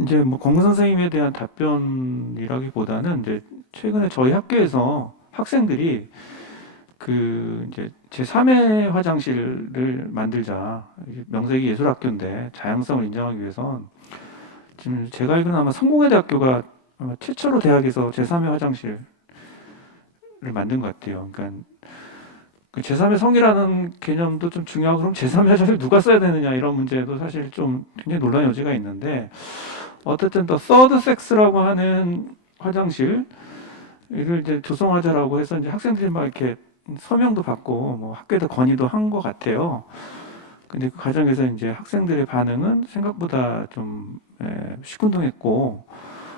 이제 뭐 권근 선생님에 대한 답변이라기보다는 이제 최근에 저희 학교에서 학생들이 그 이제 제3의 화장실을 만들자. 명색이 예술학교인데 다양성을 인정하기 위해선 지금 제가 알기로는 아마 성공회대학교가 아마 최초로 대학에서 제3의 화장실을 만든 것 같아요. 그러니까 그 제3의 성이라는 개념도 좀 중요하고 그럼 제3의 화장실 누가 써야 되느냐 이런 문제도 사실 좀 굉장히 논란 여지가 있는데 어쨌든 더 서드 섹스라고 하는 화장실 이를 이제 조성하자라고 해서 이제 학생들이 막 이렇게 서명도 받고 뭐 학교에다 건의도 한 것 같아요. 근데 그 과정에서 이제 학생들의 반응은 생각보다 좀 시큰둥했고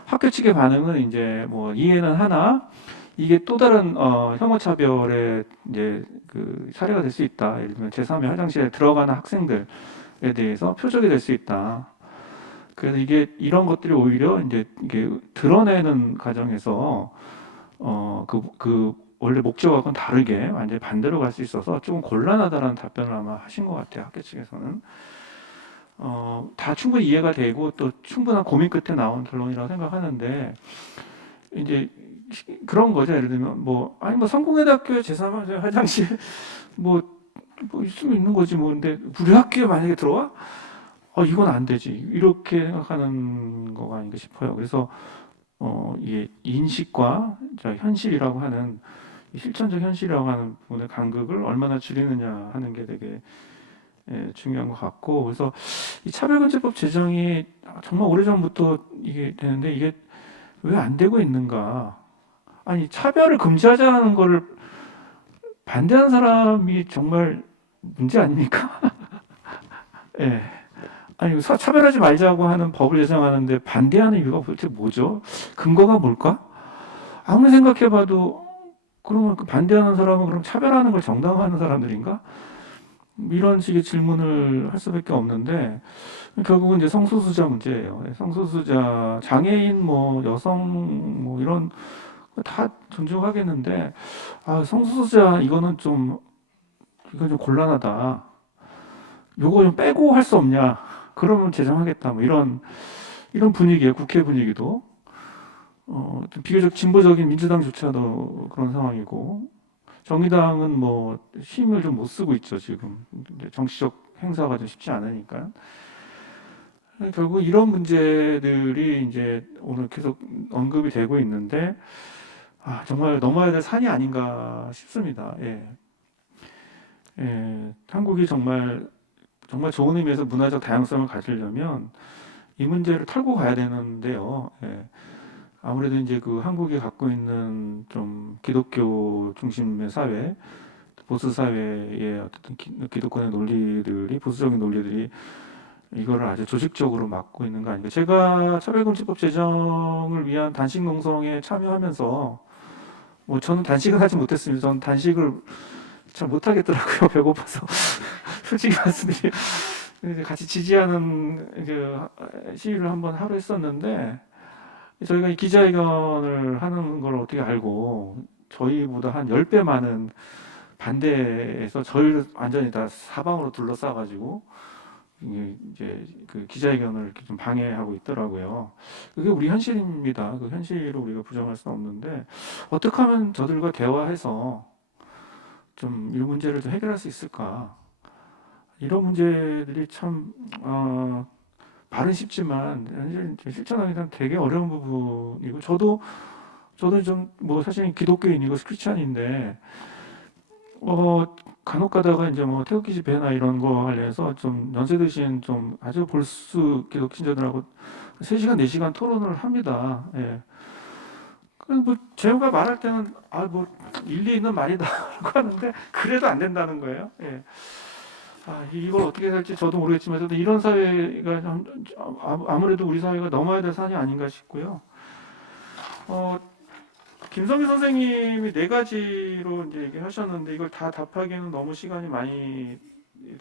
학교 측의 반응은 이제 뭐 이해는 하나 이게 또 다른 혐오차별의 이제 그 사례가 될 수 있다. 예를 들면 제3의 화장실에 들어가는 학생들에 대해서 표적이 될 수 있다. 그래서 이게 이런 것들이 오히려 이제 이게 드러내는 과정에서 그 원래 목적하고는 다르게 완전히 반대로 갈 수 있어서 조금 곤란하다라는 답변을 아마 하신 것 같아요. 학교 측에서는. 다 충분히 이해가 되고 또 충분한 고민 끝에 나온 결론이라고 생각하는데 이제 그런 거죠. 예를 들면 뭐 아니 뭐 성공회대학교 제3 화장실 뭐 있으면 있는 거지 뭐 근데 우리 학교에 만약에 들어와? 이건 안 되지. 이렇게 생각하는 거가 아닌가 싶어요. 그래서 이게 인식과 현실이라고 하는 실천적 현실이라고 하는 부분의 간극을 얼마나 줄이느냐 하는 게 되게 중요한 것 같고 그래서 이 차별금지법 제정이 정말 오래전부터 이게 되는데 이게 왜 안 되고 있는가? 아니 차별을 금지하자는 거를 반대하는 사람이 정말 문제 아닙니까? 예. 아니 차별하지 말자고 하는 법을 제정하는데 반대하는 이유가 도대체 뭐죠? 근거가 뭘까? 아무리 생각해봐도 그러면 그 반대하는 사람은 그럼 차별하는 걸 정당화하는 사람들인가? 이런 식의 질문을 할 수밖에 없는데 결국은 이제 성소수자 문제예요. 성소수자, 장애인, 뭐 여성, 뭐 이런 거 다 존중하겠는데 성소수자 이건 좀 곤란하다. 요거 좀 빼고 할 수 없냐? 그러면 제정하겠다. 뭐 이런 분위기예요. 국회 분위기도 좀 비교적 진보적인 민주당조차도 그런 상황이고. 정의당은 뭐 힘을 좀 못 쓰고 있죠 지금 정치적 행사가 좀 쉽지 않으니까 결국 이런 문제들이 이제 오늘 계속 언급이 되고 있는데 정말 넘어야 될 산이 아닌가 싶습니다. 한국이 정말 좋은 의미에서 문화적 다양성을 가지려면 이 문제를 털고 가야 되는데요. 아무래도 이제 그 한국이 갖고 있는 좀 기독교 중심의 사회, 보수 사회의 어떤 기독권의 논리들이 보수적인 논리들이 이거를 아주 조직적으로 막고 있는 거 아닌가. 제가 차별금지법 제정을 위한 단식 농성에 참여하면서 뭐 저는 단식은 하지 못했습니다. 저는 단식을 잘 못하겠더라고요. 배고파서 솔직히 말씀드리면 같이 지지하는 그 시위를 한번 하루 했었는데. 저희가 이 기자회견을 하는 걸 어떻게 알고 저희보다 한 10배 많은 반대에서 저희를 완전히 다 사방으로 둘러싸가지고 이제 그 기자회견을 이렇게 좀 방해하고 있더라고요. 그게 우리 현실입니다. 그 현실을 우리가 부정할 수는 없는데 어떻게 하면 저들과 대화해서 좀 이 문제를 좀 해결할 수 있을까? 이런 문제들이 참 말은 쉽지만 실천하기는 되게 어려운 부분이고 저도 좀 뭐 사실 기독교인이고 크리스찬인데 간혹 가다가 이제 뭐 태극기 집회나 이런 거 관련해서 좀 연세 드신 좀 아주 볼수 기독 신자들하고 3시간 4시간 토론을 합니다. 뭐 제가 말할 때는 뭐 일리 있는 말이다라고 하는데 그래도 안 된다는 거예요. 이걸 어떻게 할지 저도 모르겠지만 저도 이런 사회가 아무래도 우리 사회가 넘어야 될 산이 아닌가 싶고요. 김성규 선생님이 4가지로 이제 얘기하셨는데 이걸 다 답하기에는 너무 시간이 많이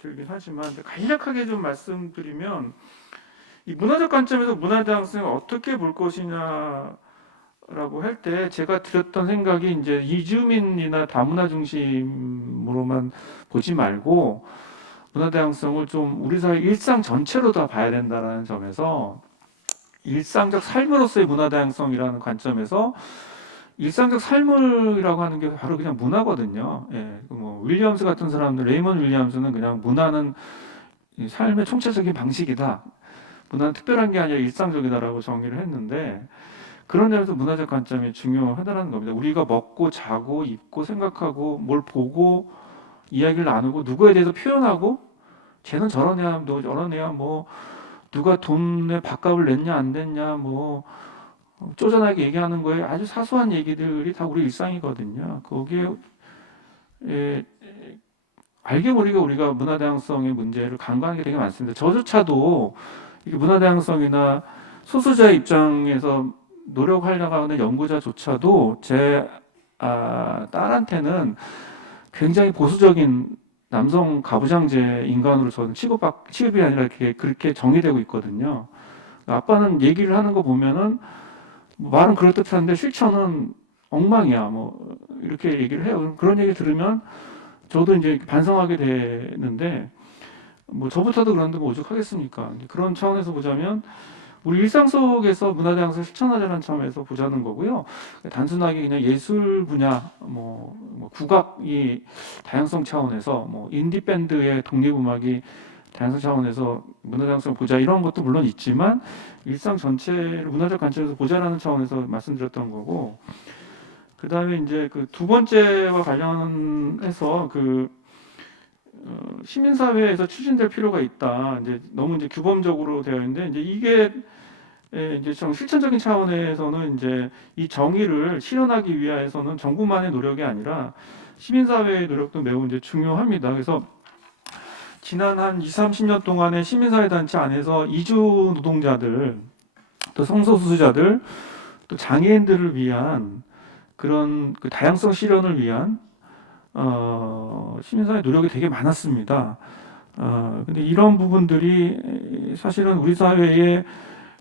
들긴 하지만 간략하게 좀 말씀드리면 이 문화적 관점에서 문화 다양성을 어떻게 볼 것이냐라고 할 때 제가 드렸던 생각이 이제 이주민이나 다문화 중심으로만 보지 말고 문화 다양성을 좀 우리 사회 일상 전체로 다 봐야 된다는 점에서 일상적 삶으로서의 문화 다양성이라는 관점에서 일상적 삶이라고 하는 게 바로 그냥 문화거든요. 뭐 윌리엄스 같은 사람들, 레이먼 윌리엄스는 그냥 문화는 삶의 총체적인 방식이다. 문화는 특별한 게 아니라 일상적이다라고 정의를 했는데 그런 점에서 문화적 관점이 중요하다는 겁니다. 우리가 먹고 자고 입고 생각하고 뭘 보고 이야기를 나누고 누구에 대해서 표현하고 쟤는 저런 애야, 너 저런 애야, 뭐 누가 돈에 밥값을 냈냐 안 냈냐, 뭐 쪼잔하게 얘기하는 거에 아주 사소한 얘기들이 다 우리 일상이거든요. 거기에 알게 모르게 우리가 문화 다양성의 문제를 간과하는 게 되게 많습니다. 저조차도 이게 문화 다양성이나 소수자의 입장에서 노력하려고 하는 연구자조차도 제 딸한테는 굉장히 보수적인 남성 가부장제 인간으로 저는 취급이 아니라 이렇게 그렇게 정의되고 있거든요. 아빠는 얘기를 하는 거 보면은 말은 그럴듯한데 실천은 엉망이야. 뭐 이렇게 얘기를 해요. 그런 얘기 들으면 저도 이제 반성하게 되는데 뭐 저부터도 그런데 뭐 오죽하겠습니까? 그런 차원에서 보자면 우리 일상 속에서 문화 다양성을 실천하자는 차원에서 보자는 거고요. 단순하게 그냥 예술 분야, 뭐 국악이 다양성 차원에서, 뭐 인디 밴드의 독립음악이 다양성 차원에서 문화 다양성을 보자 이런 것도 물론 있지만 일상 전체를 문화적 관점에서 보자라는 차원에서 말씀드렸던 거고. 그 다음에 이제 그 두 번째와 관련해서 시민사회에서 추진될 필요가 있다. 이제 너무 이제 규범적으로 되어 있는데 이제 이게 이제 좀 실천적인 차원에서는 이제 이 정의를 실현하기 위해서는 정부만의 노력이 아니라 시민사회의 노력도 매우 이제 중요합니다. 그래서 지난 한 20, 30년 동안의 시민사회 단체 안에서 이주 노동자들, 또 성소수자들, 또 장애인들을 위한 그런 그 다양성 실현을 위한 시민사회 노력이 되게 많았습니다. 근데 이런 부분들이 사실은 우리 사회에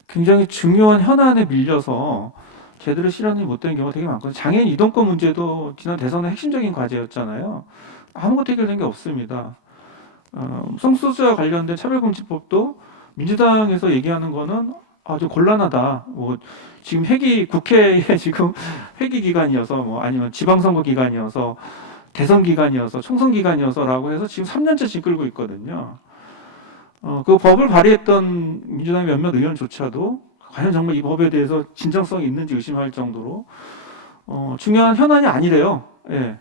굉장히 중요한 현안에 밀려서 제대로 실현이 못된 경우가 되게 많거든요. 장애인 이동권 문제도 지난 대선의 핵심적인 과제였잖아요. 아무것도 해결된 게 없습니다. 성소수자 관련된 차별금지법도 민주당에서 얘기하는 거는 좀 곤란하다. 뭐 지금 국회에 지금 회기 기간이어서 뭐 아니면 지방선거 기간이어서 대선 기간이어서 총선 기간이어서라고 해서 지금 3년째 지금 끌고 있거든요. 그 법을 발의했던 민주당 몇몇 의원조차도 과연 정말 이 법에 대해서 진정성이 있는지 의심할 정도로 중요한 현안이 아니래요. 예.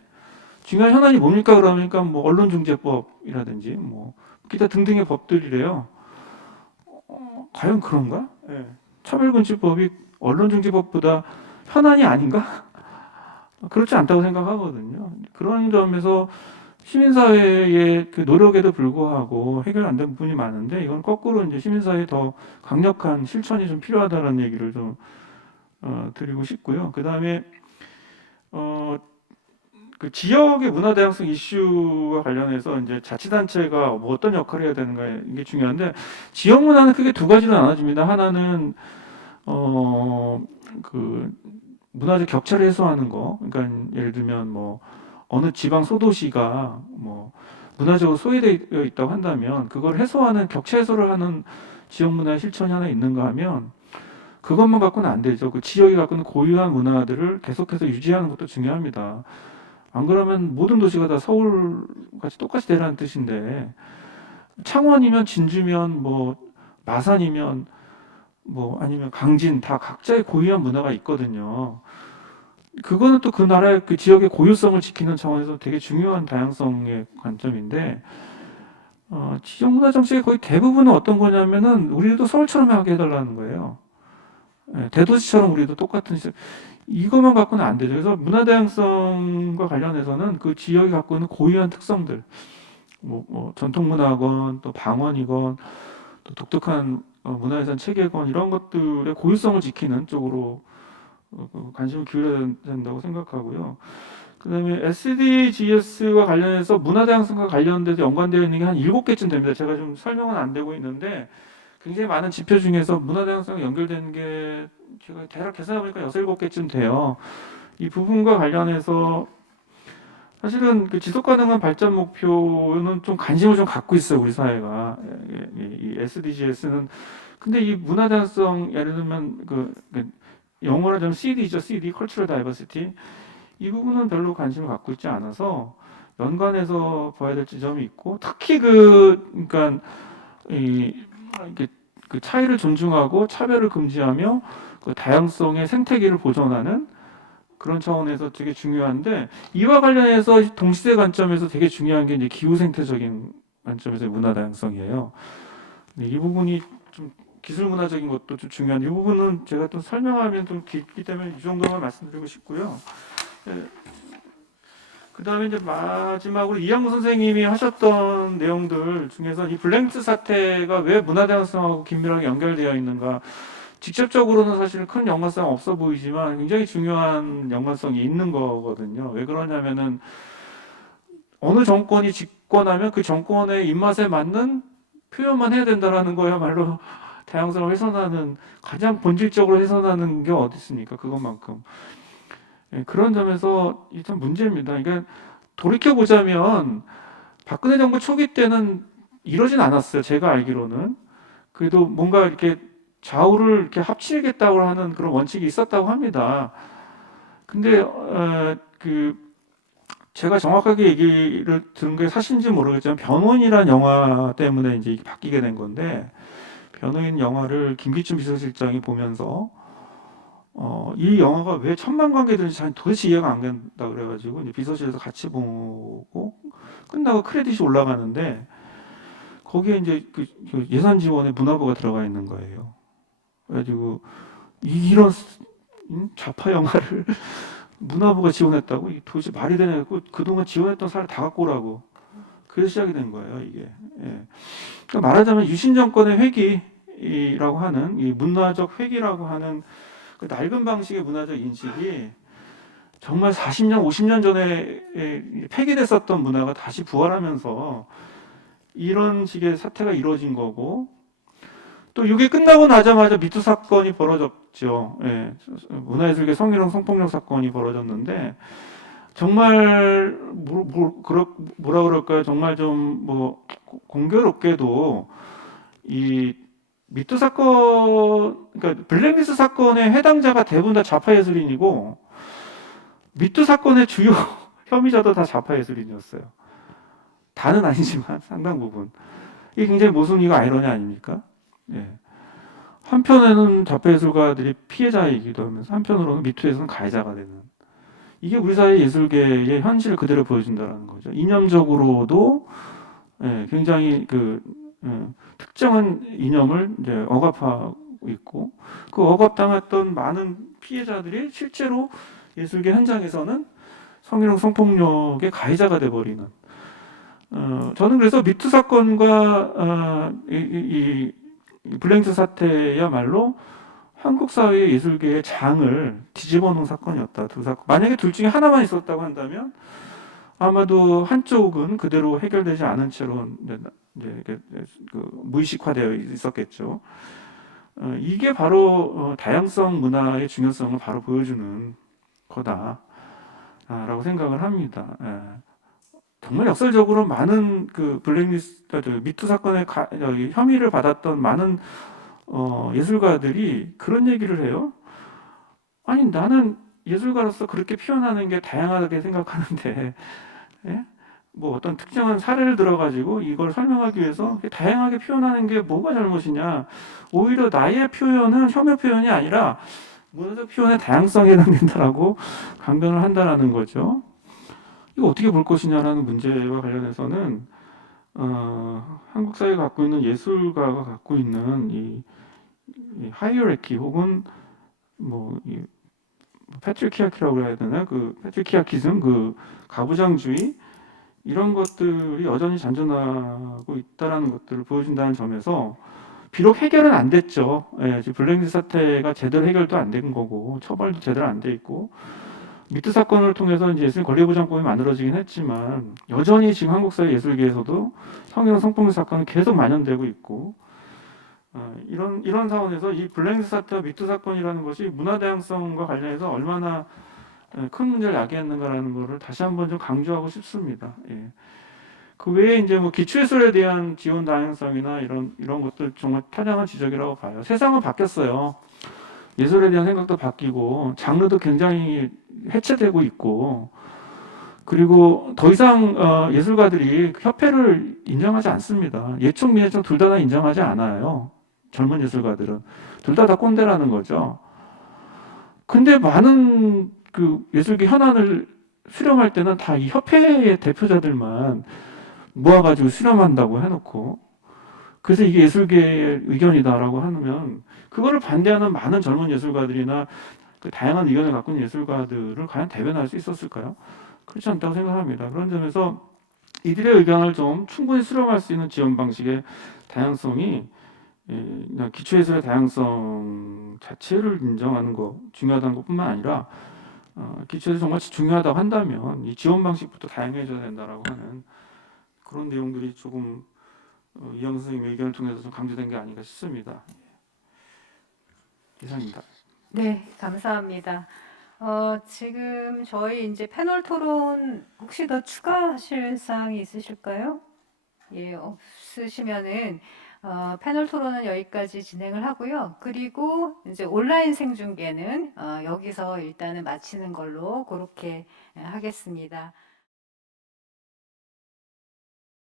중요한 현안이 뭡니까 그러니까 뭐 언론중재법이라든지 뭐 기타 등등의 법들이래요. 과연 그런가? 예. 차별금지법이 언론중재법보다 현안이 아닌가? 그렇지 않다고 생각하거든요. 그런 점에서 시민사회의 그 노력에도 불구하고 해결 안 된 부분이 많은데 이건 거꾸로 이제 시민사회에 더 강력한 실천이 좀 필요하다는 얘기를 좀 드리고 싶고요. 그 다음에 그 지역의 문화 다양성 이슈와 관련해서 이제 자치단체가 뭐 어떤 역할을 해야 되는가 이게 중요한데 지역 문화는 크게 두 가지로 나눠집니다. 하나는 그 문화적 격차를 해소하는 거. 그러니까 예를 들면 뭐 어느 지방 소도시가 뭐 문화적으로 소외되어 있다고 한다면 그걸 해소하는 격차 해소를 하는 지역 문화의 실천이 하나 있는가 하면 그것만 갖고는 안 되죠. 그 지역이 갖고 있는 고유한 문화들을 계속해서 유지하는 것도 중요합니다. 안 그러면 모든 도시가 다 서울같이 똑같이 되라는 뜻인데 창원이면 진주면 뭐 마산이면 뭐 아니면 강진 다 각자의 고유한 문화가 있거든요. 그거는 또 그 나라의 그 지역의 고유성을 지키는 차원에서 되게 중요한 다양성의 관점인데 지역 문화 정책의 거의 대부분은 어떤 거냐면은 우리도 서울처럼 하게 해달라는 거예요. 대도시처럼 우리도 똑같은 이것만 갖고는 안 되죠. 그래서 문화 다양성과 관련해서는 그 지역이 갖고 있는 고유한 특성들, 뭐 전통문화건 또 방언이건 또 독특한 문화유산 체계건 이런 것들의 고유성을 지키는 쪽으로 관심을 기울여야 된다고 생각하고요. 그다음에 SDGs와 관련해서 문화 다양성과 관련돼서 연관되어 있는 게 한 7개쯤 됩니다. 제가 좀 설명은 안 되고 있는데 굉장히 많은 지표 중에서 문화 다양성이 연결되는 게 제가 대략 계산해 보니까 6, 7개쯤 돼요. 이 부분과 관련해서 사실은 그 지속 가능한 발전 목표는 좀 관심을 좀 갖고 있어요, 우리 사회가. 이 SDGs는. 근데 이 문화 다양성 예를 들면 그 영어로 하면 CD죠, CD, Cultural Diversity. 이 부분은 별로 관심을 갖고 있지 않아서 연관해서 봐야 될 지점이 있고 특히 그러니까 그 차이를 존중하고 차별을 금지하며 그 다양성의 생태계를 보존하는 그런 차원에서 되게 중요한데 이와 관련해서 동시대 관점에서 되게 중요한 게 이제 기후 생태적인 관점에서의 문화 다양성이에요. 근데 이 부분이 좀 기술 문화적인 것도 좀 중요한 이 부분은 제가 또 설명하면 좀 길기 때문에 이 정도만 말씀드리고 싶고요. 그 다음에 이제 마지막으로 이양구 선생님이 하셨던 내용들 중에서 이 블랭크 사태가 왜 문화 다양성하고 긴밀하게 연결되어 있는가. 직접적으로는 사실 큰 연관성 없어 보이지만 굉장히 중요한 연관성이 있는 거거든요. 왜 그러냐면은 어느 정권이 집권하면 그 정권의 입맛에 맞는 표현만 해야 된다라는 거야말로 다양성을 훼손하는 가장 본질적으로 훼손하는 게 어디 있습니까? 그것만큼. 예, 그런 점에서 이 참 문제입니다. 그러니까 돌이켜 보자면 박근혜 정부 초기 때는 이러진 않았어요. 제가 알기로는 그래도 뭔가 이렇게 좌우를 이렇게 합치겠다고 하는 그런 원칙이 있었다고 합니다. 근데 그 제가 정확하게 얘기를 들은 게 사실인지 모르겠지만 변호인이라는 영화 때문에 이제 이게 바뀌게 된 건데 변호인 영화를 김기춘 비서실장이 보면서 이 영화가 왜 천만 관객들인지 잘 도대체 이해가 안 된다 그래가지고 이제 비서실에서 같이 보고 끝나고 크레딧이 올라가는데 거기에 이제 그 예산 지원에 문화부가 들어가 있는 거예요. 그래가지고 이런 좌파 영화를 문화부가 지원했다고? 이게 도대체 말이 되냐? 그동안 지원했던 사람 다 갖고 오라고. 그래서 시작이 된 거예요, 이게. 예. 그러니까 말하자면 유신 정권의 회기라고 하는 이 문화적 회기라고 하는 그 낡은 방식의 문화적 인식이 정말 40년, 50년 전에 폐기됐었던 문화가 다시 부활하면서 이런 식의 사태가 이루어진 거고 또 이게 끝나고 나자마자 미투 사건이 벌어졌죠. 예. 문화예술계 성희롱 성폭력 사건이 벌어졌는데 정말 뭐라 그럴까요? 정말 좀 뭐 공교롭게도 이 미투 사건, 그러니까 블랙리스트 사건의 해당자가 대부분 다 좌파 예술인이고 미투 사건의 주요 혐의자도 다 좌파 예술인이었어요. 다는 아니지만 상당 부분. 이게 굉장히 모순이고 아이러니 아닙니까? 예. 한편에는 좌파 예술가들이 피해자이기도 하면서 한편으로는 미투에서는 가해자가 되는 이게 우리 사회 예술계의 현실을 그대로 보여준다는 거죠. 이념적으로도 예, 굉장히 특정한 이념을 이제 억압하고 있고 그 억압당했던 많은 피해자들이 실제로 예술계 현장에서는 성희롱 성폭력의 가해자가 돼버리는. 저는 그래서 미투 사건과 이 블랭크 사태야말로 한국 사회 예술계의 장을 뒤집어 놓은 사건이었다. 두 사건. 만약에 둘 중에 하나만 있었다고 한다면 아마도 한쪽은 그대로 해결되지 않은 채로 이제 무의식화되어 있었겠죠. 이게 바로 다양성 문화의 중요성을 바로 보여주는 거다라고 생각을 합니다. 예. 정말 역설적으로 많은 그 블랙리스트, 미투 사건의 혐의를 받았던 많은 예술가들이 그런 얘기를 해요. 아니 나는 예술가로서 그렇게 표현하는 게 다양하게 생각하는데 예? 뭐 어떤 특정한 사례를 들어가지고 이걸 설명하기 위해서 다양하게 표현하는 게 뭐가 잘못이냐. 오히려 나의 표현은 혐오 표현이 아니라 문화적 표현의 다양성에 해당된다라고 강변을 한다라는 거죠. 이거 어떻게 볼 것이냐라는 문제와 관련해서는 한국 사회가 갖고 있는 예술가가 갖고 있는 이 하이어라키 혹은 이 패트리키아키라고 해야 되나 그 패트리키아키즘 그 가부장주의 이런 것들이 여전히 잔존하고 있다라는 것들을 보여준다는 점에서 비록 해결은 안 됐죠. 예, 지금 블랙리스트 사태가 제대로 해결도 안 된 거고 처벌도 제대로 안 돼 있고 미투 사건을 통해서 이제 예술 권리보장법이 만들어지긴 했지만 여전히 지금 한국 사회 예술계에서도 성희롱 성폭력 사건은 계속 만연되고 있고 이런 상황에서 이 블랙리스트 사태와 미투 사건이라는 것이 문화 다양성과 관련해서 얼마나 큰 문제를 야기했는가라는 것을 다시 한번 좀 강조하고 싶습니다. 예. 그 외에 이제 뭐 기초예술에 대한 지원 다양성이나 이런 것들 정말 타당한 지적이라고 봐요. 세상은 바뀌었어요. 예술에 대한 생각도 바뀌고 장르도 굉장히 해체되고 있고 그리고 더 이상 예술가들이 협회를 인정하지 않습니다. 예총 민예총 둘 다 인정하지 않아요. 젊은 예술가들은 둘 다 꼰대라는 거죠. 근데 많은 그 예술계 현안을 수렴할 때는 다 이 협회의 대표자들만 모아가지고 수렴한다고 해놓고, 그래서 이게 예술계의 의견이다라고 하면 그거를 반대하는 많은 젊은 예술가들이나 그 다양한 의견을 갖고 있는 예술가들을 과연 대변할 수 있었을까요? 그렇지 않다고 생각합니다. 그런 점에서 이들의 의견을 좀 충분히 수렴할 수 있는 지원 방식의 다양성이, 그냥 기초예술의 다양성 자체를 인정하는 거 중요하다는 것뿐만 아니라, 기초예술이 정말 중요하다고 한다면 이 지원 방식부터 다양해져야 된다라고 하는 그런 내용들이 조금 이영 선생님의 의견을 통해서 좀 강조된 게 아닌가 싶습니다. 이상입니다. 네, 감사합니다. 지금 저희 이제 패널 토론 혹시 더 추가하실 사항이 있으실까요? 예, 없으시면은 패널 토론은 여기까지 진행을 하고요. 그리고 이제 온라인 생중계는 여기서 일단은 마치는 걸로 그렇게 하겠습니다.